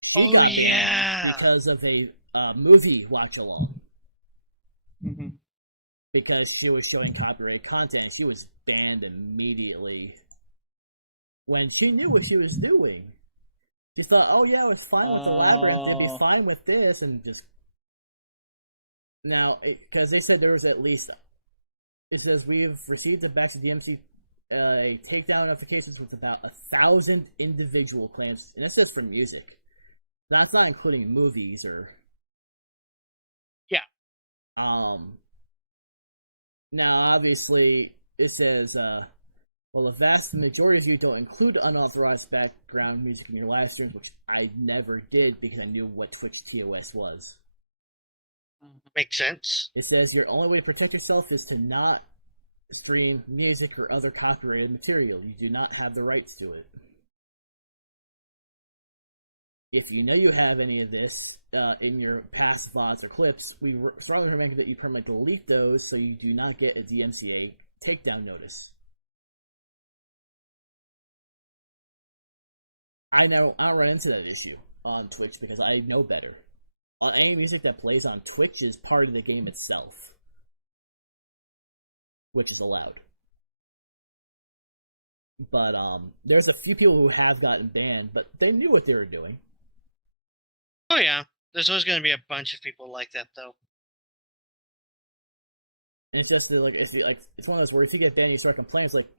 she got banned because of a movie watch along. Mm-hmm. Because she was showing copyrighted content, and she was banned immediately when she knew what she was doing. She thought, "Oh yeah, it was fine with the labyrinth; it'd be fine with this," and just now because they said there was at least. It says we've received the back to DMC takedown notifications with about 1,000 individual claims, and that's just for music. That's not including movies or. Yeah. Now, obviously, it says, well, the vast majority of you don't include unauthorized background music in your live streams, which I never did because I knew what Twitch TOS was. Makes sense. It says your only way to protect yourself is to not stream music or other copyrighted material. You do not have the rights to it. If you know you have any of this in your past VODs or clips, we strongly recommend that you permanently delete those so you do not get a DMCA takedown notice. I don't run into that issue on Twitch because I know better. Any music that plays on Twitch is part of the game itself, which is allowed. But there's a few people who have gotten banned, but they knew what they were doing. Oh yeah, there's always going to be a bunch of people like that, though. And it's just like if you it's one of those where if you get banned, you start complaining. It's like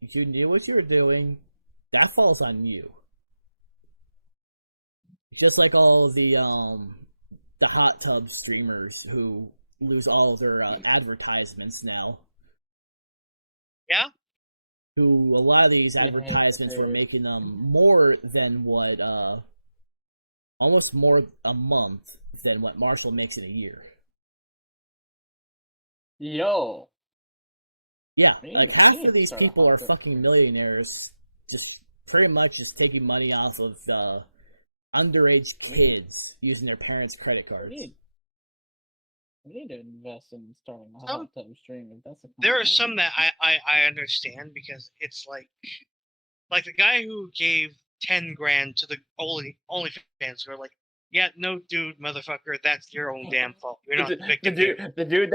you knew what you were doing. That falls on you. Just like all of the hot tub streamers who lose all of their advertisements now. Yeah. Who a lot of these advertisements were making them more than what almost more a month than what Marshall makes in a year. Yo. Yeah, like half of these people are fucking millionaires, just pretty much just taking money off of underage kids using their parents' credit cards. We need to invest in starting a hot tub stream if that's the There are some that I understand because it's like the guy who gave 10 grand to the OnlyFans who are like, yeah, no, dude, motherfucker, that's your own damn fault. You're not the victim. The dude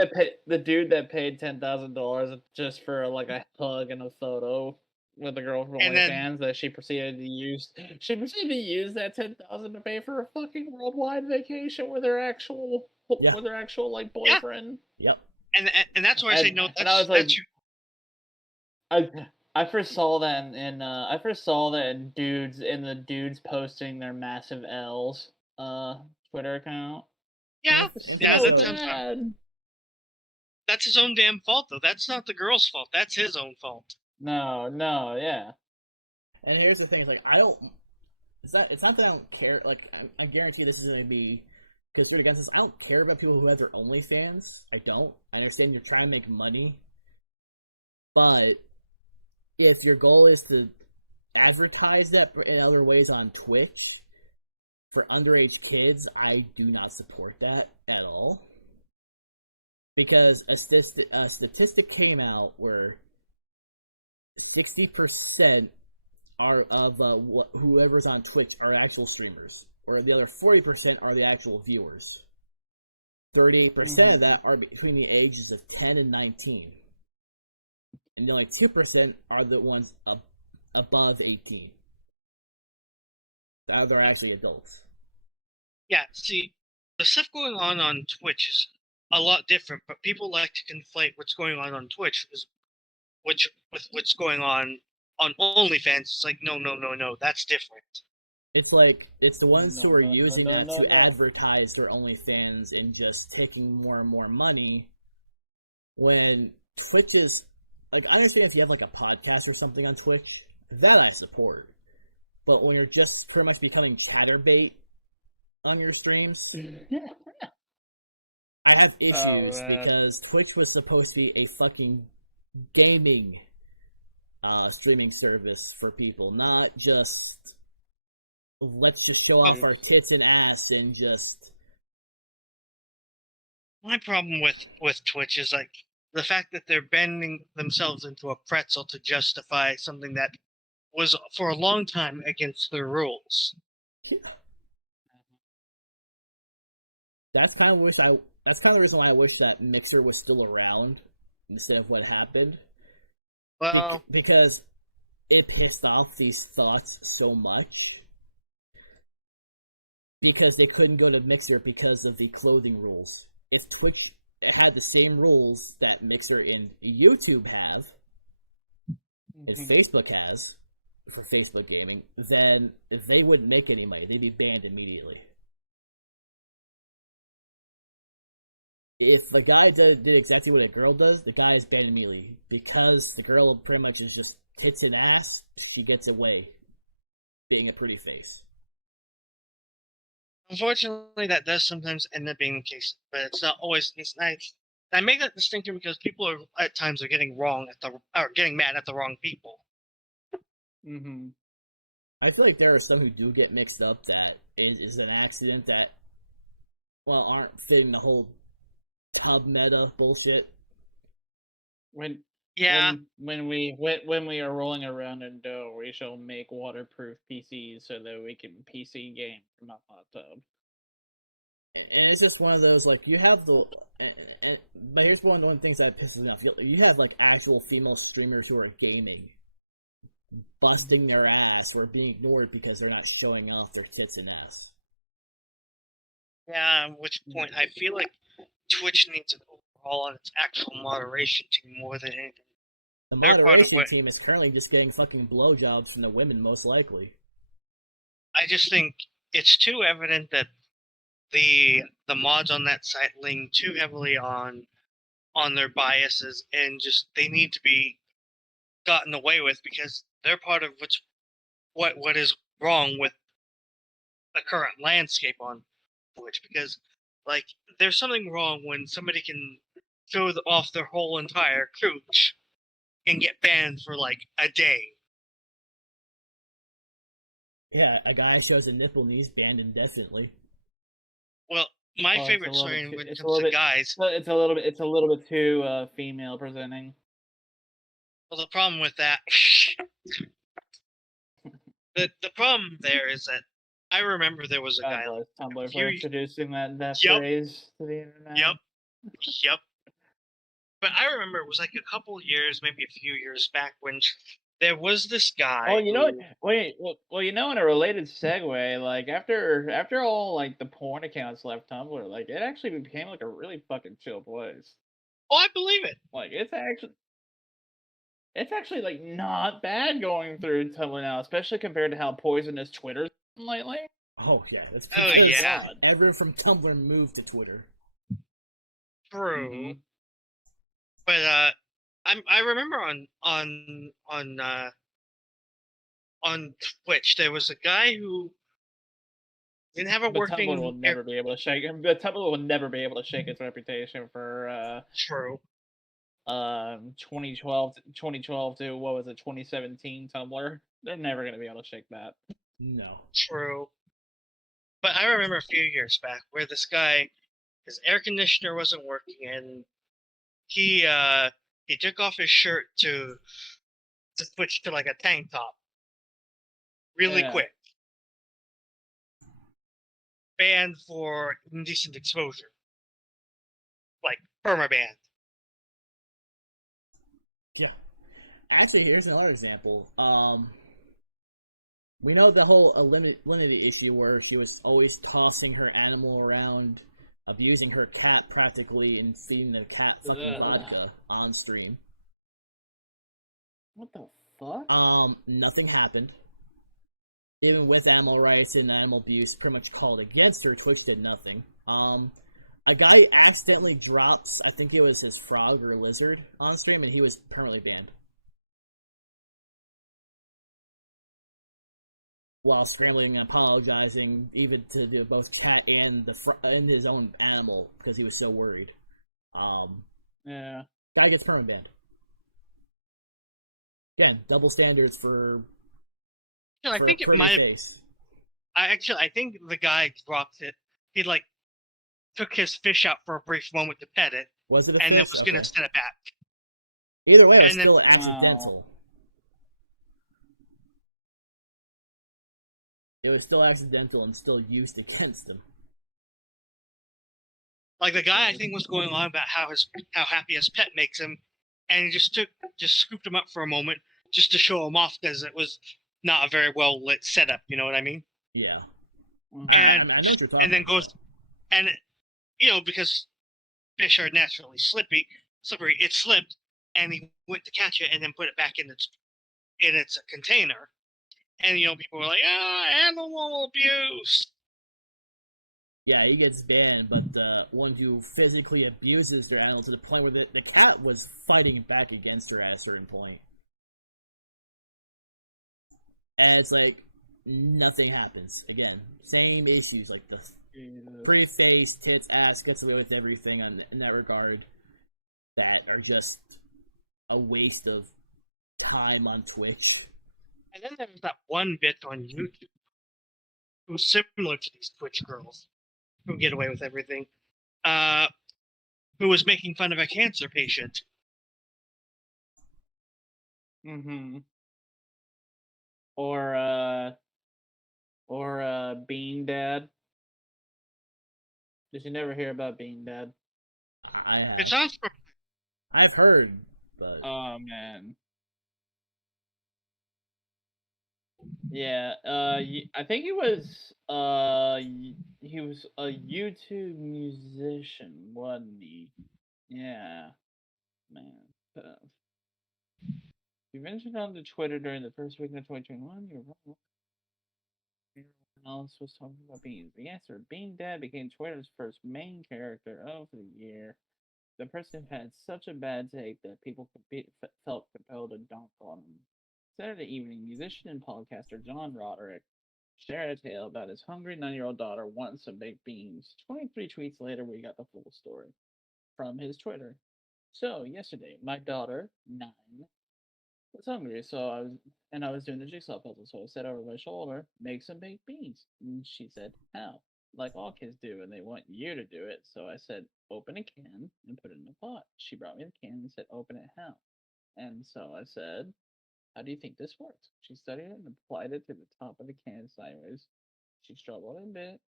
that paid $10,000 just for like a hug and a photo with a girl from OnlyFans that she proceeded to use. She proceeded to use that $10,000 to pay for a fucking worldwide vacation with her actual like boyfriend. Yep. And that's why I say no. And I was like, I first saw that in the dudes posting their massive L's Twitter account. Yeah, that's his own damn fault though. That's not the girl's fault. That's his own fault. No, yeah. And here's the thing: it's like it's not that I don't care. Like I guarantee this is going to be considered against this. I don't care about people who have their OnlyFans. I don't. I understand you're trying to make money, but if your goal is to advertise that in other ways on Twitch for underage kids, I do not support that at all. Because a statistic came out where 60% are of whoever's on Twitch are actual streamers, or the other 40% are the actual viewers. 38% of that are between the ages of 10 and 19. And the only 2% are the ones above 18. They're actually adults. Yeah, see, the stuff going on Twitch is a lot different, but people like to conflate what's going on Twitch with what's going on OnlyFans. It's like, no, that's different. It's like, it's the ones who are using that to advertise their OnlyFans and just taking more and more money, when Twitch is... Like, I understand if you have, like, a podcast or something on Twitch, that I support. But when you're just pretty much becoming chatterbait on your streams, I have issues because Twitch was supposed to be a fucking gaming streaming service for people, not just let's just show off our tits and ass and just... My problem with Twitch is, like, the fact that they're bending themselves into a pretzel to justify something that was for a long time against their rules. Yeah. That's kind of the reason why I wish that Mixer was still around instead of what happened. Well, because it pissed off these thoughts so much. Because they couldn't go to Mixer because of the clothing rules. If Twitch had the same rules that Mixer and YouTube have, and Facebook has for Facebook gaming, then they wouldn't make any money. They'd be banned immediately. If the guy did exactly what a girl does, the guy is banned immediately. Because the girl pretty much is just tits and ass, she gets away being a pretty face. Unfortunately, that does sometimes end up being the case, but it's not always. It's nice. I make that distinction because people are at times getting getting mad at the wrong people. Mm-hmm. I feel like there are some who do get mixed up that is an accident that, well, aren't fitting the whole tub meta bullshit. When we are rolling around in dough, we shall make waterproof PCs so that we can PC game from a hot tub. And it's just one of those, like, you have but here's one of the things that pisses me off. You have, like, actual female streamers who are gaming, busting their ass or being ignored because they're not showing off their tits and ass. Yeah, at which point I feel like Twitch needs an overhaul on its actual moderation team more than anything. The moderation team is currently just getting fucking blowjobs from the women, most likely. I just think it's too evident that the mods on that site lean too heavily on their biases, and just they need to be gotten away with because they're part of what is wrong with the current landscape on Twitch. Because, like, there's something wrong when somebody can show off their whole entire cooch and get banned for like a day. Yeah, a guy shows a nipple and he's banned indefinitely. Well, my Well, favorite story when it comes to guys. It's a little bit too female presenting. Well, the problem with that, the problem there is that I remember there was a guy. God bless Tumblr for you- introducing that Yep. phrase to the internet. Yep. But I remember it was like a couple years, maybe a few years back, when there was this guy. Oh, you know what? Well, you know, in a related segue, like after all, like the porn accounts left Tumblr, like it actually became like a really fucking chill place. Oh, I believe it. Like it's actually like not bad going through Tumblr now, especially compared to how poisonous Twitter's been lately. Oh yeah, that's because yeah. everyone from Tumblr moved to Twitter. True. Mm-hmm. But I remember on Twitch there was a guy who didn't have a working. Tumblr will never be able to shake him. But Tumblr will never be able to shake its reputation for True. 2012 to what was it, 2017 Tumblr. They're never gonna be able to shake that. No. True. But I remember a few years back where this guy, his air conditioner wasn't working, and he took off his shirt to switch to like a tank top really quick. Banned for indecent exposure. Like permaban. Yeah. Actually, here's another example. We know the whole Alinity issue where she was always tossing her animal around, abusing her cat practically, and feeding the cat fucking vodka on stream. What the fuck? Nothing happened. Even with animal rights and animal abuse pretty much called against her, Twitch did nothing. A guy accidentally drops, I think it was his frog or lizard on stream, and he was permanently banned. While scrambling and apologizing, even to both chat and and his own animal, because he was so worried. Yeah. Guy gets permanent banned. Again, double standards for a pretty face. I think the guy dropped it. He like took his fish out for a brief moment to pet it. Was it a fish? Was gonna send it back. Either way, it was still accidental. It was still accidental and still used against him. Like the guy, I think, was going on about how happy his pet makes him, and he just scooped him up for a moment just to show him off because it was not a very well lit setup. You know what I mean? Yeah. I know what you're talking about. And because fish are naturally slippery, it slipped, and he went to catch it and then put it back in its container. And people were like, animal abuse. Yeah, he gets banned, but the one who physically abuses their animal to the point where the cat was fighting back against her at a certain point. And it's like, nothing happens. Again, same issues, like the pretty face, tits, ass, gets away with everything in that regard that are just a waste of time on Twitch. And then there was that one bit on YouTube who's similar to these Twitch girls who get away with everything, who was making fun of a cancer patient. Mm-hmm. Or Bean Dad. Did you never hear about Bean Dad? I have. It sounds from... I've heard, but... Oh, man. Yeah, I think he was a YouTube musician, wasn't he? Yeah, man. You mentioned on the Twitter during the first week of 2021, you're wrong. Everyone else was talking about beans. The answer: Bean Dad became Twitter's first main character of the year. The person had such a bad take that people felt compelled to dunk on him. Saturday evening, musician and podcaster John Roderick shared a tale about his hungry 9-year-old daughter wanting some baked beans. 23 tweets later, we got the full story from his Twitter. So, yesterday, my daughter, 9, was hungry, so I was doing the jigsaw puzzle, so I said over my shoulder, make some baked beans. And she said, how? like all kids do, and they want you to do it. So I said, open a can and put it in a pot. She brought me the can and said, open it how? And so I said, how do you think this works? She studied it and applied it to the top of the can sideways. She struggled a bit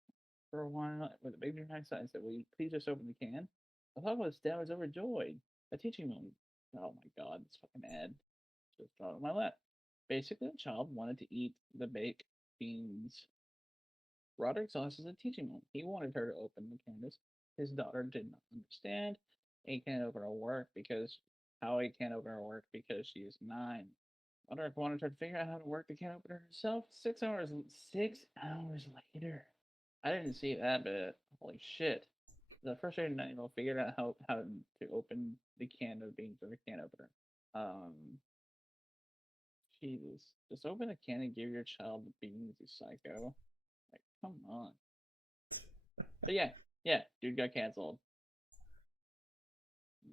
for a while with a big dry sign. Said, will you please just open the can? I thought was dad was overjoyed. A teaching moment. Oh my god, this fucking ad just dropped on my lap. Basically, the child wanted to eat the baked beans. Roderick saw this as a teaching moment. He wanted her to open the canvas. His daughter did not understand. A can opener work because how a can opener work because she is 9. Roderick wanted her to figure out how to work the can opener herself. 6 hours later. I didn't see that bit. Holy shit. The first grade 9-year-old figured out how to open the can of beans with a can opener. Jesus. Just open a can and give your child the beans, you psycho. Like, come on. But yeah, dude got canceled.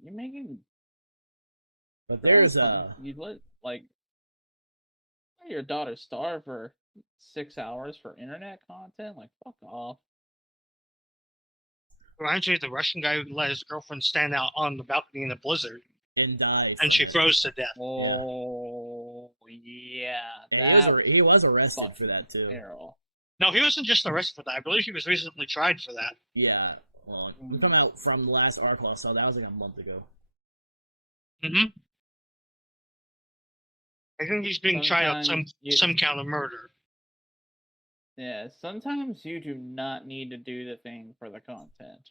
You're making. But there's You let your daughter starve for 6 hours for internet content. Like, fuck off. Reminds me of the Russian guy who let his girlfriend stand out on the balcony in a blizzard. And died. And she froze to death. Oh, yeah. And he was arrested for that too. Terrible. No, he wasn't just arrested for that. I believe he was recently tried for that. Yeah. Well, we come out from the last article I saw. That was like a month ago. Mm-hmm. I think he's being tried on some count of murder. Yeah, sometimes you do not need to do the thing for the content.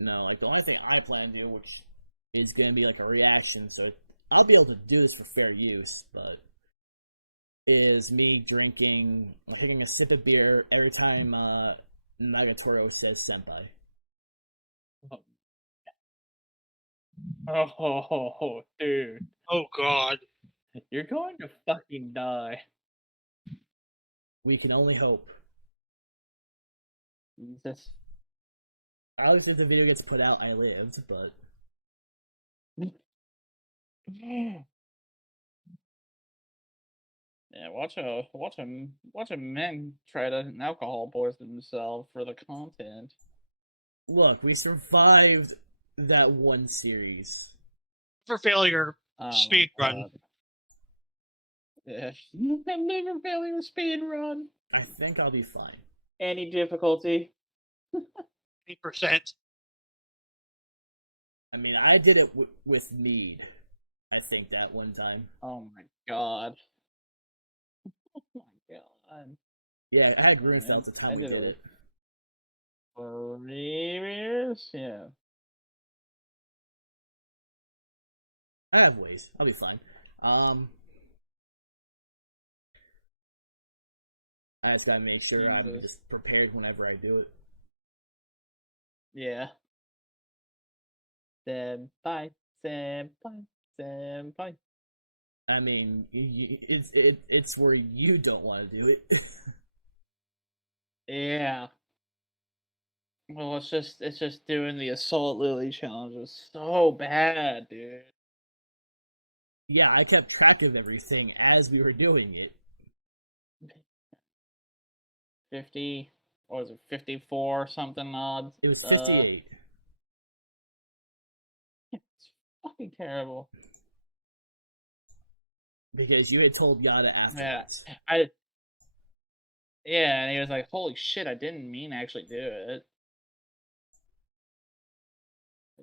No, like the only thing I plan to do, which is going to be like a reaction, so I'll be able to do this for fair use, but is me drinking, like taking a sip of beer every time Nagatoro says senpai. Oh, dude. Oh, God. You're going to fucking die. We can only hope. Jesus. Obviously, if the video gets put out, I lived, but... Yeah, watch a men try to alcohol poison themselves for the content. Look, we survived that one series. For failure, speed run. Yeah, never failure speed run. I think I'll be fine. Any difficulty? 8%. I mean, I did it with mead. I think that one time. Oh my god. Oh my god. Yeah, I had Grunfeld the time we did it. 3 years? Yeah. I have ways. I'll be fine. I just gotta make sure I'm just prepared whenever I do it. Yeah. Senpai. I mean, it's where you don't want to do it. Yeah. Well, it's just doing the Assault Lily challenge is so bad, dude. Yeah, I kept track of everything as we were doing it. 50, or was it 54 something odds? It was 58. It's fucking terrible. Because you had told Yada afterwards. Yeah, and he was like, holy shit, I didn't mean to actually do it.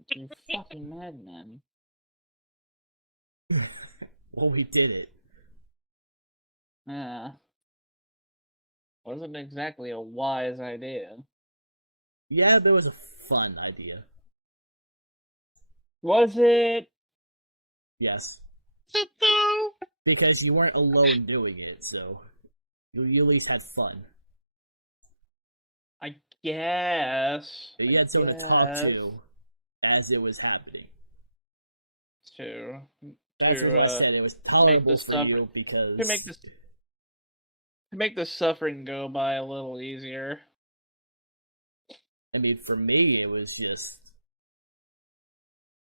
You fucking madman. Well, we did it. Yeah. Wasn't exactly a wise idea. Yeah, but it was a fun idea. Was it? Yes. Because you weren't alone doing it, so you at least had fun. I guess. You had someone to talk to as it was happening. To That's the reason why I said it was tolerable for you, because to make the suffering go by a little easier. I mean, for me, it was just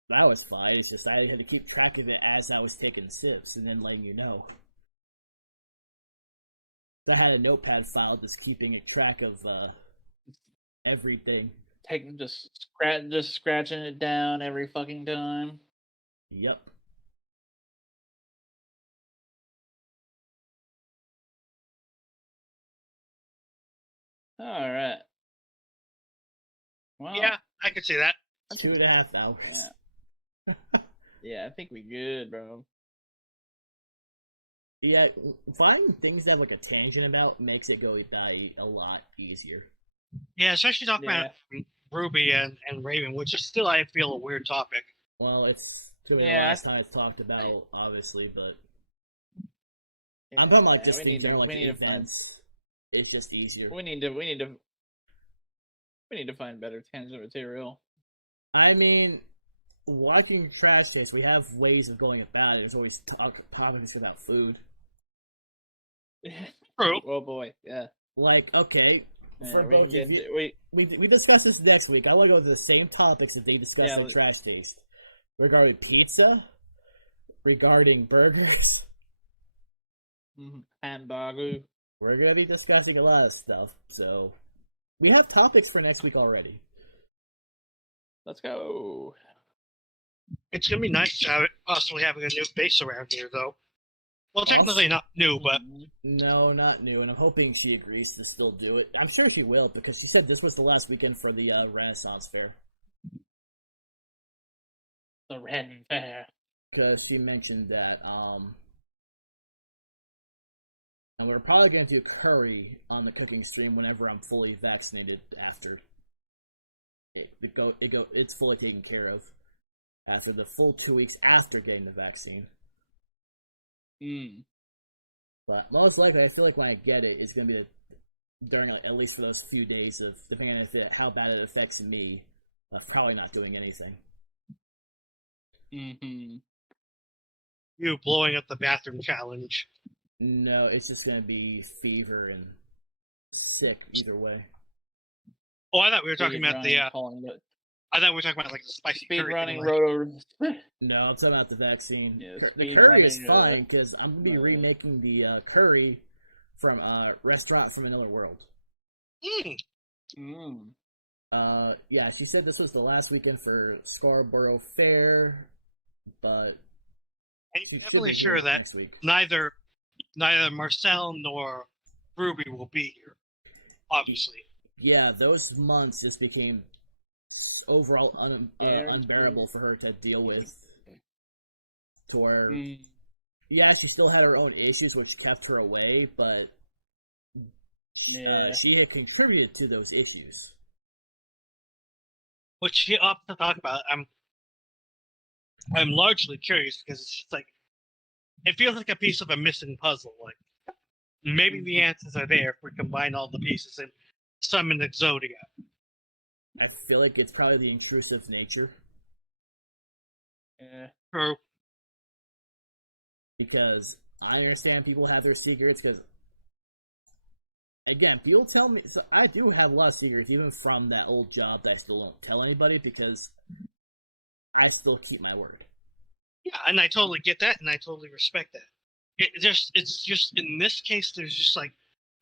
that was fine. It's just I had to keep track of it as I was taking sips and then letting you know. So I had a notepad file just keeping a track of everything. Just scratching it down every fucking time. Yep. All right. Well, yeah, I could see that. 2.5 hours. Yeah, I think we good, bro. Yeah, finding things that have like a tangent about makes it go by a lot easier. Yeah, especially talking about Ruby and Raven, which is still, I feel, a weird topic. Well, it's gonna be the last time it's talked about, obviously, but I'm talking like just in general, like events. It's just easier. We need to find better tangent material. I mean, watching Trash Taste, we have ways of going about it. There's always topics about food. True. Oh boy, yeah. Like, okay, for both of you, we discuss this next week. I want to go to the same topics that they discussed at Trash Taste, regarding pizza, regarding burgers, hamburger. We're gonna be discussing a lot of stuff, so we have topics for next week already. Let's go. It's gonna be nice to have it, possibly having a new base around here, though. Well, technically not new, but... No, not new, and I'm hoping she agrees to still do it. I'm sure she will, because she said this was the last weekend for the Renaissance Fair. The Ren Fair. Because she mentioned that, and we're probably going to do curry on the cooking stream whenever I'm fully vaccinated after it's fully taken care of. After the full 2 weeks after getting the vaccine. But most likely, I feel like when I get it, it's gonna be during at least for those few days of, depending on how bad it affects me, of probably not doing anything. You blowing up the bathroom challenge. No, it's just gonna be fever and sick either way. Oh, I thought we were talking about the. I thought we were talking about like the spicy speed curry. Running roto. No, I'm talking about the vaccine. The curry is fine because I'm gonna be remaking the curry from a restaurant from another world. Yeah, she said this was the last weekend for Scarborough Fair, but she should be here next week. Neither Marcel nor Ruby will be here, obviously. Yeah, those months just became overall unbearable for her to deal with. To where, yeah, she still had her own issues which kept her away, but she had contributed to those issues. Which she opted to talk about. I'm largely curious because it's just like, it feels like a piece of a missing puzzle. Like, maybe the answers are there if we combine all the pieces and summon Exodia. I feel like it's probably the intrusive nature. Yeah. True. Because I understand people have their secrets, because, again, people tell me, so I do have a lot of secrets, even from that old job that I still don't tell anybody, because I still keep my word. Yeah, and I totally get that, and I totally respect that. It's just, in this case, there's just, like,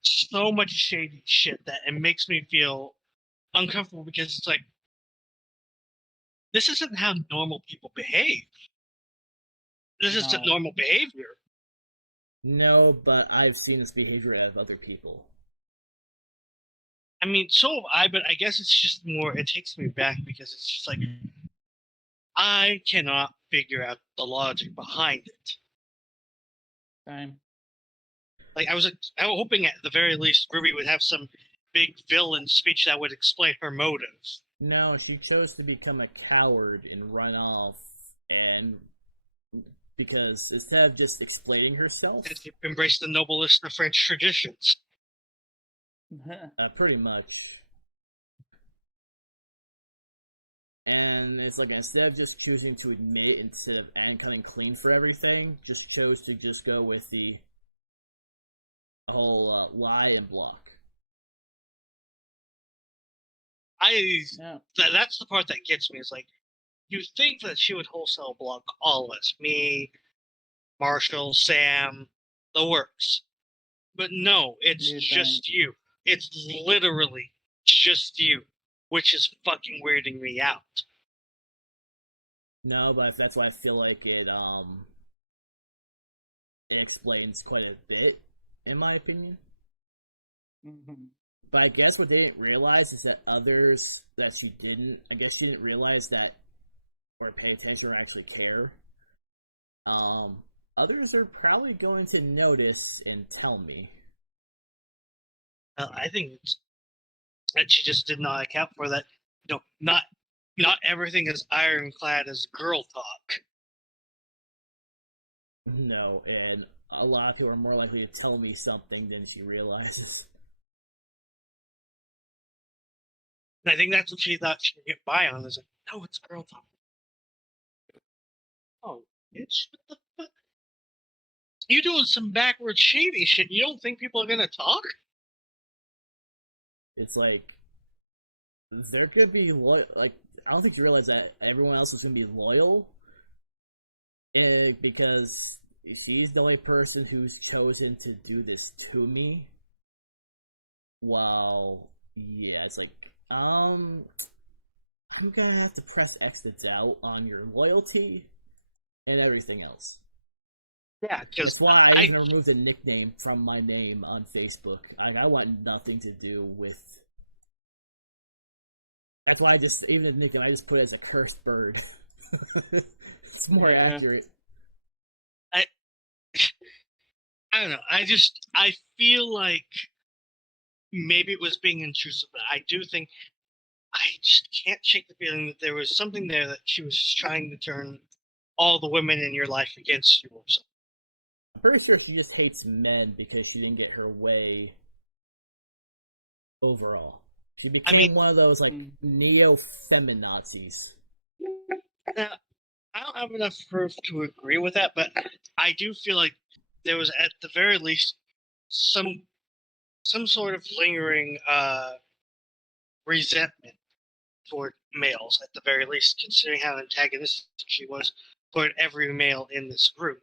so much shady shit that it makes me feel uncomfortable, because it's like, this isn't how normal people behave. This isn't normal behavior. No, but I've seen this behavior of other people. I mean, so have I, but I guess it's just more, it takes me back because it's just like, I cannot figure out the logic behind it. Same. Like, I was hoping at the very least Ruby would have some big villain speech that would explain her motives. No, she chose to become a coward and run off, and because instead of just explaining herself, embrace the noblest of French traditions. Pretty much. And it's like, instead of just choosing to admit and coming clean for everything, just chose to just go with the whole lie and block. That's the part that gets me. Is like, you think that she would wholesale block all of us, me, Marshall, Sam, the works, but no, it's just you. It's literally just you. which is fucking weirding me out. No, but that's why I feel like it explains quite a bit, in my opinion. Mm-hmm. But I guess what they didn't realize is that others that she didn't realize that or pay attention or actually care. Others are probably going to notice and tell me. I think it's that she just did not account for that. Not everything is ironclad as girl talk. No, and a lot of people are more likely to tell me something than she realizes. And I think that's what she thought she could get by on. Is like, no, it's girl talk. Oh, bitch, what the fuck? You doing some backwards shady shit? You don't think people are gonna talk? It's like there could be loyal. Like I don't think you realize that everyone else is going to be loyal, because she's the only person who's chosen to do this to me. Well, yeah, it's like I'm gonna have to press X to doubt on your loyalty and everything else. Yeah, that's why I even removed the nickname from my name on Facebook. I want nothing to do with. That's why even the nickname I just put it as a cursed bird. It's more accurate. I don't know. I feel like maybe it was being intrusive, but I do think I just can't shake the feeling that there was something there that she was trying to turn all the women in your life against you or something. I'm pretty sure she just hates men because she didn't get her way overall. She became one of those like neo-feminazis. Now, I don't have enough proof to agree with that, but I do feel like there was at the very least some sort of lingering resentment toward males, at the very least, considering how antagonistic she was toward every male in this group.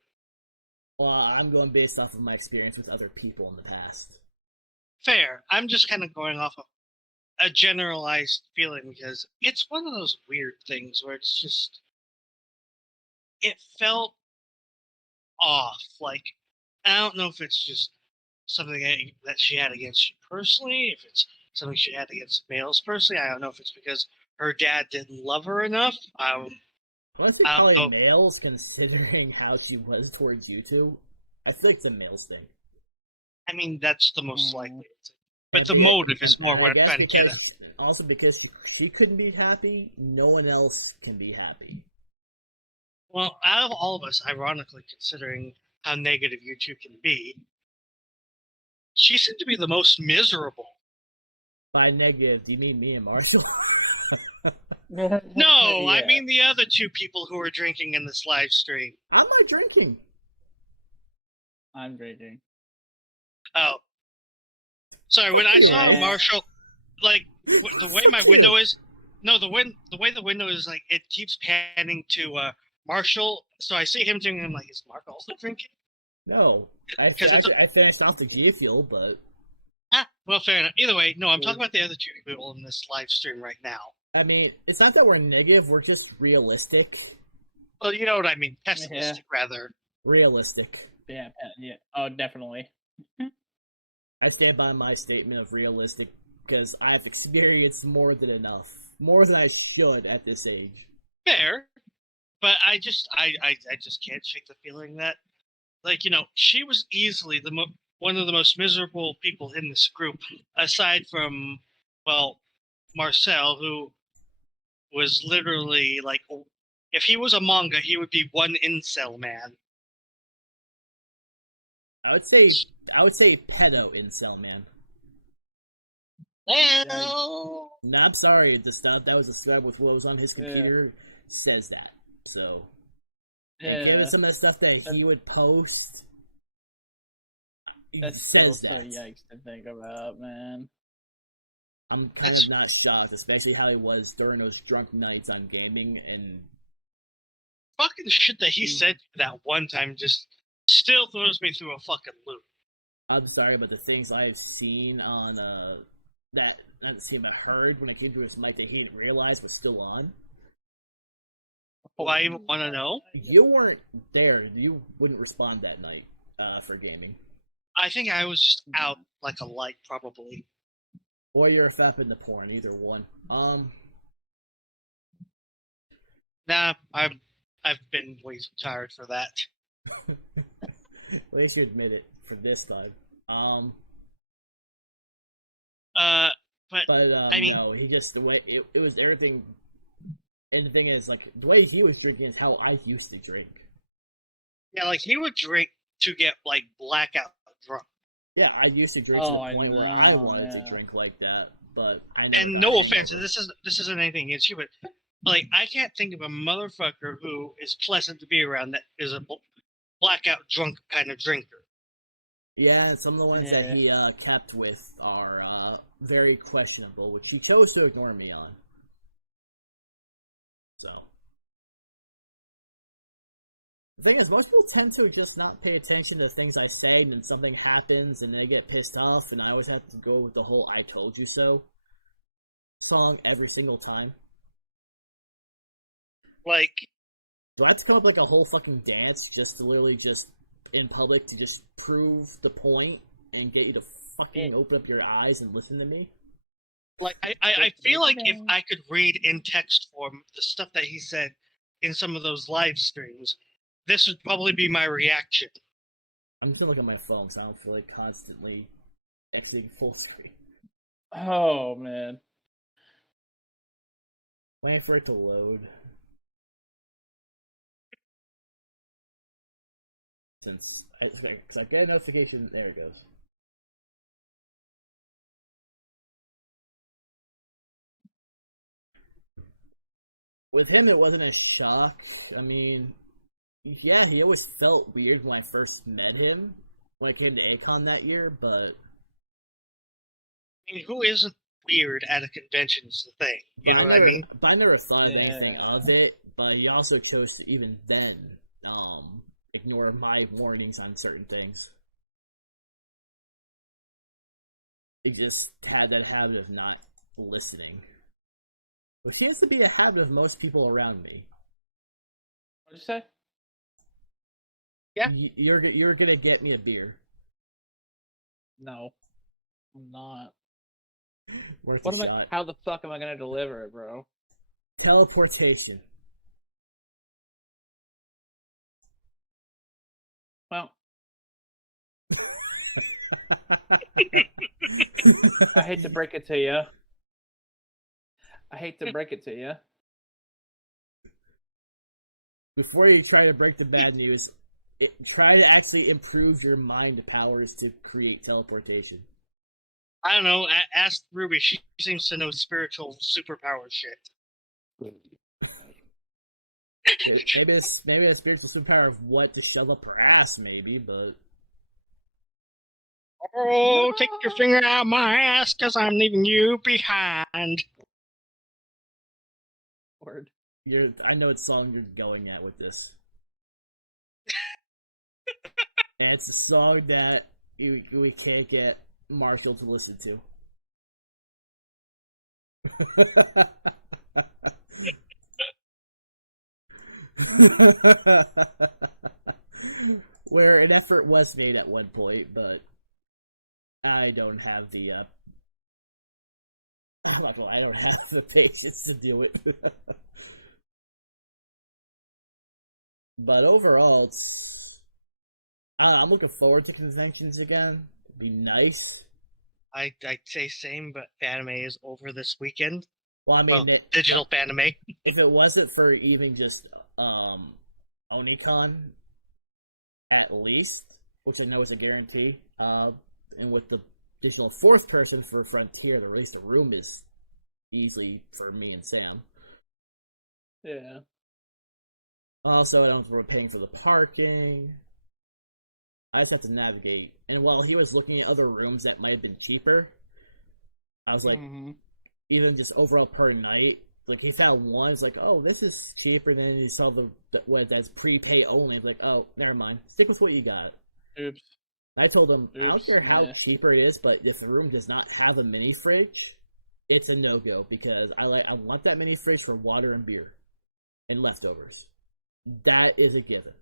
Well, I'm going based off of my experience with other people in the past. Fair. I'm just kind of going off of a generalized feeling because it's one of those weird things where it's just it felt off. Like I don't know if it's just something that she had against you personally, if it's something she had against males personally. I don't know if it's because her dad didn't love her enough. I want to say probably males, considering how she was towards you two. I feel like it's a males thing. I mean, that's the most likely. But the motive is more. And I guess because she couldn't be happy, no one else can be happy. Well, out of all of us, ironically, considering how negative you two can be, she seemed to be the most miserable. By negative, do you mean me and Marshall? No, yeah. I mean the other two people who are drinking in this live stream. I'm not drinking. I'm drinking. Oh. Sorry, when I saw Marshall, like, the way my window is... No, the way the window is, like, it keeps panning to Marshall, so I see him drinking, and I'm like, is Mark also drinking? No. I finished off the G Fuel, but... Well, fair enough. Either way, no, I'm talking about the other two people in this live stream right now. I mean, it's not that we're negative, we're just realistic. Well, you know what I mean. Pessimistic, rather. Realistic. Yeah. Oh, definitely. I stand by my statement of realistic because I've experienced more than enough. More than I should at this age. Fair. But I just can't shake the feeling that, like, you know, she was easily one of the most miserable people in this group, aside from, well, Marcel, who was literally, like, if he was a manga, he would be one incel man. I would say pedo incel man. Well... No, I'm sorry, the stuff that was described with what was on his computer says that. So, and given some of the stuff that he would post, it says that. Yikes to think about, man. I'm kind of not shocked, especially how he was during those drunk nights on gaming and fucking shit that he said that one time just still throws me through a fucking loop. I'm sorry, but the things I've seen on that not seen but heard when it came to his mic that he didn't realize was still on? Do I even want to know? You weren't there. You wouldn't respond that night for gaming. I think I was just out like a light, probably. Or you're a fap into porn, either one. Nah, I've been way too tired for that. At least you admit it for this time. But I mean, no, he just the way it was everything. And the thing is, like, the way he was drinking is how I used to drink. Yeah, like he would drink to get like blackout drunk. Yeah, I used to drink to the point where I wanted to drink like that, but I never got a hangover. Offense, this isn't anything against you, but like I can't think of a motherfucker who is pleasant to be around that is a blackout drunk kind of drinker. Yeah, and some of the ones that he kept with are very questionable, which he chose to ignore me on. So the thing is, most people tend to just not pay attention to things I say, and then something happens, and they get pissed off, and I always have to go with the whole "I told you so" song every single time. Like, do I have to come up like a whole fucking dance just to literally just in public to just prove the point and get you to fucking open up your eyes and listen to me? Like, I feel like if I could read in text form the stuff that he said in some of those live streams, this would probably be my reaction. I'm just gonna look at my phone so I don't feel like constantly exiting full screen. Oh, man. Waiting for it to load. Because I get a notification, there it goes. With him, it wasn't a shock. I mean, yeah, he always felt weird when I first met him, when I came to A-Kon that year, but... I mean, who isn't weird at a convention is the thing. But I never thought of anything of it, but he also chose to, even then, ignore my warnings on certain things. He just had that habit of not listening. Which seems to be a habit of most people around me. What'd you say? Yeah. You're gonna get me a beer. No, I'm not. Worth a shot. How the fuck am I gonna deliver it, bro? Teleportation. Well, I hate to break it to you. Before you try to break the bad news, try to actually improve your mind powers to create teleportation. I don't know. Ask Ruby. She seems to know spiritual superpower shit. Maybe a spiritual superpower of what to shove up her ass, maybe, but... Oh, take your finger out my ass, because I'm leaving you behind. Word. I know what song you're going at with this. And it's a song that we can't get Marshall to listen to. Where an effort was made at one point, but I don't have the I'm not gonna lie, I don't have the patience to do it. But overall, I'm looking forward to conventions again. It'd be nice. I'd say same, but anime is over this weekend. Well, I mean, digital anime. If it wasn't for even just Onicon, at least, which I know is a guarantee, and with the digital fourth person for Frontier, the release the room is easily for me and Sam. Yeah. Also, I don't we're paying for the parking. I just have to navigate. And while he was looking at other rooms that might have been cheaper, I was like, even just overall per night, like he found one. It's like, oh, this is cheaper. And then he saw what that's prepay only. It's like, oh, never mind. Stick with what you got. Oops. I told him, I don't Oops, care how yeah. cheaper it is, but if the room does not have a mini fridge, it's a no-go because I want that mini fridge for water and beer and leftovers. That is a given.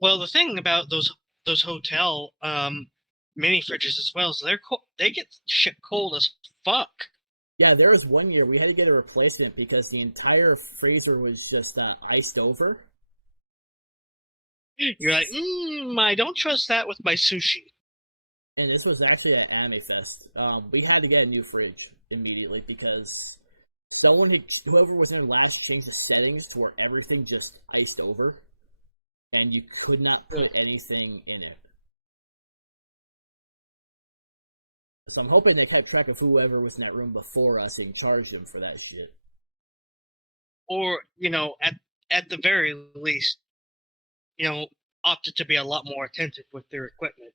Well, the thing about those hotel mini fridges as well is they get shit cold as fuck. Yeah, there was one year we had to get a replacement because the entire freezer was just iced over. You're like, I don't trust that with my sushi. And this was actually at Anime Fest. We had to get a new fridge immediately because whoever was in there last changed the settings to where everything just iced over, and you could not put anything in it. So I'm hoping they kept track of whoever was in that room before us and charged them for that shit. Or, at the very least, opted to be a lot more attentive with their equipment.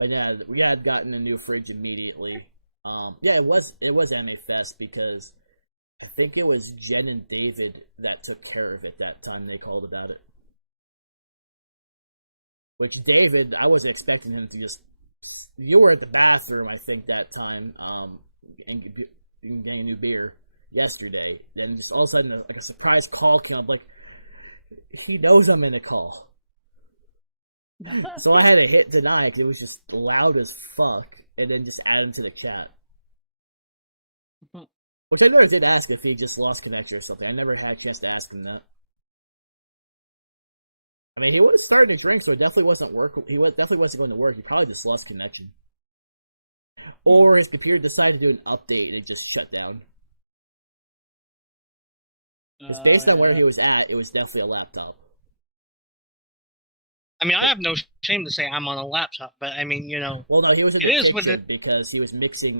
But yeah, we had gotten a new fridge immediately. Yeah, it was Anime Fest because I think it was Jen and David that took care of it that time they called about it. Which David, I wasn't expecting him to just. You were at the bathroom, I think, that time, and getting a new beer yesterday. Then just all of a sudden, like a surprise call came up. Like he knows I'm in a call, so I had to hit deny because it was just loud as fuck, and then just add him to the chat. Which I never did ask if he just lost connection or something. I never had a chance to ask him that. I mean, he was starting to drink, so it definitely wasn't work. Definitely wasn't going to work. He probably just lost connection, or his computer decided to do an update and it just shut down. Because based on where he was at, it was definitely a laptop. I mean, I have no shame to say I'm on a laptop, but I mean, Well, no, he was in the kitchen because he was mixing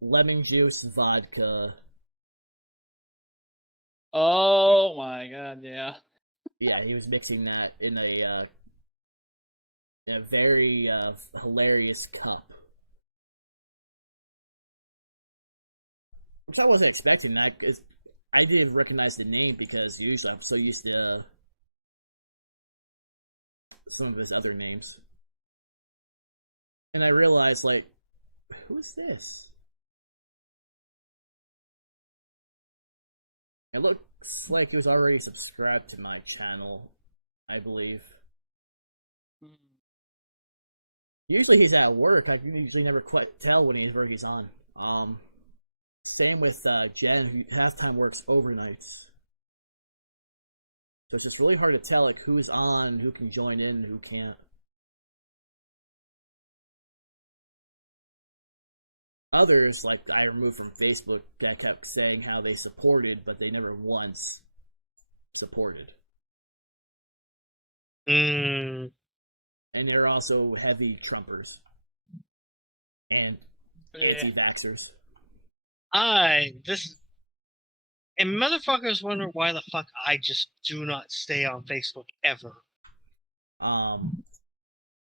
lemon juice, vodka. Oh my god, yeah. Yeah, he was mixing that in a very hilarious cup. Which I wasn't expecting that, because I didn't recognize the name because usually I'm so used to some of his other names. And I realized, like, who is this? It looks like he was already subscribed to my channel, I believe. Usually he's at work. I can usually never quite tell whenever he's on. Same with Jen, who half-time works overnights. So it's just really hard to tell like who's on, who can join in, who can't. Others, like I removed from Facebook, that kept saying how they supported, but they never once supported. And they're also heavy Trumpers and anti-vaxxers. And motherfuckers wonder why the fuck I just do not stay on Facebook ever.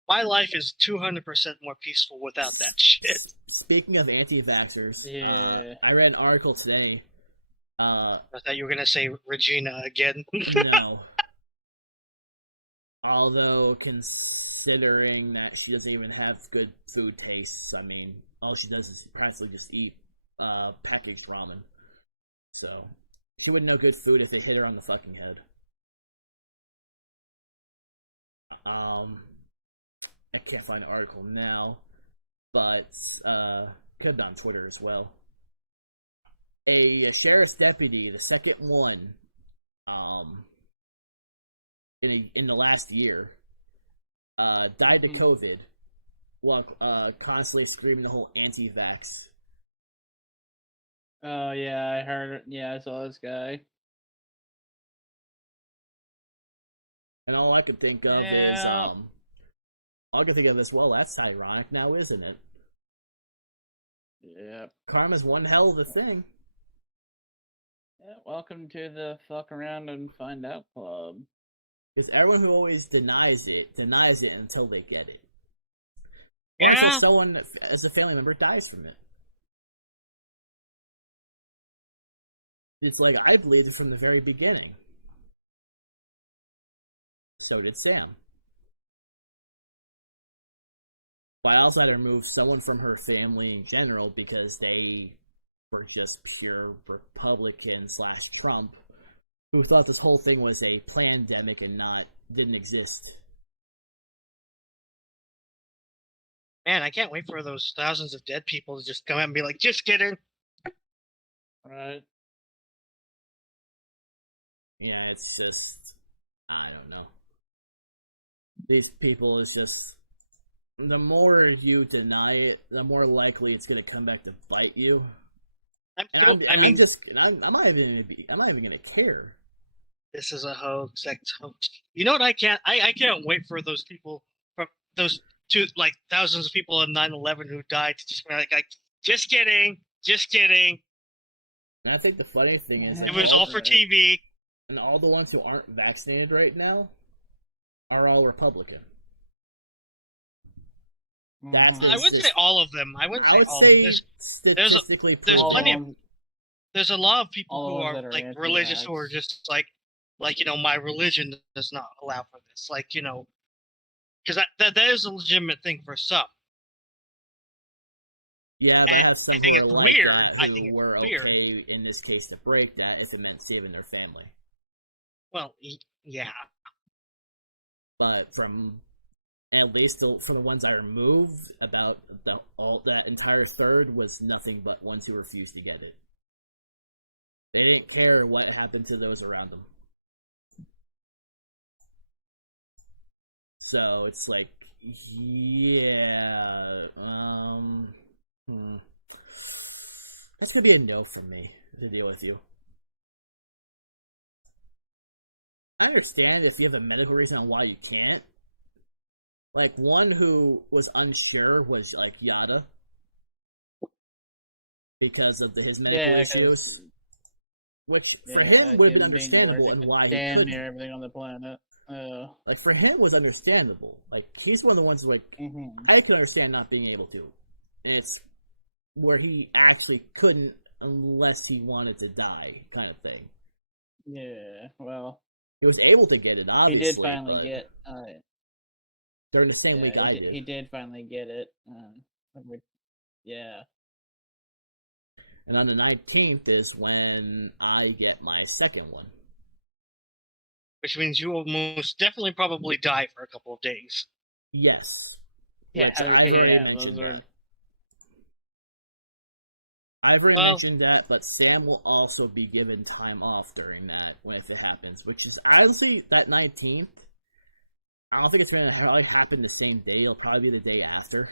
My life is 200% more peaceful without that shit. Speaking of anti-vaxxers, Yeah. I read an article today. I thought you were gonna say Regina again. No. Although, considering that she doesn't even have good food tastes, I mean, all she does is practically just eat packaged ramen. So, she wouldn't know good food if it hit her on the fucking head. I can't find the article now, but could be on Twitter as well. A sheriff's deputy, the second one, in the last year, died to COVID while constantly screaming the whole anti-vax. Oh yeah, I heard. Yeah, I saw this guy. And all I could think of is all I could think of is, well, that's ironic now, isn't it? Yeah. Karma's one hell of a thing. Yeah, welcome to the fuck around and find out club. Because everyone who always denies it until they get it. Or until someone, as a family member, dies from it. It's like, I believed it from the very beginning. So did Sam. But I also had to remove someone from her family in general because they were just pure Republican / Trump, who thought this whole thing was a pandemic and didn't exist. Man, I can't wait for those thousands of dead people to just come out and be like, just kidding. Right. Yeah, it's just, I don't know. These people is just, the more you deny it, the more likely it's gonna come back to bite you. I'm not even gonna care. This is a hoax. That's hoax. You know what? I can't wait for those people, from those thousands of people on 9/11 who died to just be like, just kidding. And I think the funny thing is, like, it was all for TV. And all the ones who aren't vaccinated right now are all Republican. That's I wouldn't say all of them. I would say statistically proven. There's a lot of people who are like religious who are just like my religion does not allow for this. Because that is a legitimate thing for some. Yeah, but I have some who are like that who were okay in this case to break that if it meant saving their family. Well, yeah. But from at least from the ones I removed, about that entire third was nothing but ones who refused to get it. They didn't care what happened to those around them. So it's like, yeah, that's gonna be a no from me to deal with you. I understand if you have a medical reason on why you can't. Like, one who was unsure was like Yada, because of his medical issues, which for him would have been understandable and why he couldn't. Everything on the planet. Like, for him was understandable. Like, he's one of the ones like I can understand not being able to. And it's where he actually couldn't unless he wanted to die, kind of thing. Yeah, well, he was able to get it, obviously, but during the same week I did. He did finally get it. Yeah. And on the 19th is when I get my second one. Which means you will most definitely probably die for a couple of days. Yes. Which I've already mentioned that. I've already mentioned that, but Sam will also be given time off during that if it happens, which is honestly that 19th. I don't think it's going to probably happen the same day. It'll probably be the day after.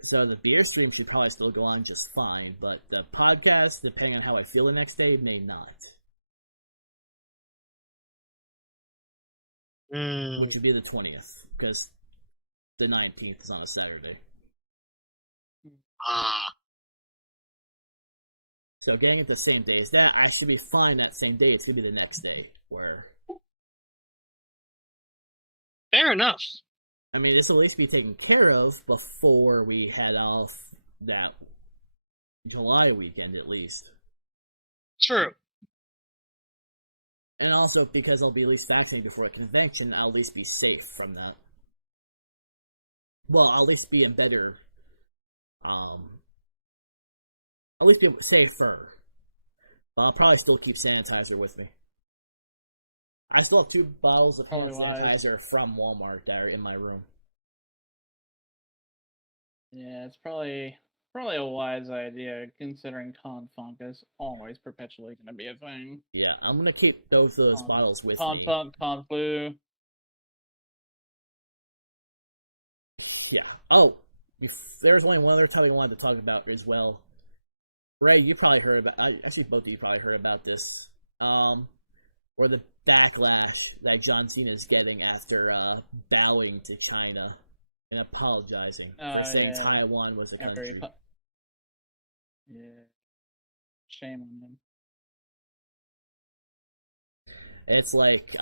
So the beer stream should probably still go on just fine, but the podcast, depending on how I feel the next day, may not. Which would be the 20th, because the 19th is on a Saturday. So getting it the same day as that, I should be fine that same day. It's going to be the next day where... Fair enough. I mean, this will at least be taken care of before we head off that July weekend, at least. True. And also, because I'll be at least vaccinated before a convention, I'll at least be safe from that. Well, I'll at least be in better... I'll at least be safer. But I'll probably still keep sanitizer with me. I still have 2 bottles of hand sanitizer from Walmart that are in my room. Yeah, it's probably a wise idea, considering con funk is always perpetually going to be a thing. Yeah, I'm going to keep both those bottles with me. Con funk, con flu. Yeah. Oh, there's only one other topic I wanted to talk about as well. Ray, you probably heard about... actually, both of you probably heard about this. Where the backlash that John Cena is getting after bowing to China and apologizing for saying Taiwan was a country. Yeah. Shame on them. It's like,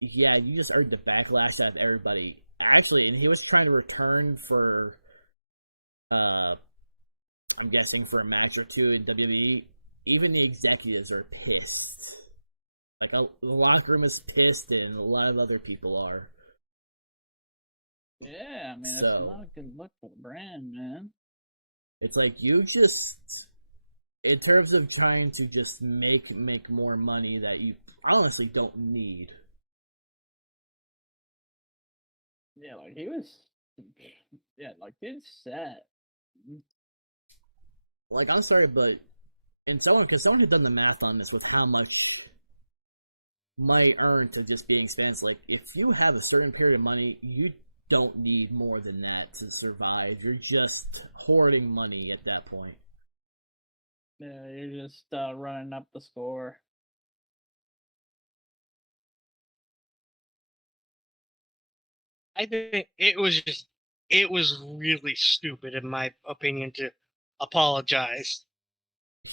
yeah, you just earned the backlash out of everybody. Actually, and he was trying to return for, I'm guessing for a match or two in WWE. Even the executives are pissed. Like, the locker room is pissed, and a lot of other people are. mean, So that's not a good look for the brand, man. it's like you just, in terms of trying to just make more money that you honestly don't need. Yeah, like he was. Yeah, like dude's set. Like, I'm sorry, but because someone had done the math on this with how much might earn to just being spent. Like, if you have a certain period of money, you don't need more than that to survive. You're just hoarding money at that point. Yeah, you're just running up the score. I think it was really stupid, in my opinion, to apologize.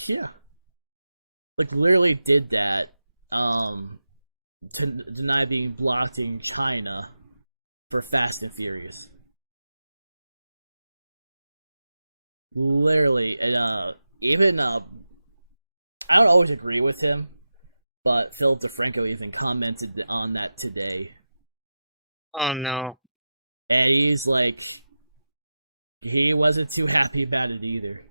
Yeah. Like, literally did that to deny being blocked in China for Fast and Furious. Literally, and even I don't always agree with him, but Philip DeFranco even commented on that today. Oh no. And he's like, he wasn't too happy about it either.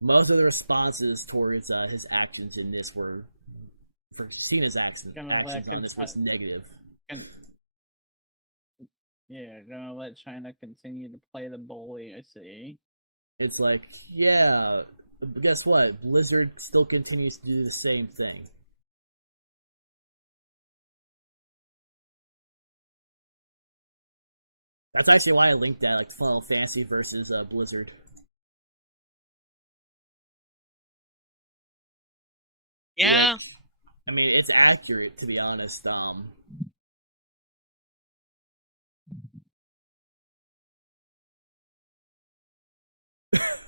Most of the responses towards his actions in this were, for Cena's actions on this, was negative. Yeah, gonna let China continue to play the bully, I see. It's like, yeah, but guess what? Blizzard still continues to do the same thing. That's actually why I linked that, like Final Fantasy versus Blizzard. Yeah. Which, I mean, it's accurate, to be honest. I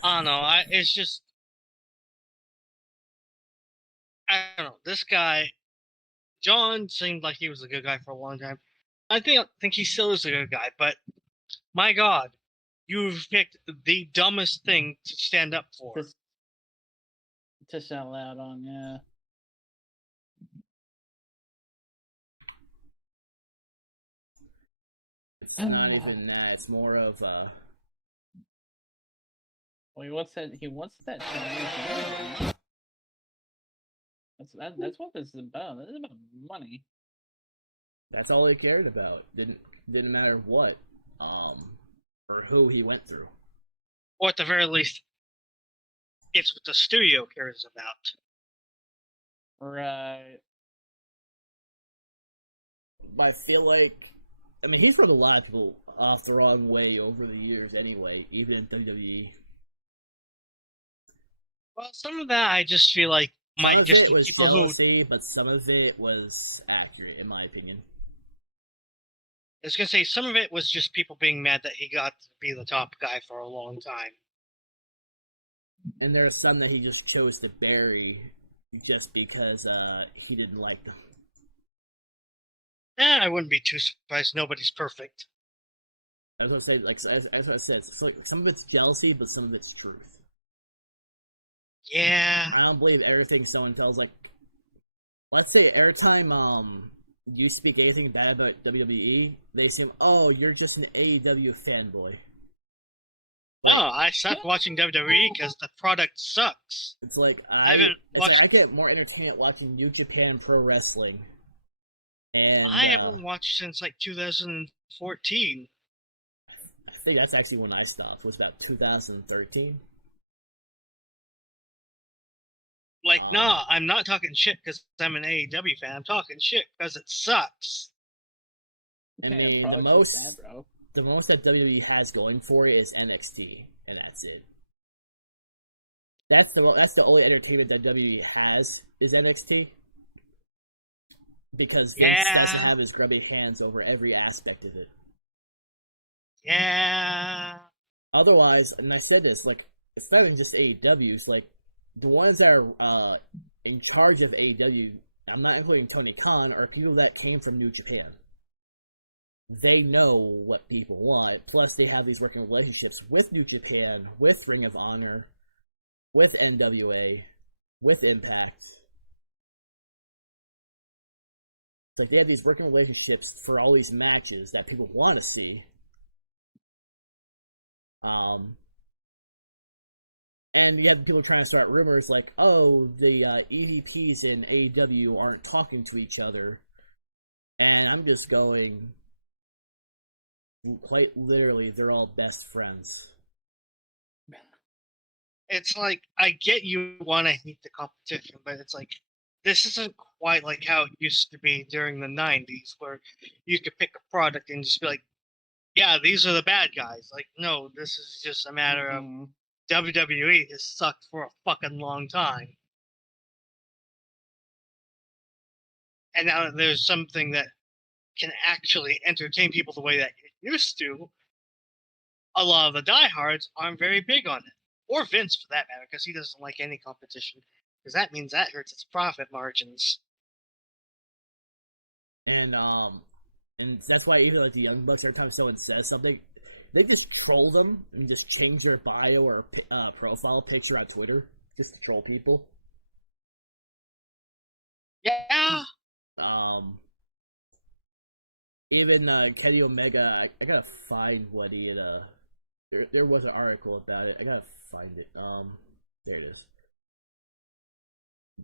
don't know. It's just, I don't know. This guy, John, seemed like he was a good guy for a long time. I think he still is a good guy, but my God, you've picked the dumbest thing to stand up for. To shout loud on, yeah. It's not even that. It's more of Well, he wants that. He wants that Chinese. That's what this is about. This is about money. That's all he cared about. Didn't matter what, or who he went through. Or at the very least, it's what the studio cares about. Right. But I feel like, I mean, he's rubbed a lot of people off the wrong way over the years anyway, even in WWE. Well, some of that I just feel like some of it was jealousy, but some of it was accurate, in my opinion. I was gonna say some of it was just people being mad that he got to be the top guy for a long time. And there are some that he just chose to bury just because he didn't like them. I wouldn't be too surprised. Nobody's perfect. I was gonna say, like, as I said, it's like some of it's jealousy, but some of it's truth. Yeah. I don't believe everything someone tells. Like, let's say every time you speak anything bad about WWE, they assume, oh, you're just an AEW fanboy. Like, oh, I stopped watching WWE because the product sucks. It's like I get more entertainment watching New Japan Pro Wrestling. And I haven't watched since like 2014. I think that's actually when I stopped. Was about 2013. Like, no, I'm not talking shit because I'm an AEW fan. I'm talking shit because it sucks. I mean, the most that WWE has going for it is NXT, and that's it. That's the only entertainment that WWE has is NXT. Because Vince doesn't have his grubby hands over every aspect of it. Yeah. Otherwise, and I said this, like, it's not even just AEW, it's like, the ones that are in charge of AEW, I'm not including Tony Khan, are people that came from New Japan. They know what people want, plus they have these working relationships with New Japan, with Ring of Honor, with NWA, with Impact. It's like they have these working relationships for all these matches that people want to see. And you have people trying to start rumors like, oh, the EVPs in AEW aren't talking to each other. And I'm just going, quite literally, they're all best friends. It's like, I get you want to hate the competition, but it's like, this isn't quite like how it used to be during the 90s, where you could pick a product and just be like, yeah, these are the bad guys. Like, no, this is just a matter of WWE has sucked for a fucking long time. And now that there's something that can actually entertain people the way that it used to, a lot of the diehards aren't very big on it. Or Vince, for that matter, because he doesn't like any competition. Because that means that hurts its profit margins. And that's why even like the Young Bucks, every time someone says something, they just troll them and just change their bio or profile picture on Twitter just to troll people. Yeah. Even Kenny Omega, I gotta find what he had. There was an article about it. I gotta find it. There it is.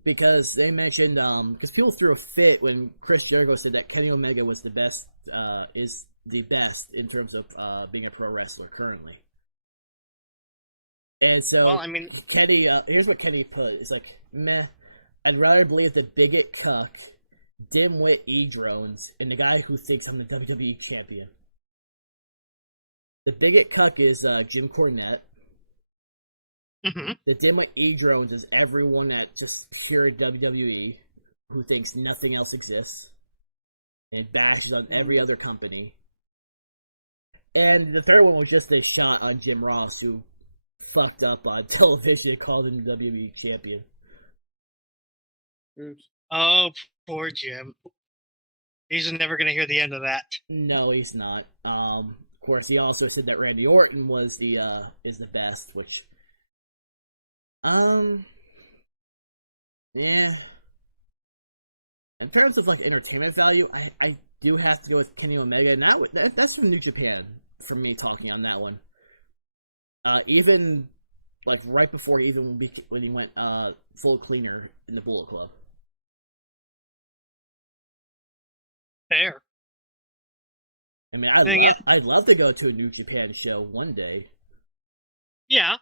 Because they mentioned, because people threw a fit when Chris Jericho said that Kenny Omega was the best, is the best in terms of being a pro wrestler currently. And so, well, I mean, Kenny, here's what Kenny put. It's like, meh, I'd rather believe the bigot cuck, dimwit E-drones, and the guy who thinks I'm the WWE champion. The bigot cuck is Jim Cornette. Mm-hmm. The dimwit E-drones is everyone at just pure WWE who thinks nothing else exists and bashes on every other company. And the third one was just a shot on Jim Ross, who fucked up on television and called him the WWE champion. Oops. Oh, poor Jim. He's never going to hear the end of that. No, he's not. Of course, he also said that Randy Orton was the is the best, which yeah. In terms of like entertainment value, I do have to go with Kenny Omega, and that's from New Japan for me talking on that one. Even like right before when he went full cleaner in the Bullet Club. Fair. I mean, I'd love to go to a New Japan show one day. Yeah.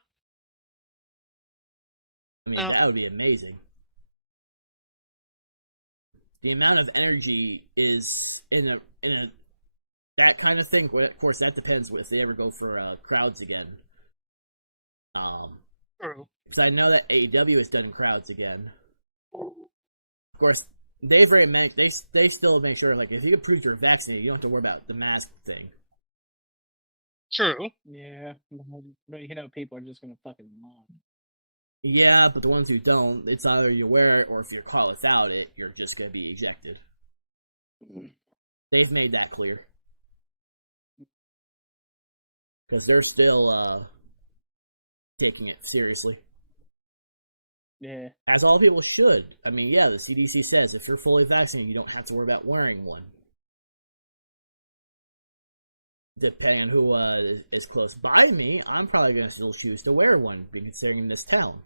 I mean, that would be amazing. The amount of energy is in a that kind of thing. Of course, that depends if they ever go for crowds again. True. Because I know that AEW has done crowds again. Of course, they still make sure, like, if you can prove you're vaccinated, you don't have to worry about the mask thing. True. Yeah, but you know, people are just gonna fucking lie. Yeah, but the ones who don't, it's either you wear it, or if you're caught without it, you're just gonna be ejected. They've made that clear. Because they're still taking it seriously. Yeah. As all people should. I mean, yeah, the CDC says if you're fully vaccinated, you don't have to worry about wearing one. Depending on who is close by me, I'm probably going to still choose to wear one, being considering in this town.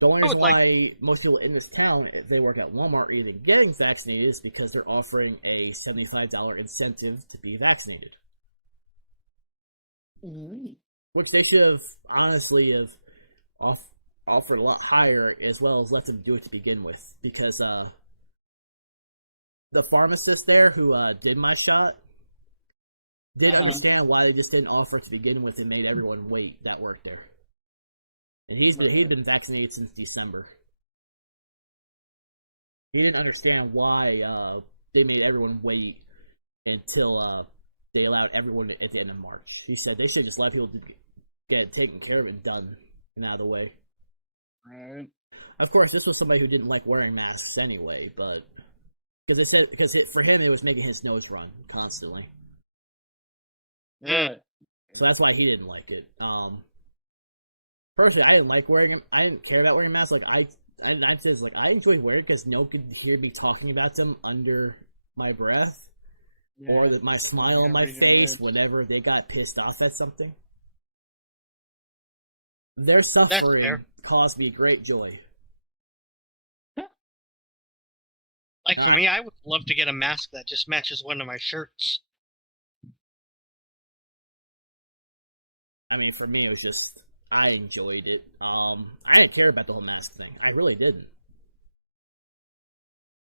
The only reason why most people in this town, if they work at Walmart, are even getting vaccinated is because they're offering a $75 incentive to be vaccinated. Mm-hmm. Which they should have, honestly, offered a lot higher, as well as let them do it to begin with. Because the pharmacist there who did my shot didn't understand why they just didn't offer it to begin with and made everyone wait that worked there. And he'd been vaccinated since December. He didn't understand why they made everyone wait until they allowed everyone at the end of March. He said they should just let people get it taken care of and done and out of the way. Right. Of course, this was somebody who didn't like wearing masks anyway, but for him it was making his nose run constantly. Yeah. So that's why he didn't like it. Personally, I didn't like wearing them. I didn't care about wearing masks. Like, I I says like I enjoy wearing it because no one could hear me talking about them under my breath, or that my smile on my face whenever they got pissed off at something. Their suffering caused me great joy. Like for me, I would love to get a mask that just matches one of my shirts. I mean, for me, it was just I enjoyed it. I didn't care about the whole mask thing. I really didn't.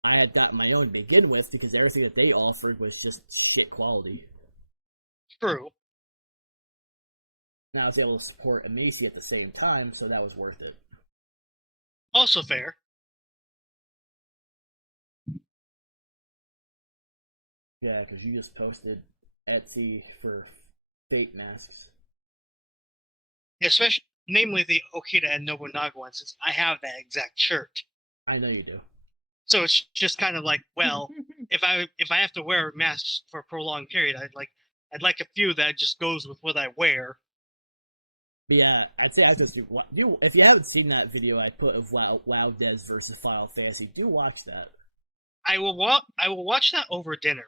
I had gotten my own to begin with because everything that they offered was just shit quality. True. Now I was able to support Amacy at the same time, so that was worth it. Also fair. Yeah, because you just posted Etsy for fake masks. Especially, namely the Okita and Nobunaga one, since I have that exact shirt. I know you do. So it's just kind of like, well, if I have to wear masks for a prolonged period, I'd like a few that just goes with what I wear. But yeah, I'd say I just do. If you haven't seen that video I put of WoW Des versus Final Fantasy, do watch that. I will watch that over dinner.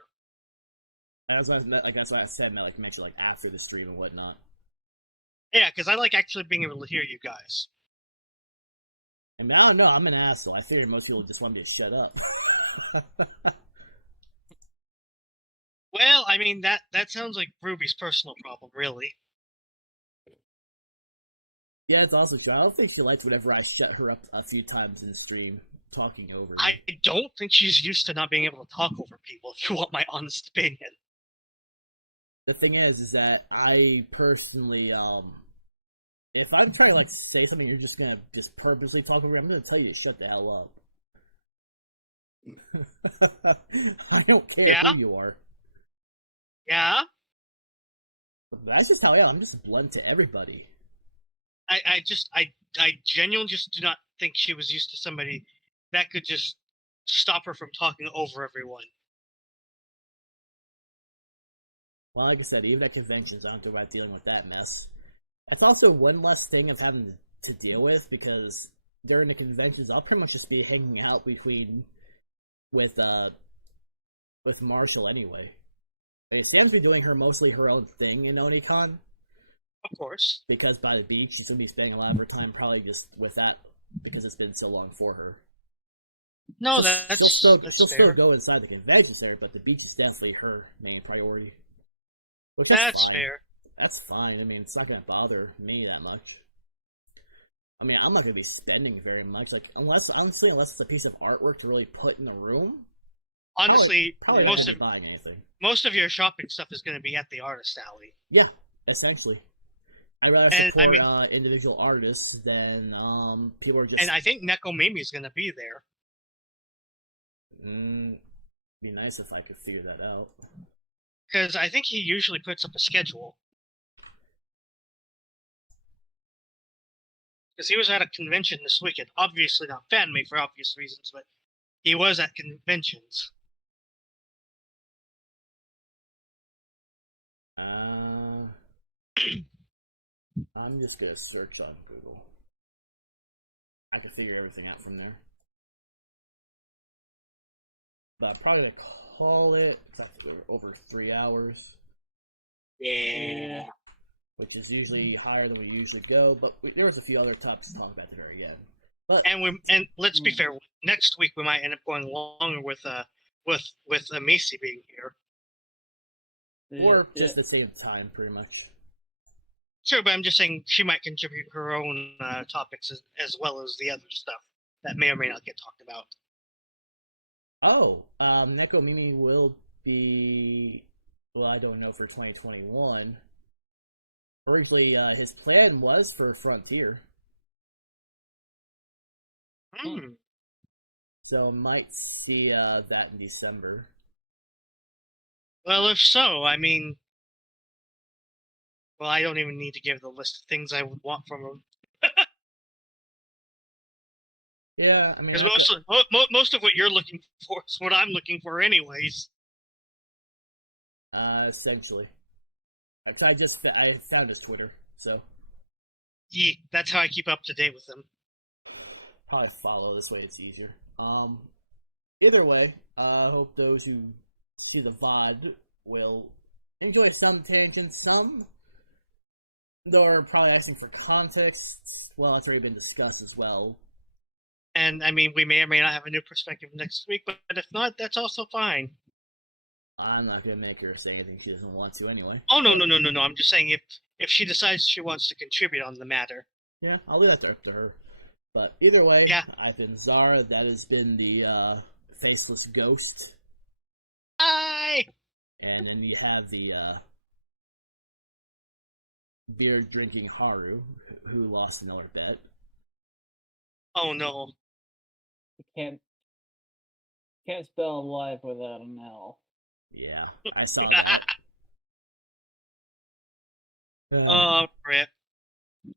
And that's why I said mention after the stream and whatnot. Yeah, because I like actually being able to hear you guys. I mean, I don't know. I'm an asshole. I figure most people just want me to shut up. Well, I mean that sounds like Ruby's personal problem, really. Yeah, it's also true. I don't think she liked whenever I shut her up a few times in stream, talking over me. I don't think she's used to not being able to talk over people, if you want my honest opinion. The thing is that I personally, if I'm trying to say something, you're just gonna purposely talk over me, I'm gonna tell you to shut the hell up. I don't care who you are. Yeah? But that's just how I am. I'm just blunt to everybody. I genuinely just do not think she was used to somebody that could just stop her from talking over everyone. Well, like I said, even at conventions, I don't do about dealing with that mess. It's also one less thing of having to deal with, because during the conventions, I'll pretty much just be hanging out with Marshall anyway. I mean, Sam's been doing mostly her own thing in Onicon. Of course. Because by the beach, she's going to be spending a lot of her time probably just with that, because it's been so long for her. No, she'll still go inside the convention center, but the beach is definitely her main priority. Which that's fine. Fair. That's fine. I mean, it's not going to bother me that much. I mean, I'm not going to be spending very much. Unless it's a piece of artwork to really put in the room. Honestly, probably not going to be buying anything. Most of your shopping stuff is going to be at the artist alley. Yeah, essentially. I'd rather support individual artists than people are just. And I think Neko Mimi is going to be there. Be nice if I could figure that out. Because I think he usually puts up a schedule. Because he was at a convention this weekend. Obviously not fan-made for obvious reasons, but he was at conventions. I'm just gonna search on Google. I can figure everything out from there. But I'm probably gonna call it, because I think we're over 3 hours. Yeah. Which is usually higher than we usually go, but there was a few other topics to talk about at the very end. But and let's be fair, next week we might end up going longer with Macy being here. Or just at the same time, pretty much. Sure, but I'm just saying she might contribute her own topics as well as the other stuff that may or may not get talked about. Oh, Neko Mimi will be, well, I don't know, for 2021. Originally, his plan was for Frontier. So might see that in December. Well, if so, I mean, well, I don't even need to give the list of things I would want from him. Yeah, I mean, most of what you're looking for is what I'm looking for, anyways. Essentially, because I found his Twitter, so Yeah, that's how I keep up to date with him. probably follow this way. It's easier. Either way, I hope those who see the VOD will enjoy some tangents, some they're probably asking for context. Well, that's already been discussed as well. And I mean, we may or may not have a new perspective next week, but if not, that's also fine. I'm not gonna make her say anything she doesn't want to anyway. Oh no, but... no! I'm just saying if she decides she wants to contribute on the matter. Yeah, I'll leave that up to her. But either way, yeah. I've been Zara. That has been the faceless ghost. Hi. And then you have the beer drinking Haru, who lost another bet. Oh no! You can't spell life without an L. Yeah, I saw that. Oh, rip.